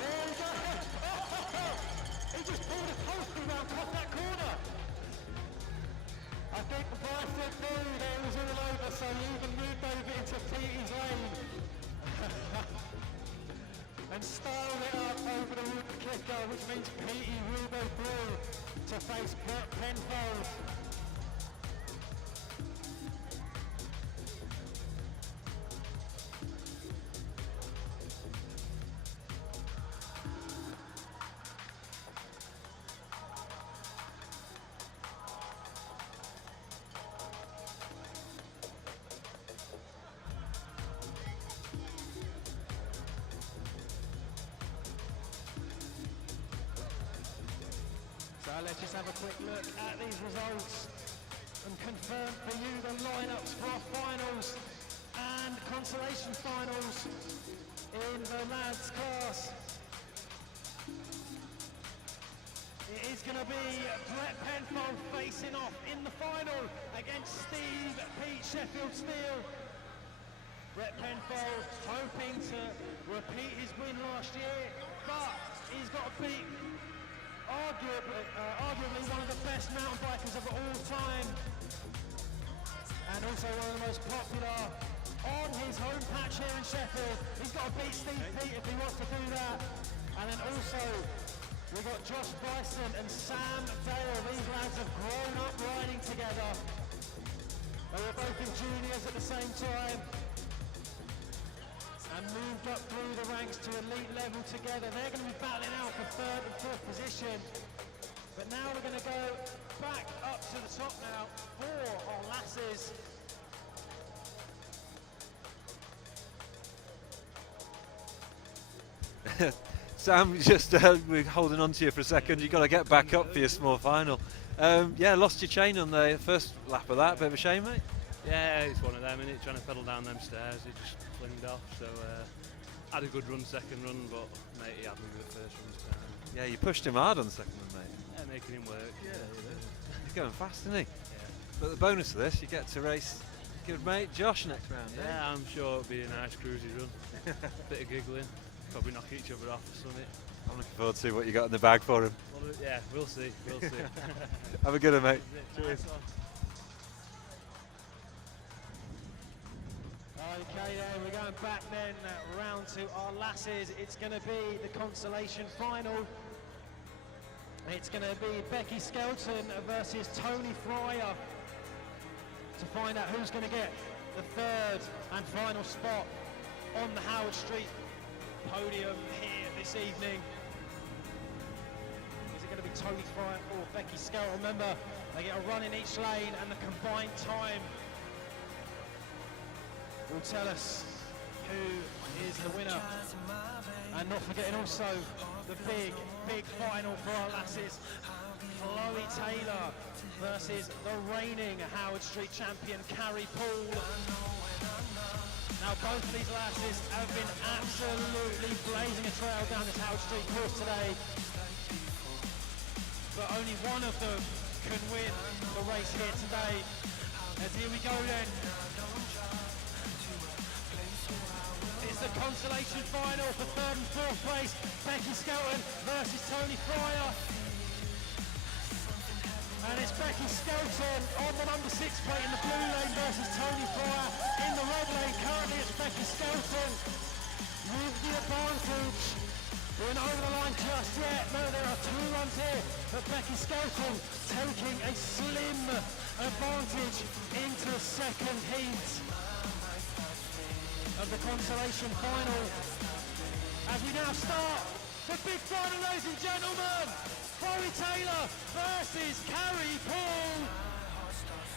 There we go, he just pulled a postie round off that corner. I think Bryson knew that it was all over, so he even moved over into Petey's lane. And styled it up over the wooden kicker, which means Petey will go through to face Brett Penfold. So let's just have a quick look at these results and confirm for you the lineups for our finals and consolation finals in the lads class. It is going to be Brett Penfold facing off in the final against Steve Pete Sheffield Steel. Brett Penfold hoping to repeat his win last year, but he's got to beat arguably one of the best mountain bikers of all time, and also one of the most popular on his home patch here in Sheffield. He's got to beat Steve Pete if he wants to do that. And then also we've got Josh Bryson and Sam Dale. These lads have grown up riding together. They were both in juniors at the same time and moved up through the ranks to elite level together. They're going to be battling out for 3rd and 4th position. But now we're going to go back up to the top now for our lasses. Sam, just we're holding on to you for a second. You've got to get back up for your small final. Yeah, lost your chain on the first lap of that. Bit of a shame, mate. Yeah, it's one of them, innit? Trying to pedal down them stairs, it just flinged off. So had a good run, second run, but mate, he had me with the first run this time. Yeah, you pushed him hard on the second one, mate. Yeah, making him work. Yeah, He's going fast, isn't he? Yeah. But the bonus of this, you get to race good mate Josh next round. Yeah, I'm sure it'll be a nice cruisy run. Bit of giggling, probably knock each other off or something. I'm looking forward to see what you got in the bag for him. Well, yeah, we'll see. We'll see. Have a good one, mate. Cheers. Okay then, we're going back then round to our lasses. It's going to be the consolation final. It's going to be Becky Skelton versus Tony Fryer to find out who's going to get the 3rd and final spot on the Howard Street podium here this evening. Is it going to be Tony Fryer or Becky Skelton? Remember, they get a run in each lane and the combined time will tell us who is the winner. And not forgetting also the big final for our lasses. Chloe Taylor versus the reigning Howard Street champion, Carrie Poole. Now both of these lasses have been absolutely blazing a trail down this Howard Street course today. But only one of them can win the race here today. As here we go then. It's the consolation final for third and fourth place. Becky Skelton versus Tony Fryer. And it's Becky Skelton on the number 6 plate in the blue lane versus Tony Fryer in the red lane. Currently it's Becky Skelton with the advantage. We're not over the line just yet. No, there are 2 runs here, but Becky Skelton taking a slim advantage into second heat of the consolation final. As we now start the big final, ladies and gentlemen. Chloe Taylor versus Carrie Paul.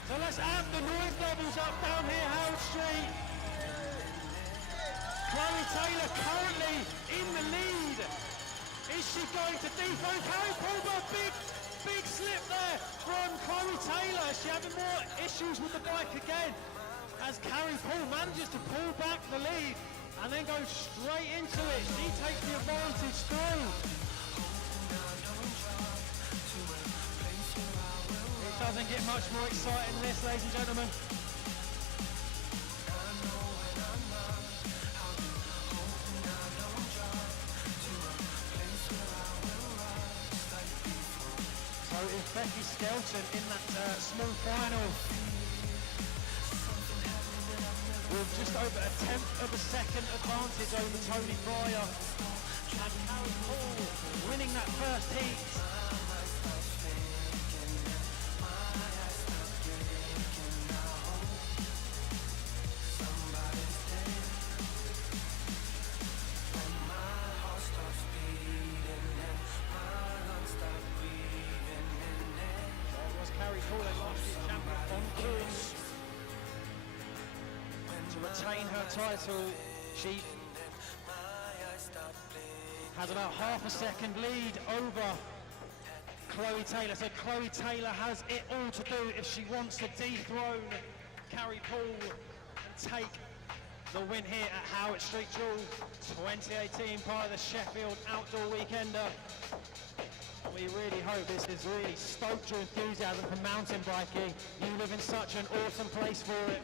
So let's amp the noise levels up down here, Howard Street. Chloe Taylor currently in the lead. Is she going to dethrone Carrie Paul? But big slip there from Chloe Taylor. Is she having more issues with the bike again? As Carrie Paul manages to pull back the lead and then goes straight into it. She takes the advantage through. It doesn't get much more exciting than this, ladies and gentlemen. So it's Becky Skelton in that small final with just over a 1/10 of a second advantage over Tony Fryer. And Carrie Paul winning that first heat. Retain her title. She has about half a second lead over Chloe Taylor. So Chloe Taylor has it all to do if she wants to dethrone Carrie Paul and take the win here at Howard Street Duel 2018, part of the Sheffield Outdoor Weekender. We really hope this has really stoked your enthusiasm for mountain biking. You live in such an awesome place for it.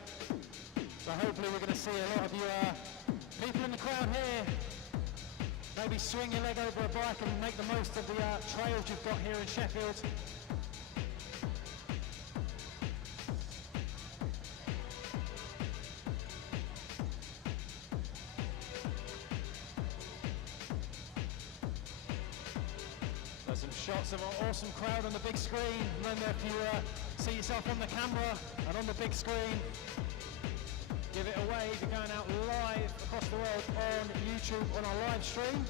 So hopefully we're going to see a lot of you people in the crowd here. Maybe swing your leg over a bike and make the most of the trails you've got here in Sheffield. There's some shots of an awesome crowd on the big screen. Remember, if you see yourself on the camera and on the big screen, give it away if you're going out live across the world on YouTube on our live stream.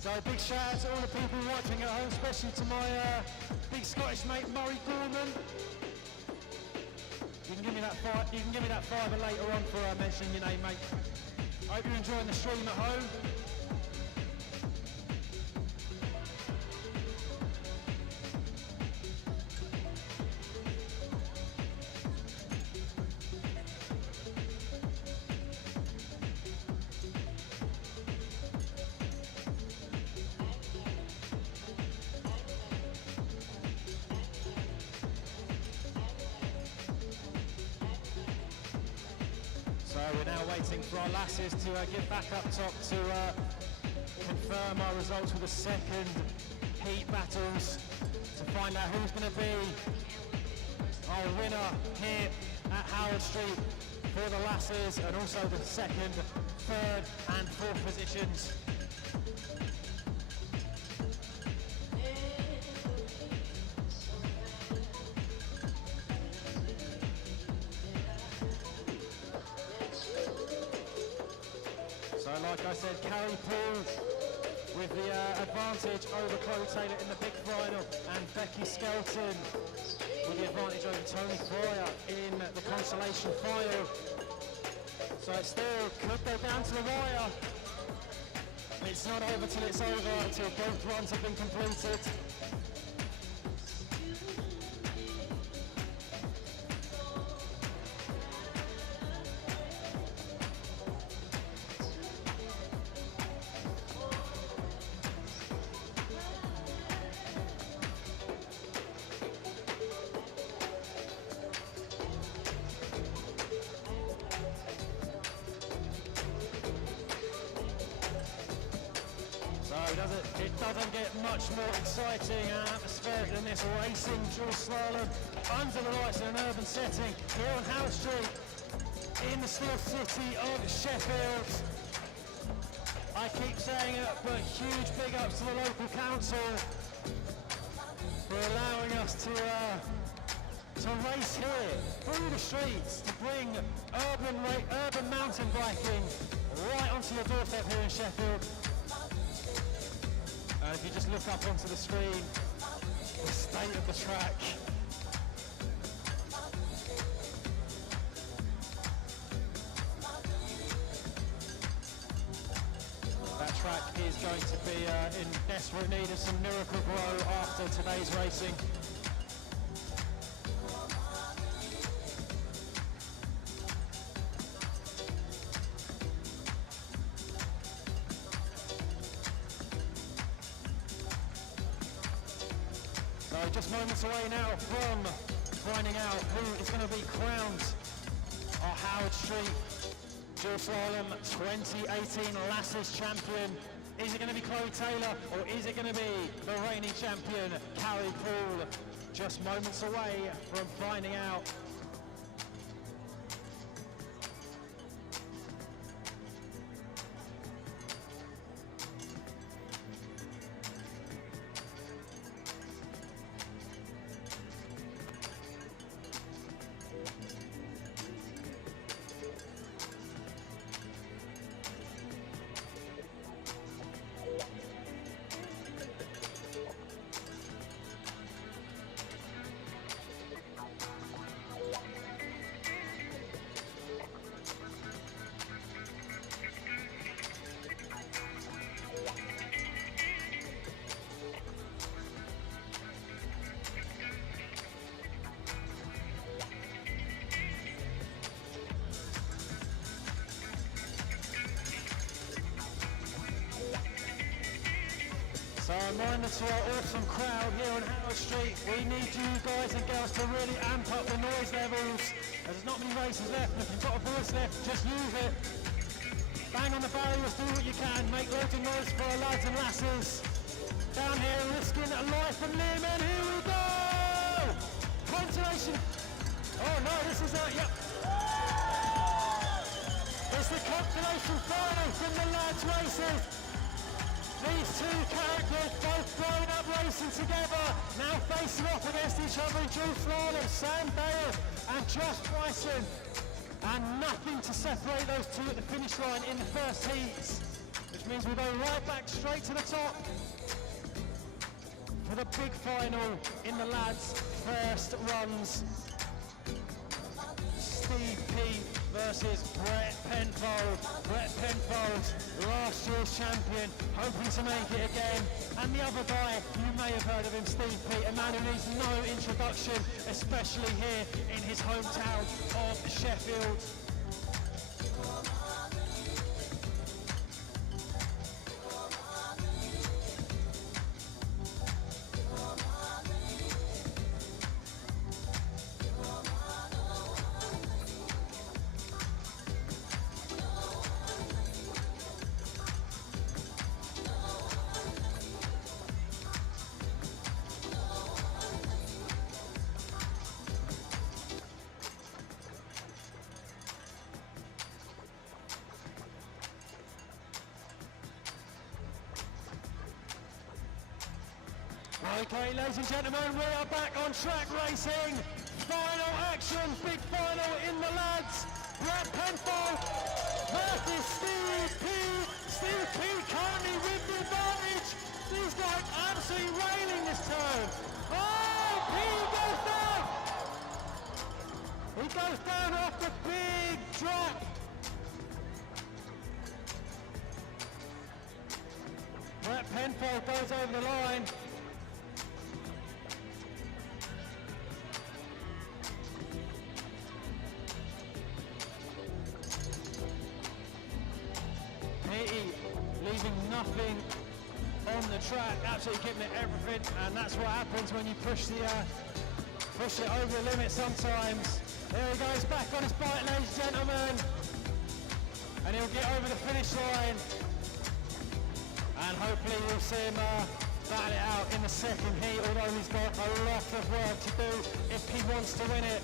So a big shout out to all the people watching at home, especially to my big Scottish mate Murray Gorman. You can give me that fiver later on for mentioning your name, mate. I hope you're enjoying the stream at home. We're now waiting for our lasses to get back up top to confirm our results for the second heat battles, to find out who's going to be our winner here at Howard Street for the lasses, and also the second, third and fourth positions. Like I said, Carrie Paul with the advantage over Chloe Taylor in the big final, and Becky Skelton with the advantage over Tony Fryer in the consolation final. So it still could go down to the wire. It's not over till it's over, until both runs have been completed. It doesn't get much more exciting and atmospheric than this racing dual slalom under the lights in an urban setting here on Howard Street in the steel city of Sheffield. I keep saying it, but huge big ups to the local council for allowing us to race here through the streets, to bring urban mountain biking right onto your doorstep here in Sheffield. If you just look up onto the screen, the state of the track. That track is going to be in desperate need of some miracle grow after today's racing. Just moments away now from finding out who is going to be crowned our Howard Street Dual Slalom 2018 Lasses champion. Is it going to be Chloe Taylor, or is it going to be the reigning champion, Carrie Poole? Just moments away from finding out. So a reminder to our awesome crowd here on Howard Street, we need you guys and girls to really amp up the noise levels. There's not many races left, and if you've got a voice left, just use it. Bang on the barriers, do what you can, make loads of noise for our lads and lasses. Down here, risking life and limb, and here we go! Consolation. Oh no, this is not, yep. It's the consolation final from the lads races. These two characters both growing up racing together, now facing off against each other in dual slalom. Sam Dale and Josh Bryson. And nothing to separate those two at the finish line in the first heats, which means we'll go right back straight to the top for the big final in the lads' first runs. Steve P versus Brett Penfold. Brett Penfold, last year's champion, hoping to make it again. And the other guy, you may have heard of him, Steve P, a man who needs no introduction, especially here in his hometown of Sheffield. Okay, ladies and gentlemen, we are back on track racing. Final action, big final in the lads. Brett Penfold versus Steve P Steve Pete currently with the advantage. He's like absolutely railing this turn. Oh, Pete goes down. He goes down off the big drop. Brett Penfold goes over the line. Petey leaving nothing on the track, absolutely giving it everything, and that's what happens when you push it over the limit sometimes. There he goes, back on his bike, ladies and gentlemen, and he'll get over the finish line, and hopefully you'll see him battle it out in the second heat, although he's got a lot of work to do if he wants to win it.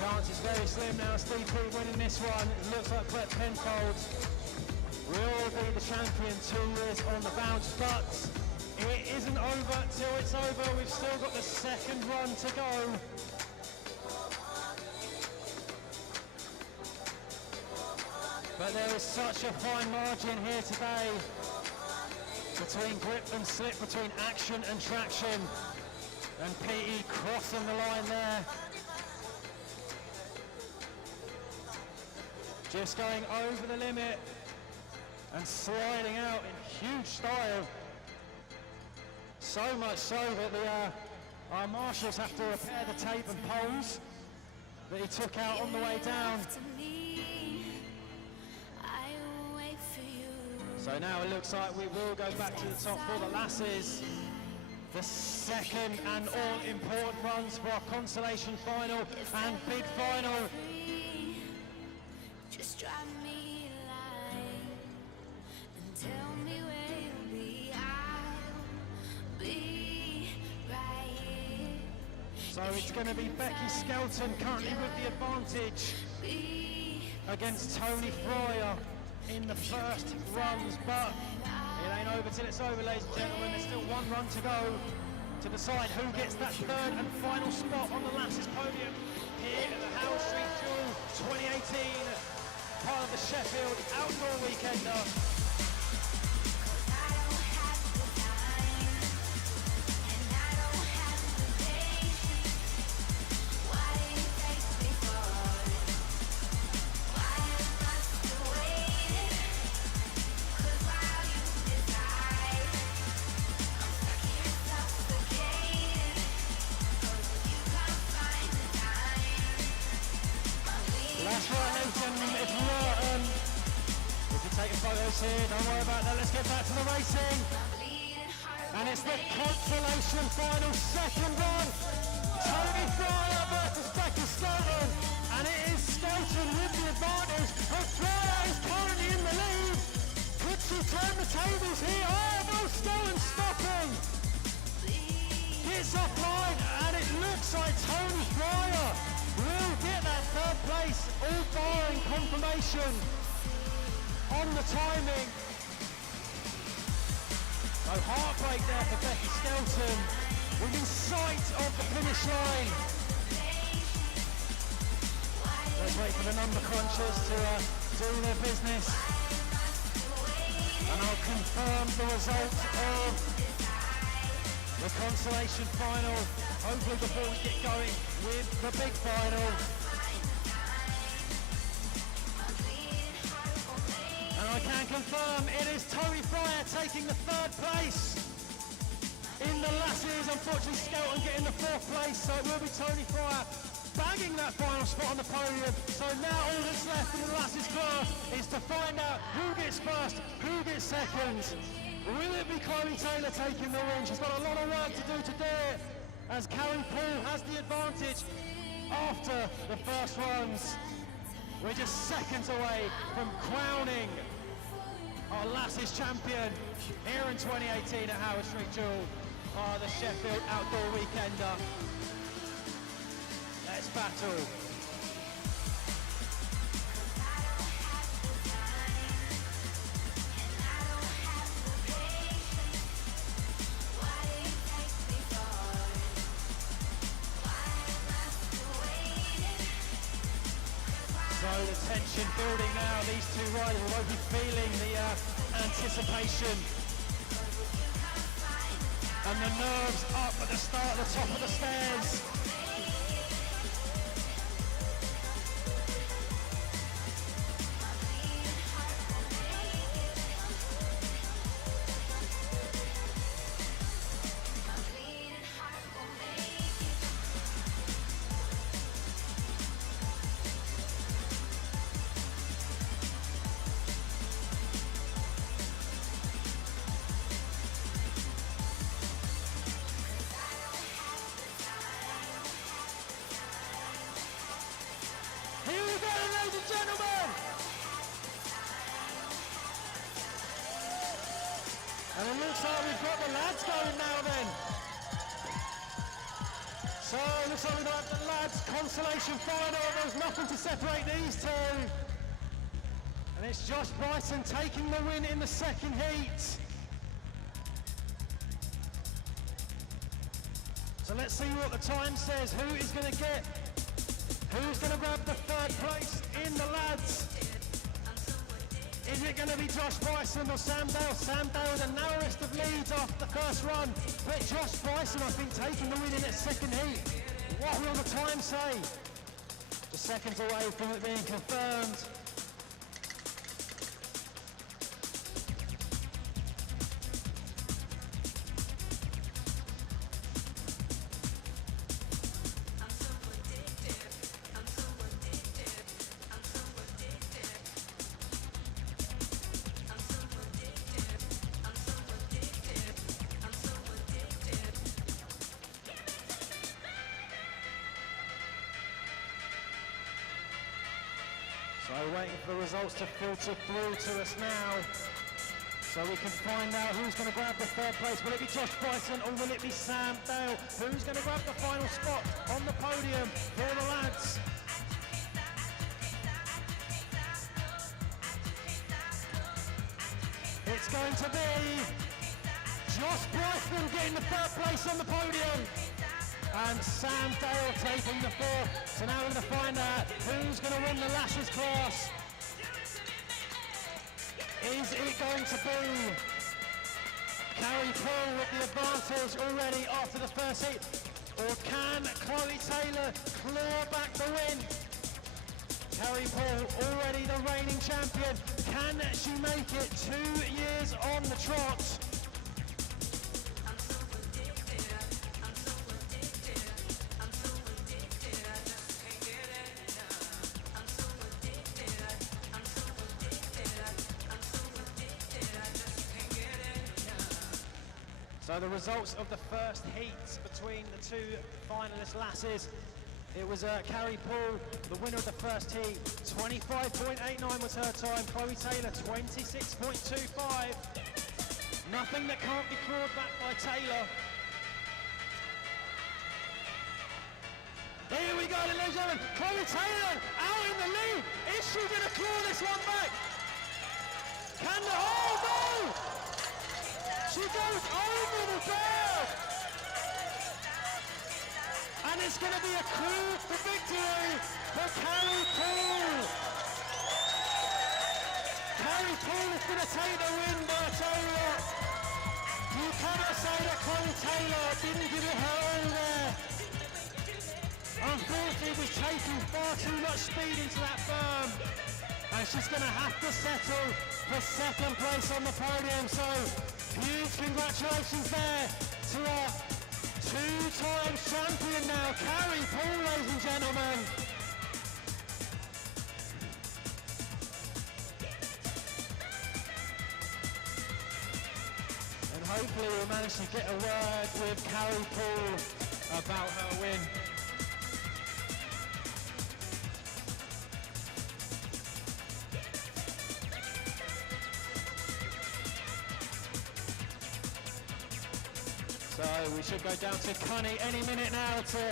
Chance is very slim now, Steve P winning this one. It looks like Brett Penfold will be the champion 2 years on the bounce, but it isn't over till it's over. We've still got the second run to go. But there is such a fine margin here today between grip and slip, between action and traction. And PE crossing the line there. Just going over the limit and sliding out in huge style. So much so that our marshals have to repair the tape and poles that he took out on the way down. So now it looks like we will go back to the top for the lasses. The second and all important runs for our consolation final and big final. Just drive me a line and tell me where you'll be. I'll be right here. So it's going to be Becky Skelton currently with the advantage against Tony Fryer in the first runs, but it ain't over till it's over, ladies and gentlemen. There's still one run to go to decide who gets that third and final spot on the Lasses podium here at the Howell Street Jewel 2018, part of the Sheffield Outdoor Weekender. Here, don't worry about that, let's get back to the racing. And it's the consolation final second run. Tony Fryer versus Becky Skelton. And it is Skelton with the advantage. And Fryer is currently in the lead. Could she turn the tables here? Oh, no, Skelton stopping. Gets offline, and it looks like Tony Fryer will get that third place, all barring confirmation on the timing. So heartbreak there for Becky Skelton, within sight of the finish line. Let's wait for the number crunchers to do their business. And I'll confirm the result of the consolation final, hopefully before we get going with the big final. I can confirm it is Tony Fryer taking the third place in the Lasses. Unfortunately, Skelton getting the fourth place, so it will be Tony Fryer bagging that final spot on the podium. So now all that's left in the Lasses class is to find out who gets first, who gets second. Will it be Chloe Taylor taking the win? She's got a lot of work to do today, as Karen Poole has the advantage after the first runs. We're just seconds away from crowning our Lasses champion here in 2018 at Howard Street Jewel, the Sheffield Outdoor Weekender. Let's battle. So the tension building now. These two riders will both be feeling the anticipation and the nerves up at the start, the top of the stairs. And it looks like we've got the lads going now then. So it looks like we've got the lads consolation final. There's nothing to separate these two. And it's Josh Bryson taking the win in the second heat. So let's see what the time says. Who's going to grab the third place in the lads? Is it going to be Josh Bryson or Sam Dale? Sam Dale the narrowest of leads after the first run, but Josh Bryson I think taking the win in its second heat. What will the time say? Just seconds away from it being confirmed. So waiting for the results to filter through to us now, so we can find out who's going to grab the third place. Will it be Josh Bryson or will it be Sam Dale? Who's going to grab the final spot on the podium for the lads? It's going to be Josh Bryson getting the third place on the podium. And Sam Dale taking the fourth. So now we're going to find out who's going to win the Lashes class. Is it going to be Carrie Poole with the advantage already after the first heat? Or can Chloe Taylor claw back the win? Carrie Poole, already the reigning champion. Can she make it 2 years on the trot? So the results of the first heat between the two finalist lasses. It was Carrie Poole, the winner of the first heat. 25.89 was her time. Chloe Taylor, 26.25. Nothing that can't be clawed back by Taylor. Here we go, ladies and gentlemen. Chloe Taylor out in the lead. Is she going to claw this one back? Can the no! She goes over the bird! And it's going to be a coup for victory for Carrie Poole. Carrie Poole is going to take the win, but I tell you what, you cannot say that Chloe Taylor didn't give it her all there. Unfortunately, was taking far too much speed into that berm. And she's going to have to settle for second place on the podium. So, huge congratulations there to our two-time champion now, Carrie Poole, ladies and gentlemen. And hopefully we'll manage to get a word with Carrie Poole about her win. So we should go down to Connie any minute now to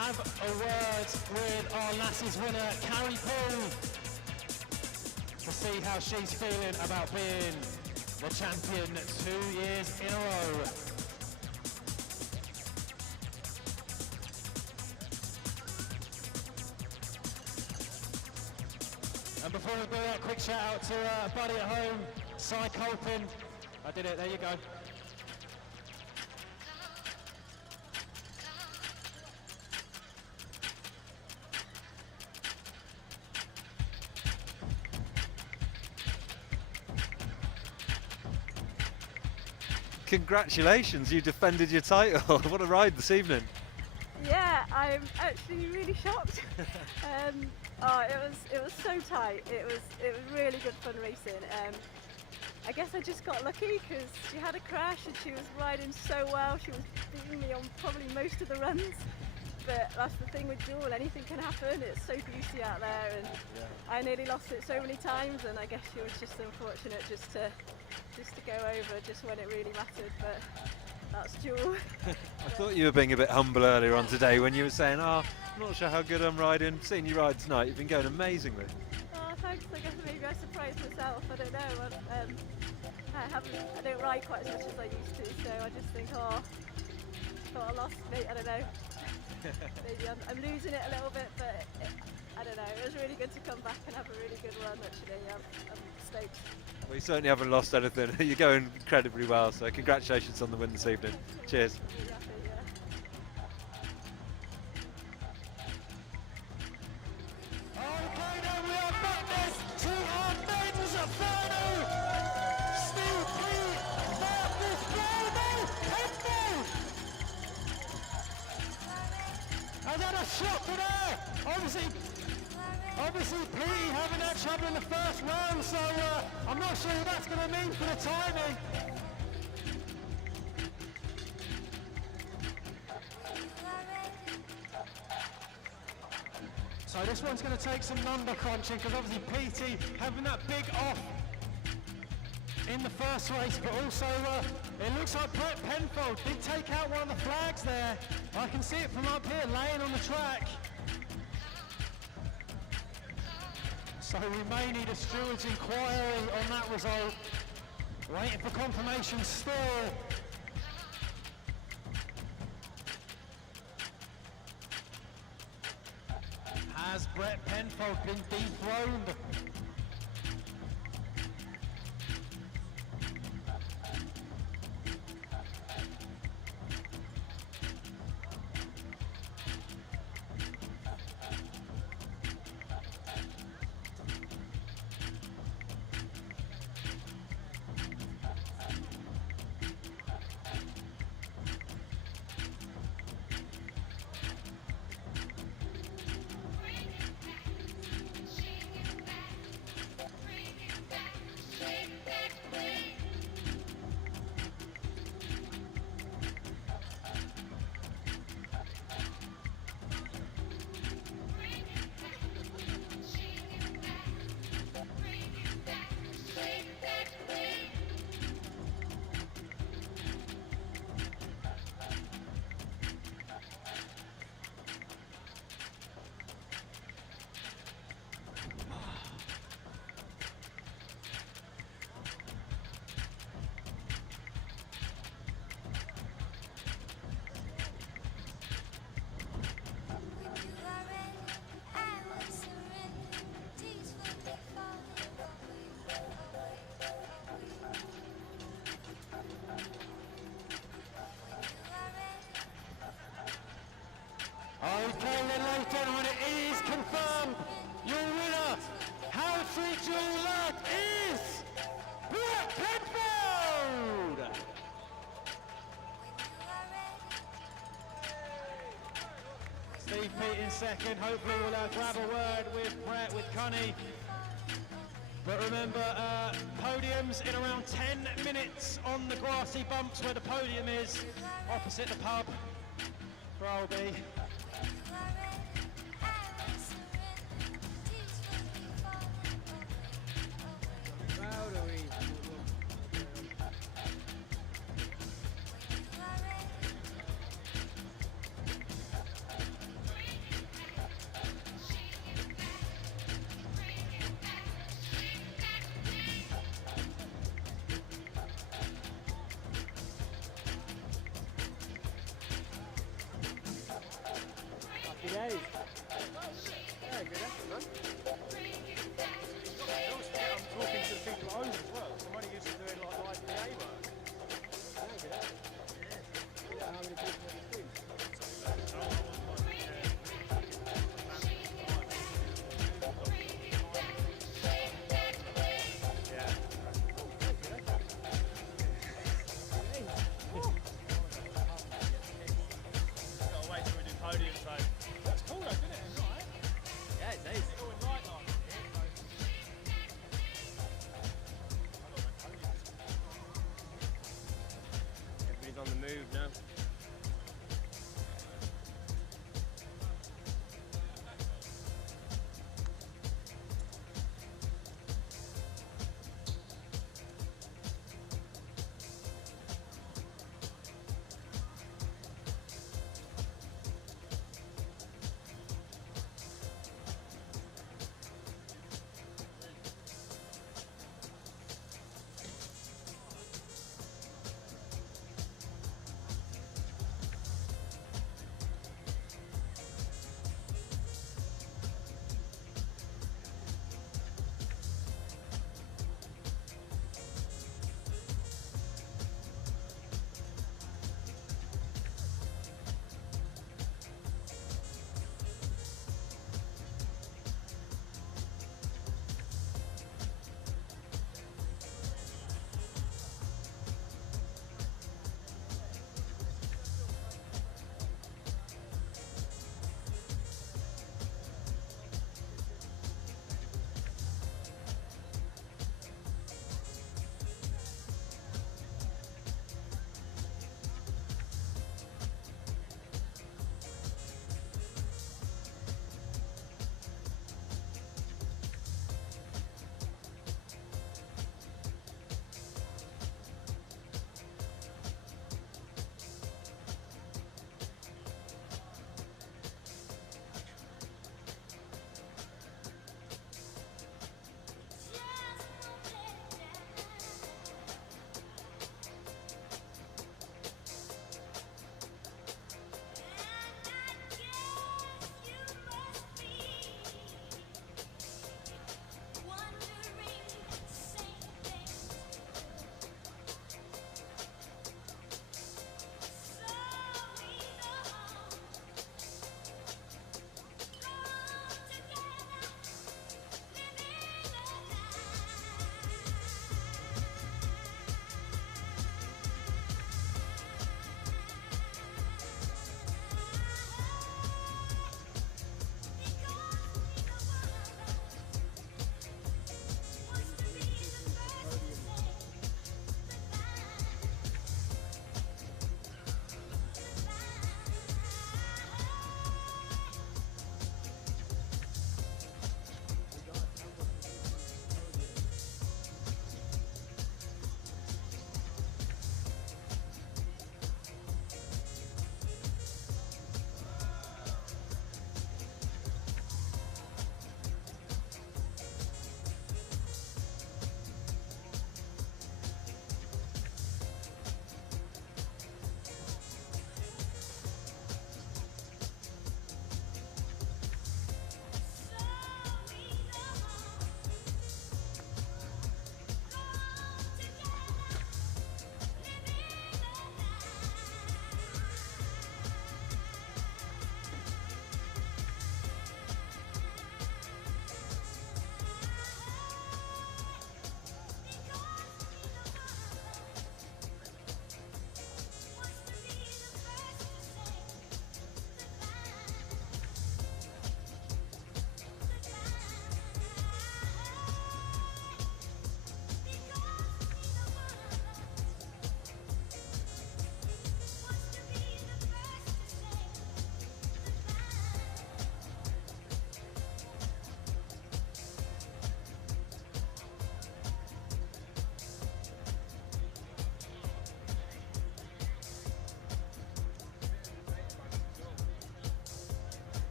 have a word with our Lasses winner, Carrie Poole, to see how she's feeling about being the champion 2 years in a row. And before we do that, quick shout out to Buddy at home, Cy Colpin. I did it, there you go. Congratulations, you defended your title. What a ride this evening. Yeah, I'm actually really shocked. It was so tight. It was really good fun racing. I guess I just got lucky because she had a crash and she was riding so well. She was beating me on probably most of the runs. But that's the thing with Jewel, anything can happen. It's so juicy out there, and I nearly lost it so many times. And I guess she was just unfortunate just to go over just when it really mattered. But that's Jewel. I thought you were being a bit humble earlier on today when you were saying, I'm not sure how good I'm riding. Seeing you ride tonight, you've been going amazingly. Oh, thanks. I guess maybe I surprised myself. I don't know. I don't ride quite as much as I used to, so I just think, thought I lost. Maybe, I don't know. Maybe I'm losing it a little bit, but I don't know. It was really good to come back and have a really good run. Actually, I'm stoked. Well, you certainly haven't lost anything. You're going incredibly well, so congratulations on the win this evening. Cheers. Okay, now we are back to our men's final. Steve P. Marcus Bravo Penfold has had a shot to there. Obviously P having that trouble in the first round, so I'm not sure what that's going to mean for the timing. So this one's going to take some number crunching because obviously PT having that big off in the first race, but also it looks like Brett Penfold did take out one of the flags there. I can see it from up here laying on the track. So we may need a steward's inquiry on that result. Waiting for confirmation still. Has Brett Penfold been dethroned? Okay, then, ladies and gentlemen, it is confirmed. Your winner, Howard Street Jewel Lad, is Brett Penfold! Steve Pete in second. Hopefully we'll grab a word with Brett, with Connie. But remember, podiums in around 10 minutes on the grassy bumps where the podium is, opposite the pub for Albi. Happy days. Very good effort, man.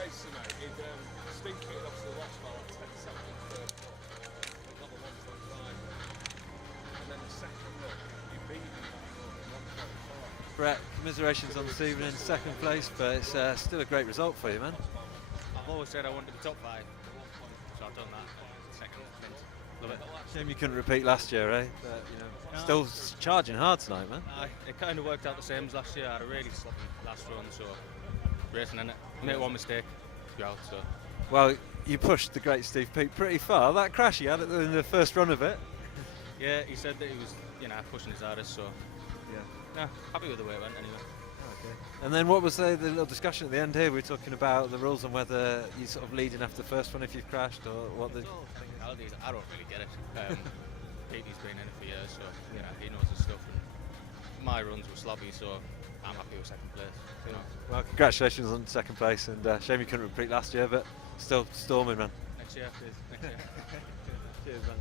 race tonight. Steve Peat obviously lost by like 10 seconds first run. He got the 125. And then the second run, he beat him by 145. Brett, commiserations on this evening, second place, but it's still a great result for you, man. I've always said I wanted the top 5, so I've done that. Second, love it. Shame you couldn't repeat last year, eh? But, you know, still charging hard tonight, man. It kind of worked out the same as last year. I had a really sloppy last run, so racing in it. Made one mistake throughout, so. Well, you pushed the great Steve Peat pretty far. That crash he had in the first run of it. Yeah, he said that he was, pushing his hardest, so. Yeah, happy with the way it went anyway. Okay. And then what was the little discussion at the end here? We were talking about the rules and whether you sort of lead in after the first one if you've crashed, or what the. Technicalities, I don't really get it. Petey's been in it for years, so he knows his stuff. And my runs were sloppy, so I'm happy with second place. Well, congratulations on second place, and shame you couldn't repeat last year, but still storming, man. Next year. Next year. Cheers, man.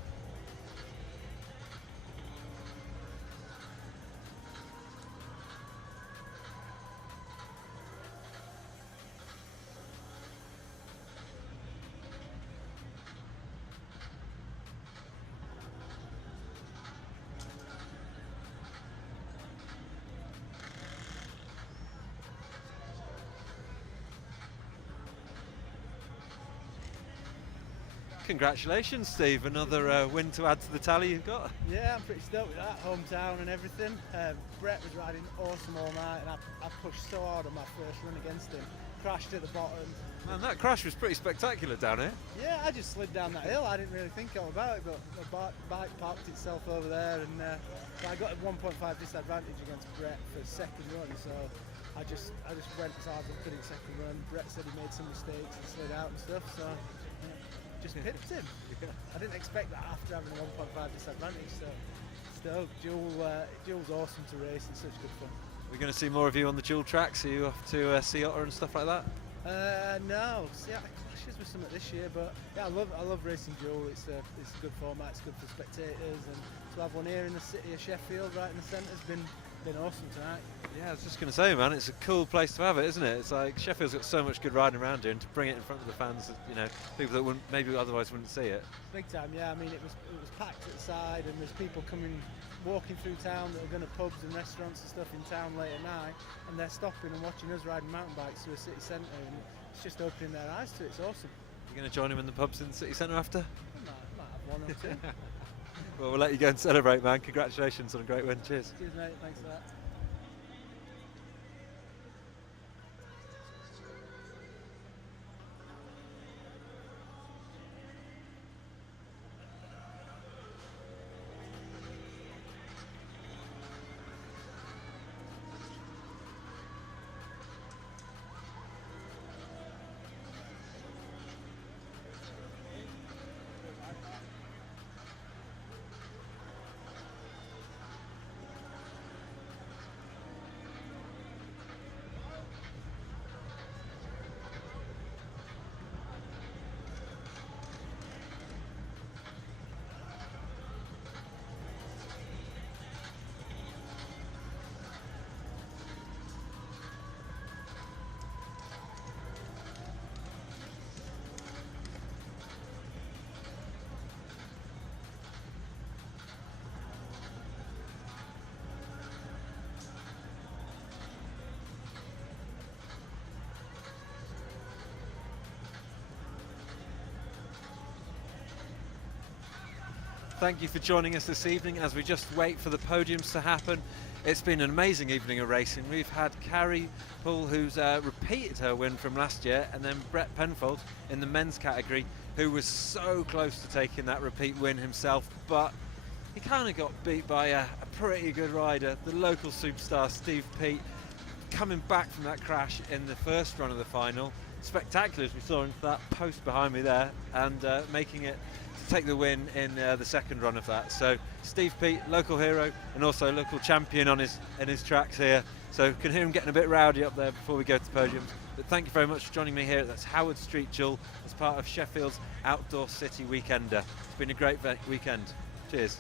Congratulations, Steve. Another win to add to the tally you've got. Yeah, I'm pretty stoked with that. Hometown and everything. Brett was riding awesome all night, and I pushed so hard on my first run against him. Crashed at the bottom. Man, that crash was pretty spectacular down here. Yeah, I just slid down that hill. I didn't really think all about it, but the bike parked itself over there, and I got a 1.5 disadvantage against Brett for second run. So I just went as hard as I could in second run. Brett said he made some mistakes and slid out and stuff. So. Just pipped him. I didn't expect that after having a 1.5 disadvantage, so still, Duel's awesome to race, it's such good fun. We're going to see more of you on the Duel tracks. Are you off to Sea Otter and stuff like that? No, yeah, clashes with some this year, but yeah, I love racing Duel. It's a good format, it's good for spectators, and to have one here in the city of Sheffield, right in the centre, has been awesome tonight. Yeah, I was just going to say, man, it's a cool place to have it, isn't it? It's like Sheffield's got so much good riding around here, and to bring it in front of the fans, people that maybe otherwise wouldn't see it. Big time, yeah. I mean, it was packed at the side, and there's people walking through town that are going to pubs and restaurants and stuff in town late at night, and they're stopping and watching us riding mountain bikes through a city centre, and it's just opening their eyes to it. It's awesome. You're going to join them in the pubs in the city centre after? I might have one or two. Well, we'll let you go and celebrate, man. Congratulations on a great win. Cheers. Cheers, mate. Thanks for that. Thank you for joining us this evening as we just wait for the podiums to happen. It's been an amazing evening of racing. We've had Carrie Poole, who's repeated her win from last year, and then Brett Penfold in the men's category, who was so close to taking that repeat win himself, but he kind of got beat by a pretty good rider, the local superstar Steve Peat, coming back from that crash in the first run of the final. Spectacular, as we saw into that post behind me there, and making it to take the win in the second run of that. So Steve Peat, local hero and also local champion in his tracks here. So can hear him getting a bit rowdy up there before we go to podiums. But thank you very much for joining me here. That's Howard Street Duel as part of Sheffield's Outdoor City Weekender. It's been a great weekend. Cheers.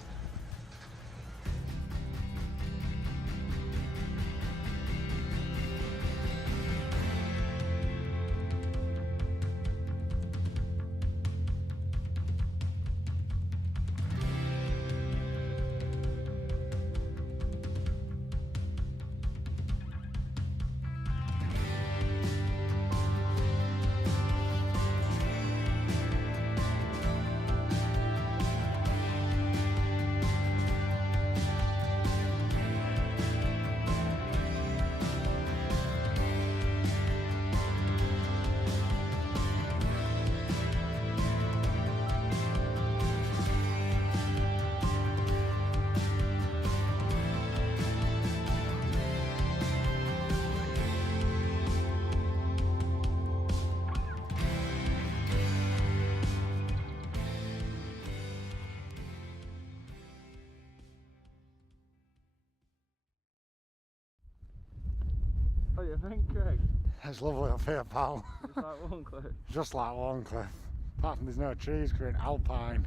you think, Craig? It's lovely up here, pal. Just like Warncliffe. Just like Warncliffe. Apart from there's no trees, green alpine.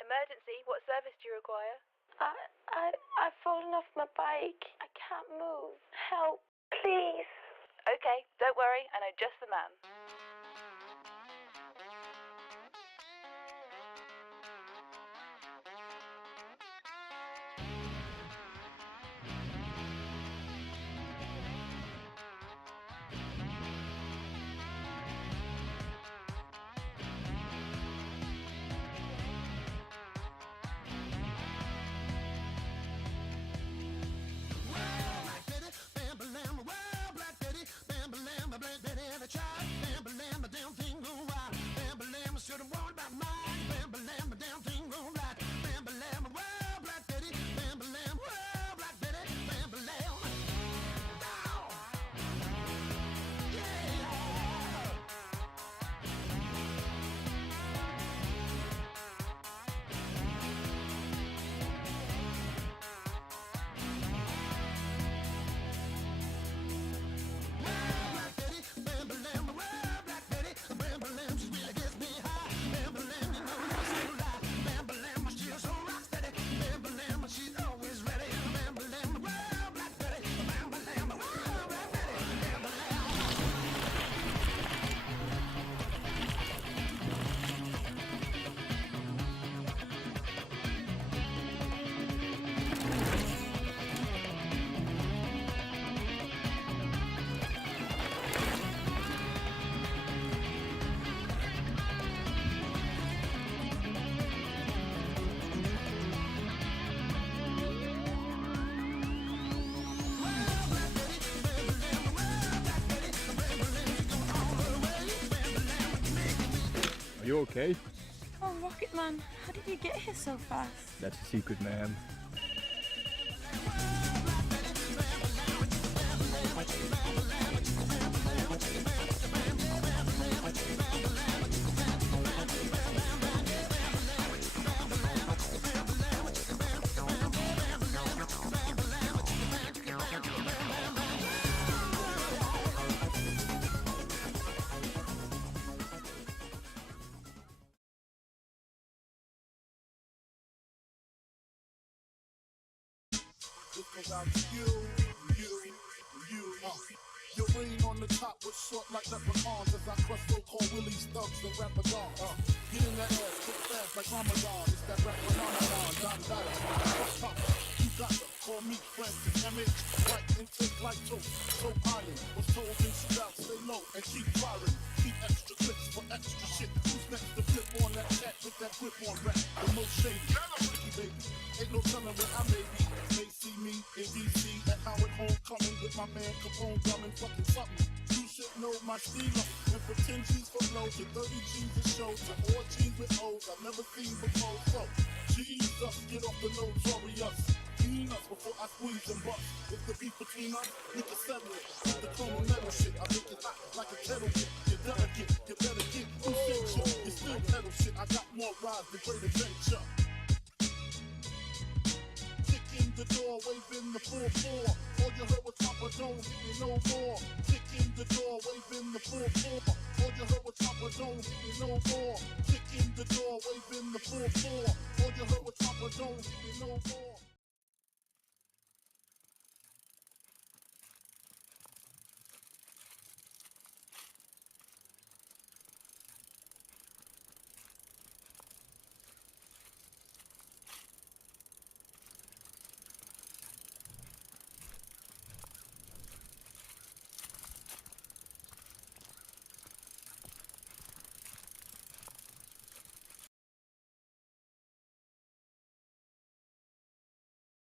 Emergency, what service do you require? I've fallen off my bike. I can't move. Help, please. Okay, don't worry, I know just the man. Are you okay? Oh, Rocket Man, how did you get here so fast? That's a secret, man. This goes out to you. Your reign on the top was short like leprechauns as I crush so-called willies, thugs, and rappers on. Get in that ass, quick fast like Ramadan. It's that rap phenomenon, Don Dada. You got to call me Francis Emmett. Right intake like toast, so iron. Was told and shoot out, stay low. and keep firing. Keep extra clips for extra shit. Who's next to flip on that chat with that grip on rap? The most shady, Ricky baby. Ain't no telling where I may be. May see me in DC at Howard Homecoming with my man Capone drumming fucking something. You should know my stealer. And for 10 G's for blows to 30 G's a show to all G's with O's I've never seen before. So Jesus, get off the notorious. Clean us before I squeeze and bust. If the beef between us, we can settle it. With the chrome metal shit, I make it hot like a kettle shit. You delicate, you better get who sent you. You still pedal shit, I got more rides than Great Adventure. Kick in the door, waving the 4-4. All you heard was Papa, don't hit me no more. Kick in the door, waving the 4-4. All you heard was Papa, don't hit me no more. Kick in the door, waving the 4-4. All you heard was Papa, don't hit me no more.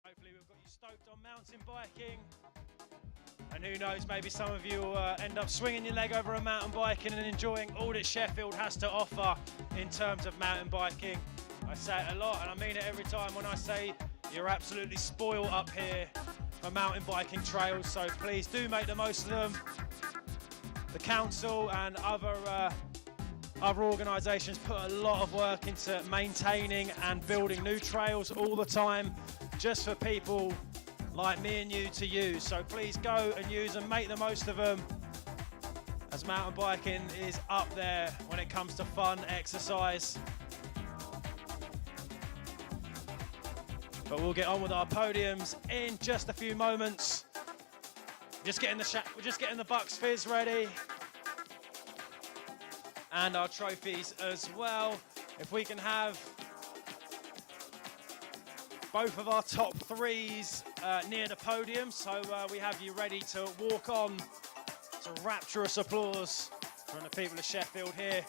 Hopefully we've got you stoked on mountain biking. And who knows, maybe some of you will end up swinging your leg over a mountain biking and enjoying all that Sheffield has to offer in terms of mountain biking. I say it a lot and I mean it every time when I say you're absolutely spoiled up here for mountain biking trails, so please do make the most of them. The council and other organisations put a lot of work into maintaining and building new trails all the time, just for people like me and you to use. So please go and use and make the most of them, as mountain biking is up there when it comes to fun exercise. But we'll get on with our podiums in just a few moments. We're just getting the Bucks Fizz ready. And our trophies as well. If we can have both of our top threes near the podium, so we have you ready to walk on. Some rapturous applause from the people of Sheffield here.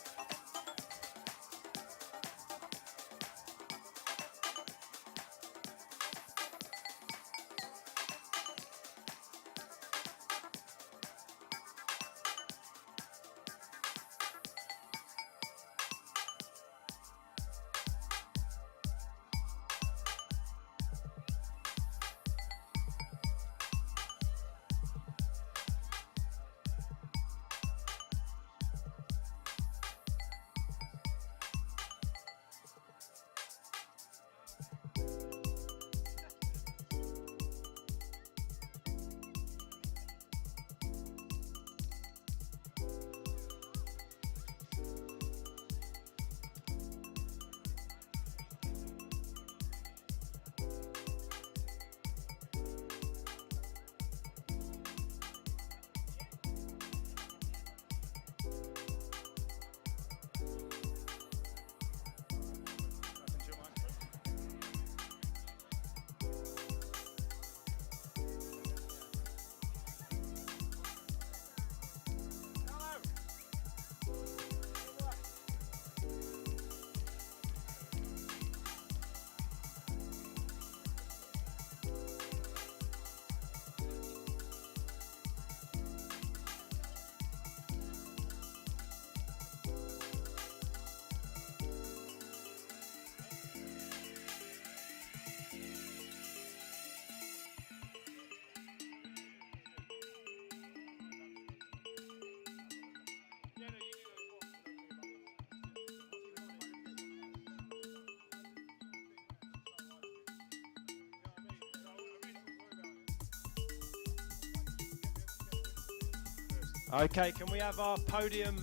Okay, can we have our podium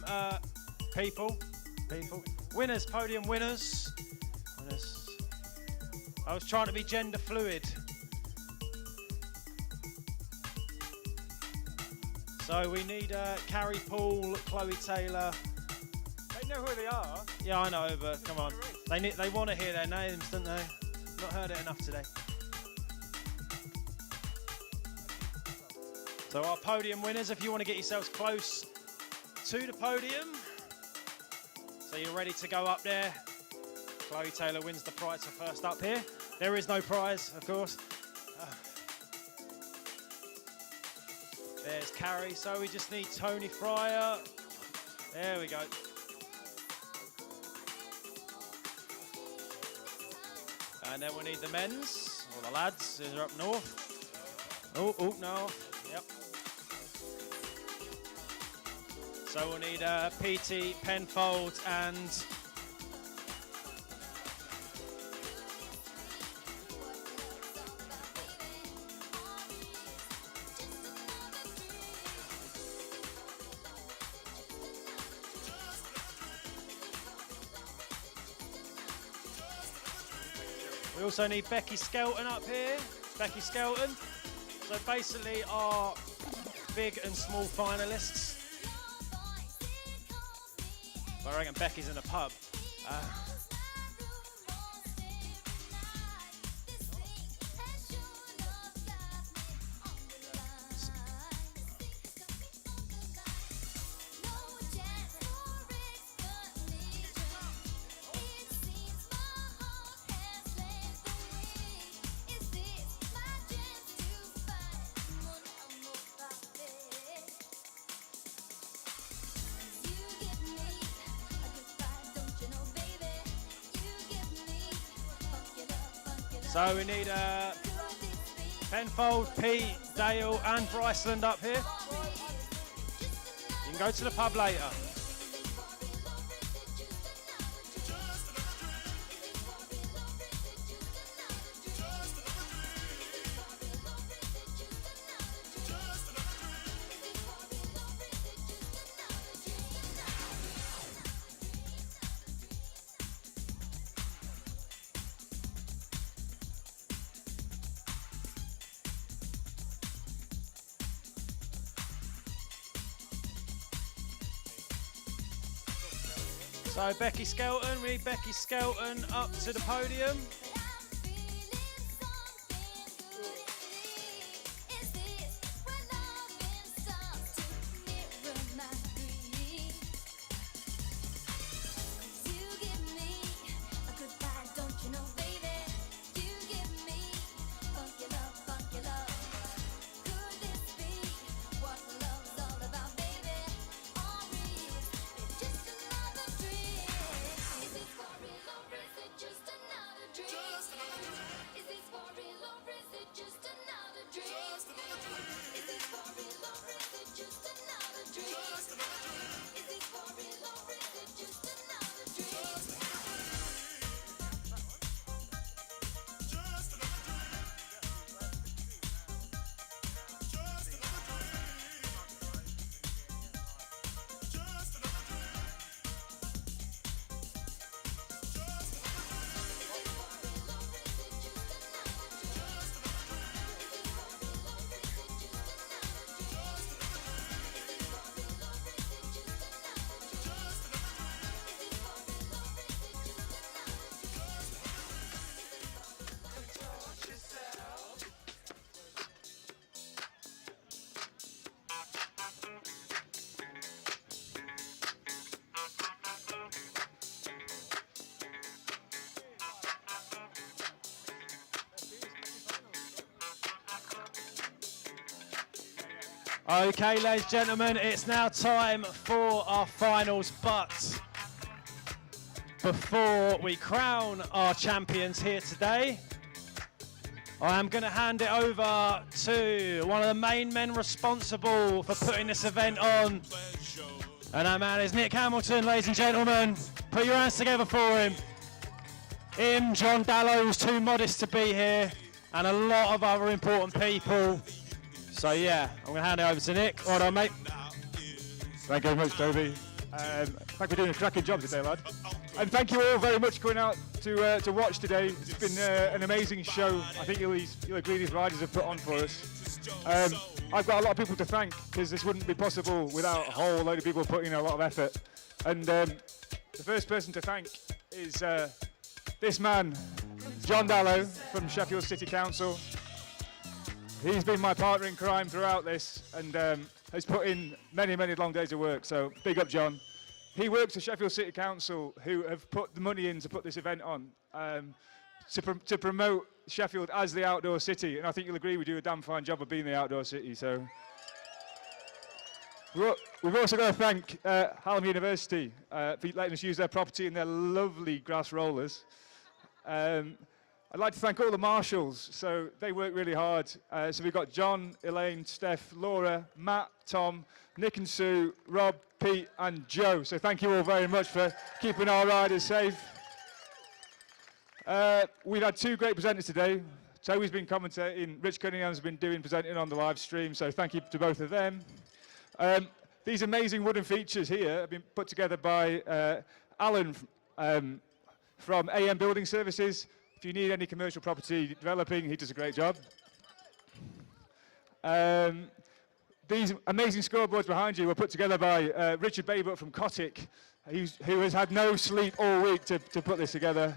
people? Winners, podium winners. I was trying to be gender fluid. So we need Carrie Paul, Chloe Taylor. They know who they are. Yeah, I know, but come on. They want to hear their names, don't they? Not heard it enough today. So our podium winners, if you want to get yourselves close to the podium. So you're ready to go up there. Chloe Taylor wins the prize for first up here. There is no prize, of course. There's Carrie, so we just need Tony Fryer. There we go. And then we need the men's, or the lads, who are up north. Oh, no, yep. So we'll need PT, Penfold, and we also need Becky Skelton up here. Becky Skelton. So basically our big and small finalists. I reckon Becky's in the pub. So we need Penfold, Pete, Dale and Bryceland up here. You can go to the pub later. So Becky Skelton, we need Becky Skelton up to the podium. Okay, ladies and gentlemen, it's now time for our finals, but before we crown our champions here today, I am going to hand it over to one of the main men responsible for putting this event on. And that man is Nick Hamilton, ladies and gentlemen. Put your hands together for him. Him, John Dallow, too modest to be here, and a lot of other important people. So yeah, I'm going to hand it over to Nick. Well done, mate. Thank you very much, Toby. Thank you for doing a cracking job today, lad. And thank you all very much for coming out to watch today. It's been an amazing show. I think you'll agree these riders have put on for us. I've got a lot of people to thank because this wouldn't be possible without a whole load of people putting in a lot of effort. And the first person to thank is this man, John Dallow from Sheffield City Council. He's been my partner in crime throughout this, and has put in many, many long days of work, so big up John. He works for Sheffield City Council, who have put the money in to put this event on, to promote Sheffield as the outdoor city, and I think you'll agree we do a damn fine job of being the outdoor city. So we've also got to thank Hallam University for letting us use their property and their lovely grass rollers. I'd like to thank all the marshals, so they work really hard. So we've got John, Elaine, Steph, Laura, Matt, Tom, Nick and Sue, Rob, Pete and Joe. So thank you all very much for keeping our riders safe. We've had two great presenters today. Toby's been commentating, Rich Cunningham's been presenting on the live stream, so thank you to both of them. These amazing wooden features here have been put together by Alan from AM Building Services. If you need any commercial property developing, he does a great job. These amazing scoreboards behind you were put together by Richard Baybutt from Kotick, who has had no sleep all week to put this together.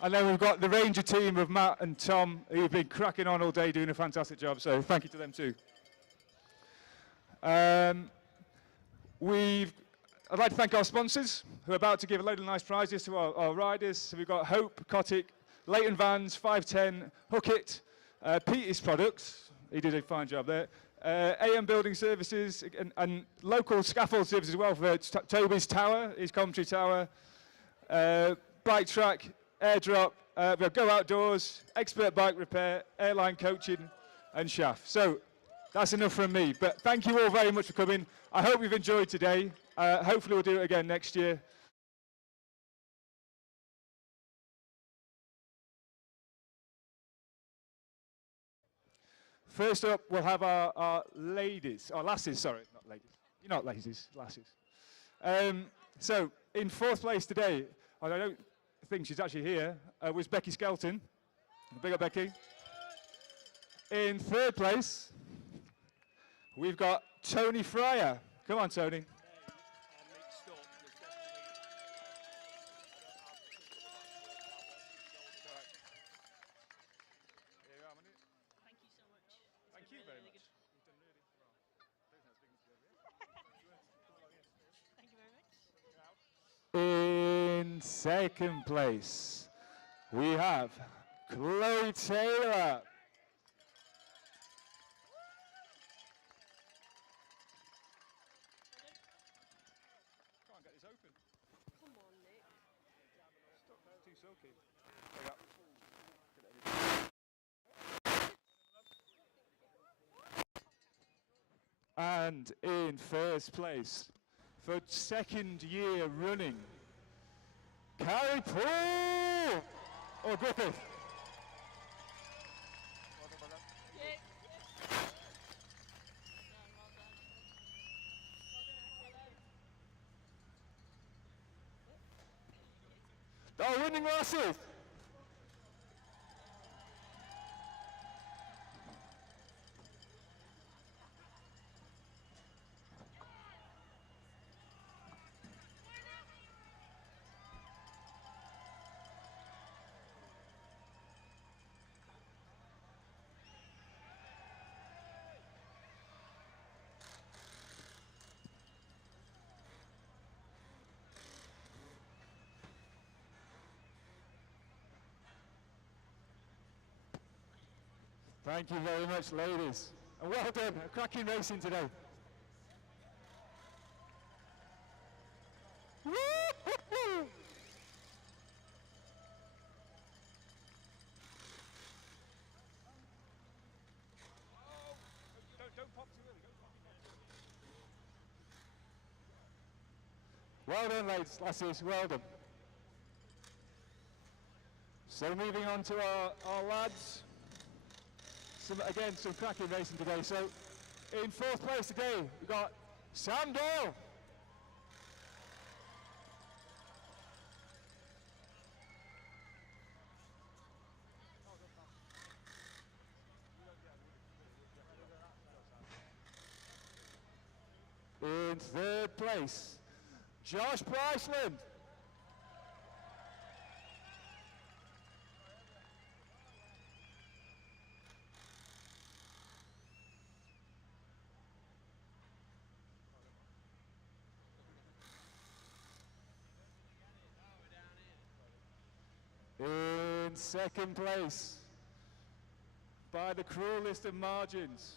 And then we've got the Ranger team of Matt and Tom, who've been cracking on all day doing a fantastic job, so thank you to them too. I'd like to thank our sponsors, who are about to give a load of nice prizes to our riders. So we've got Hope, Kotick, Leighton Vans, 510, Hookit, Pete's Products, he did a fine job there, AM Building Services, and local scaffold services as well for Toby's Tower, his commentary tower, Bike Track, Airdrop, we have Go Outdoors, Expert Bike Repair, Airline Coaching, and Shaft. So that's enough from me, but thank you all very much for coming. I hope you've enjoyed today. Hopefully we'll do it again next year. First up, we'll have our ladies, or lasses, sorry, not ladies. You're not ladies, lasses. So, in fourth place today, I don't think she's actually here, was Becky Skelton. Big up, Becky. In third place, we've got Tony Fryer. Come on, Tony. In second place, we have Chloe Taylor. Can't get this open. Come on, Nick. Stop, it's too silky. And in first place, for second year running, Carrie Poole or Griffith. Our winning lasses. Thank you very much, ladies. And well done, a cracking racing today. Woo-hoo-hoo! Don't pop too early. Well done, ladies, lasses, well done. So moving on to our lads. Again, some cracking racing today. So, in fourth place today, we've got Sam Doyle. In third place, Josh Priceland. second place by the cruelest of margins,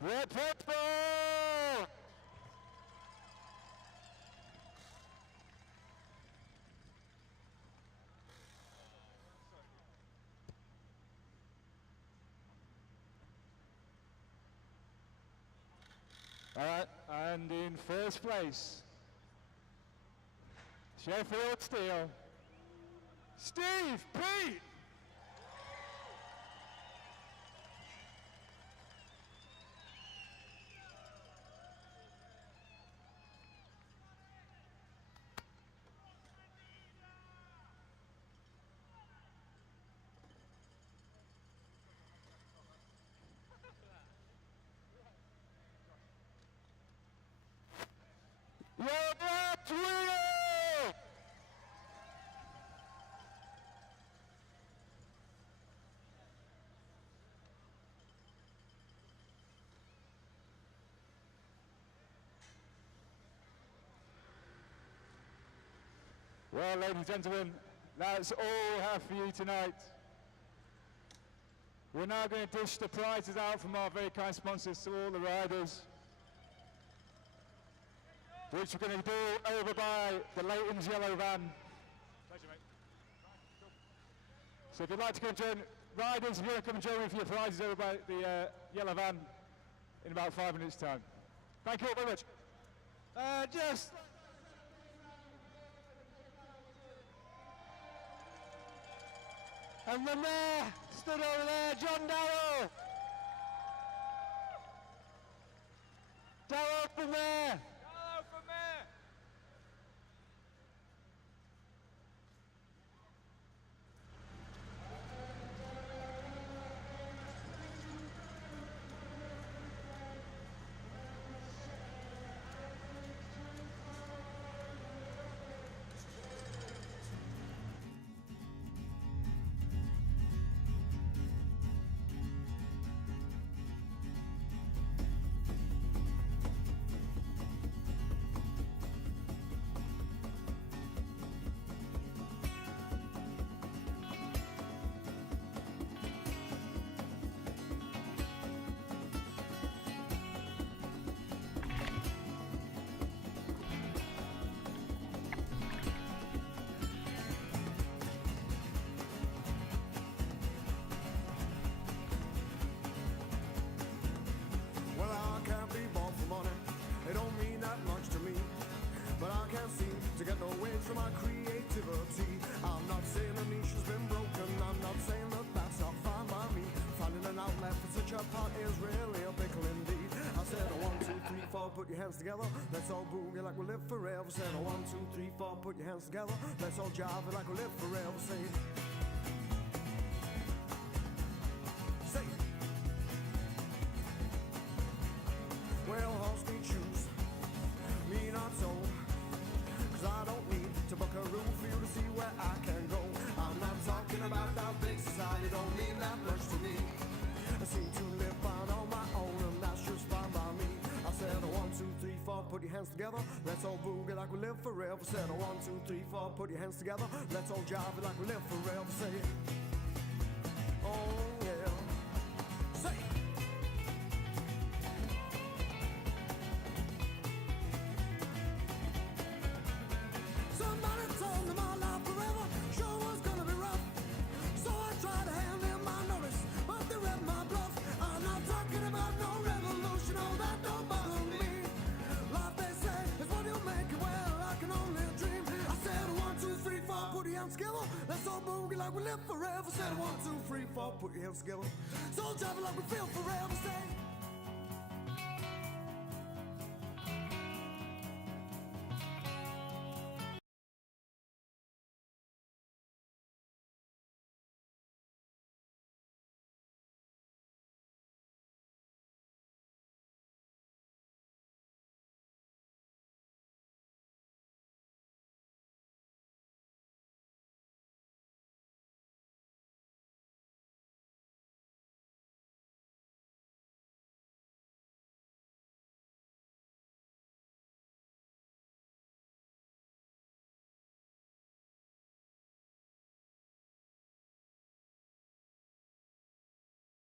Brett Pitbull! All right, and in first place, Sheffield Steel, Steve Pete! You're not winner! Well, ladies and gentlemen, that's all we have for you tonight. We're now going to dish the prizes out from our very kind sponsors to all the riders, which we're going to do over by the Leighton's yellow van. Pleasure, mate. So if you'd like to come and join, riders, if you want to come and join me for your prizes over by the yellow van in about 5 minutes' time. Thank you all very much. And the mayor stood over there, John Darrow. Darrow for mayor. Hello from there. Well, I can't be bought for money. It don't mean that much to me. But I can't seem to get no wage for my creativity. I'm not saying the niche has been broken. I'm not saying that that's not fine by me. Finding an outlet for such a part is really a pickle indeed. I said, 1, 2, 3, 4, put your hands together. Let's all boogie like we live forever. Said, 1, 2, 3, 4, put your hands together. Let's all jive like we live forever. Say, well, horse need shoes, me not so. Cause I don't need to book a room for you to see where I can go. I'm not talking about that big society, don't mean that much to me. I seem to live fine on my own and that's just fine by me. I said, 1, 2, 3, 4, put your hands together. Let's all boogie like we live forever. Said, 1, 2, 3, 4, put your hands together. Let's all jive like we live forever. Say, oh yeah. Say, somebody told me my life forever sure was gonna be rough. So I tried to hand in my notice, but they read my bluff. I'm not talking about no revolution, oh that don't bother me. Life they say is what you make it, well I can only dream. I said 1, 2, 3, 4, put your hands together. Let's all boogie like we live forever. Said 1, 2, 3, 4, put your hands together. So jive like we feel forever. Say,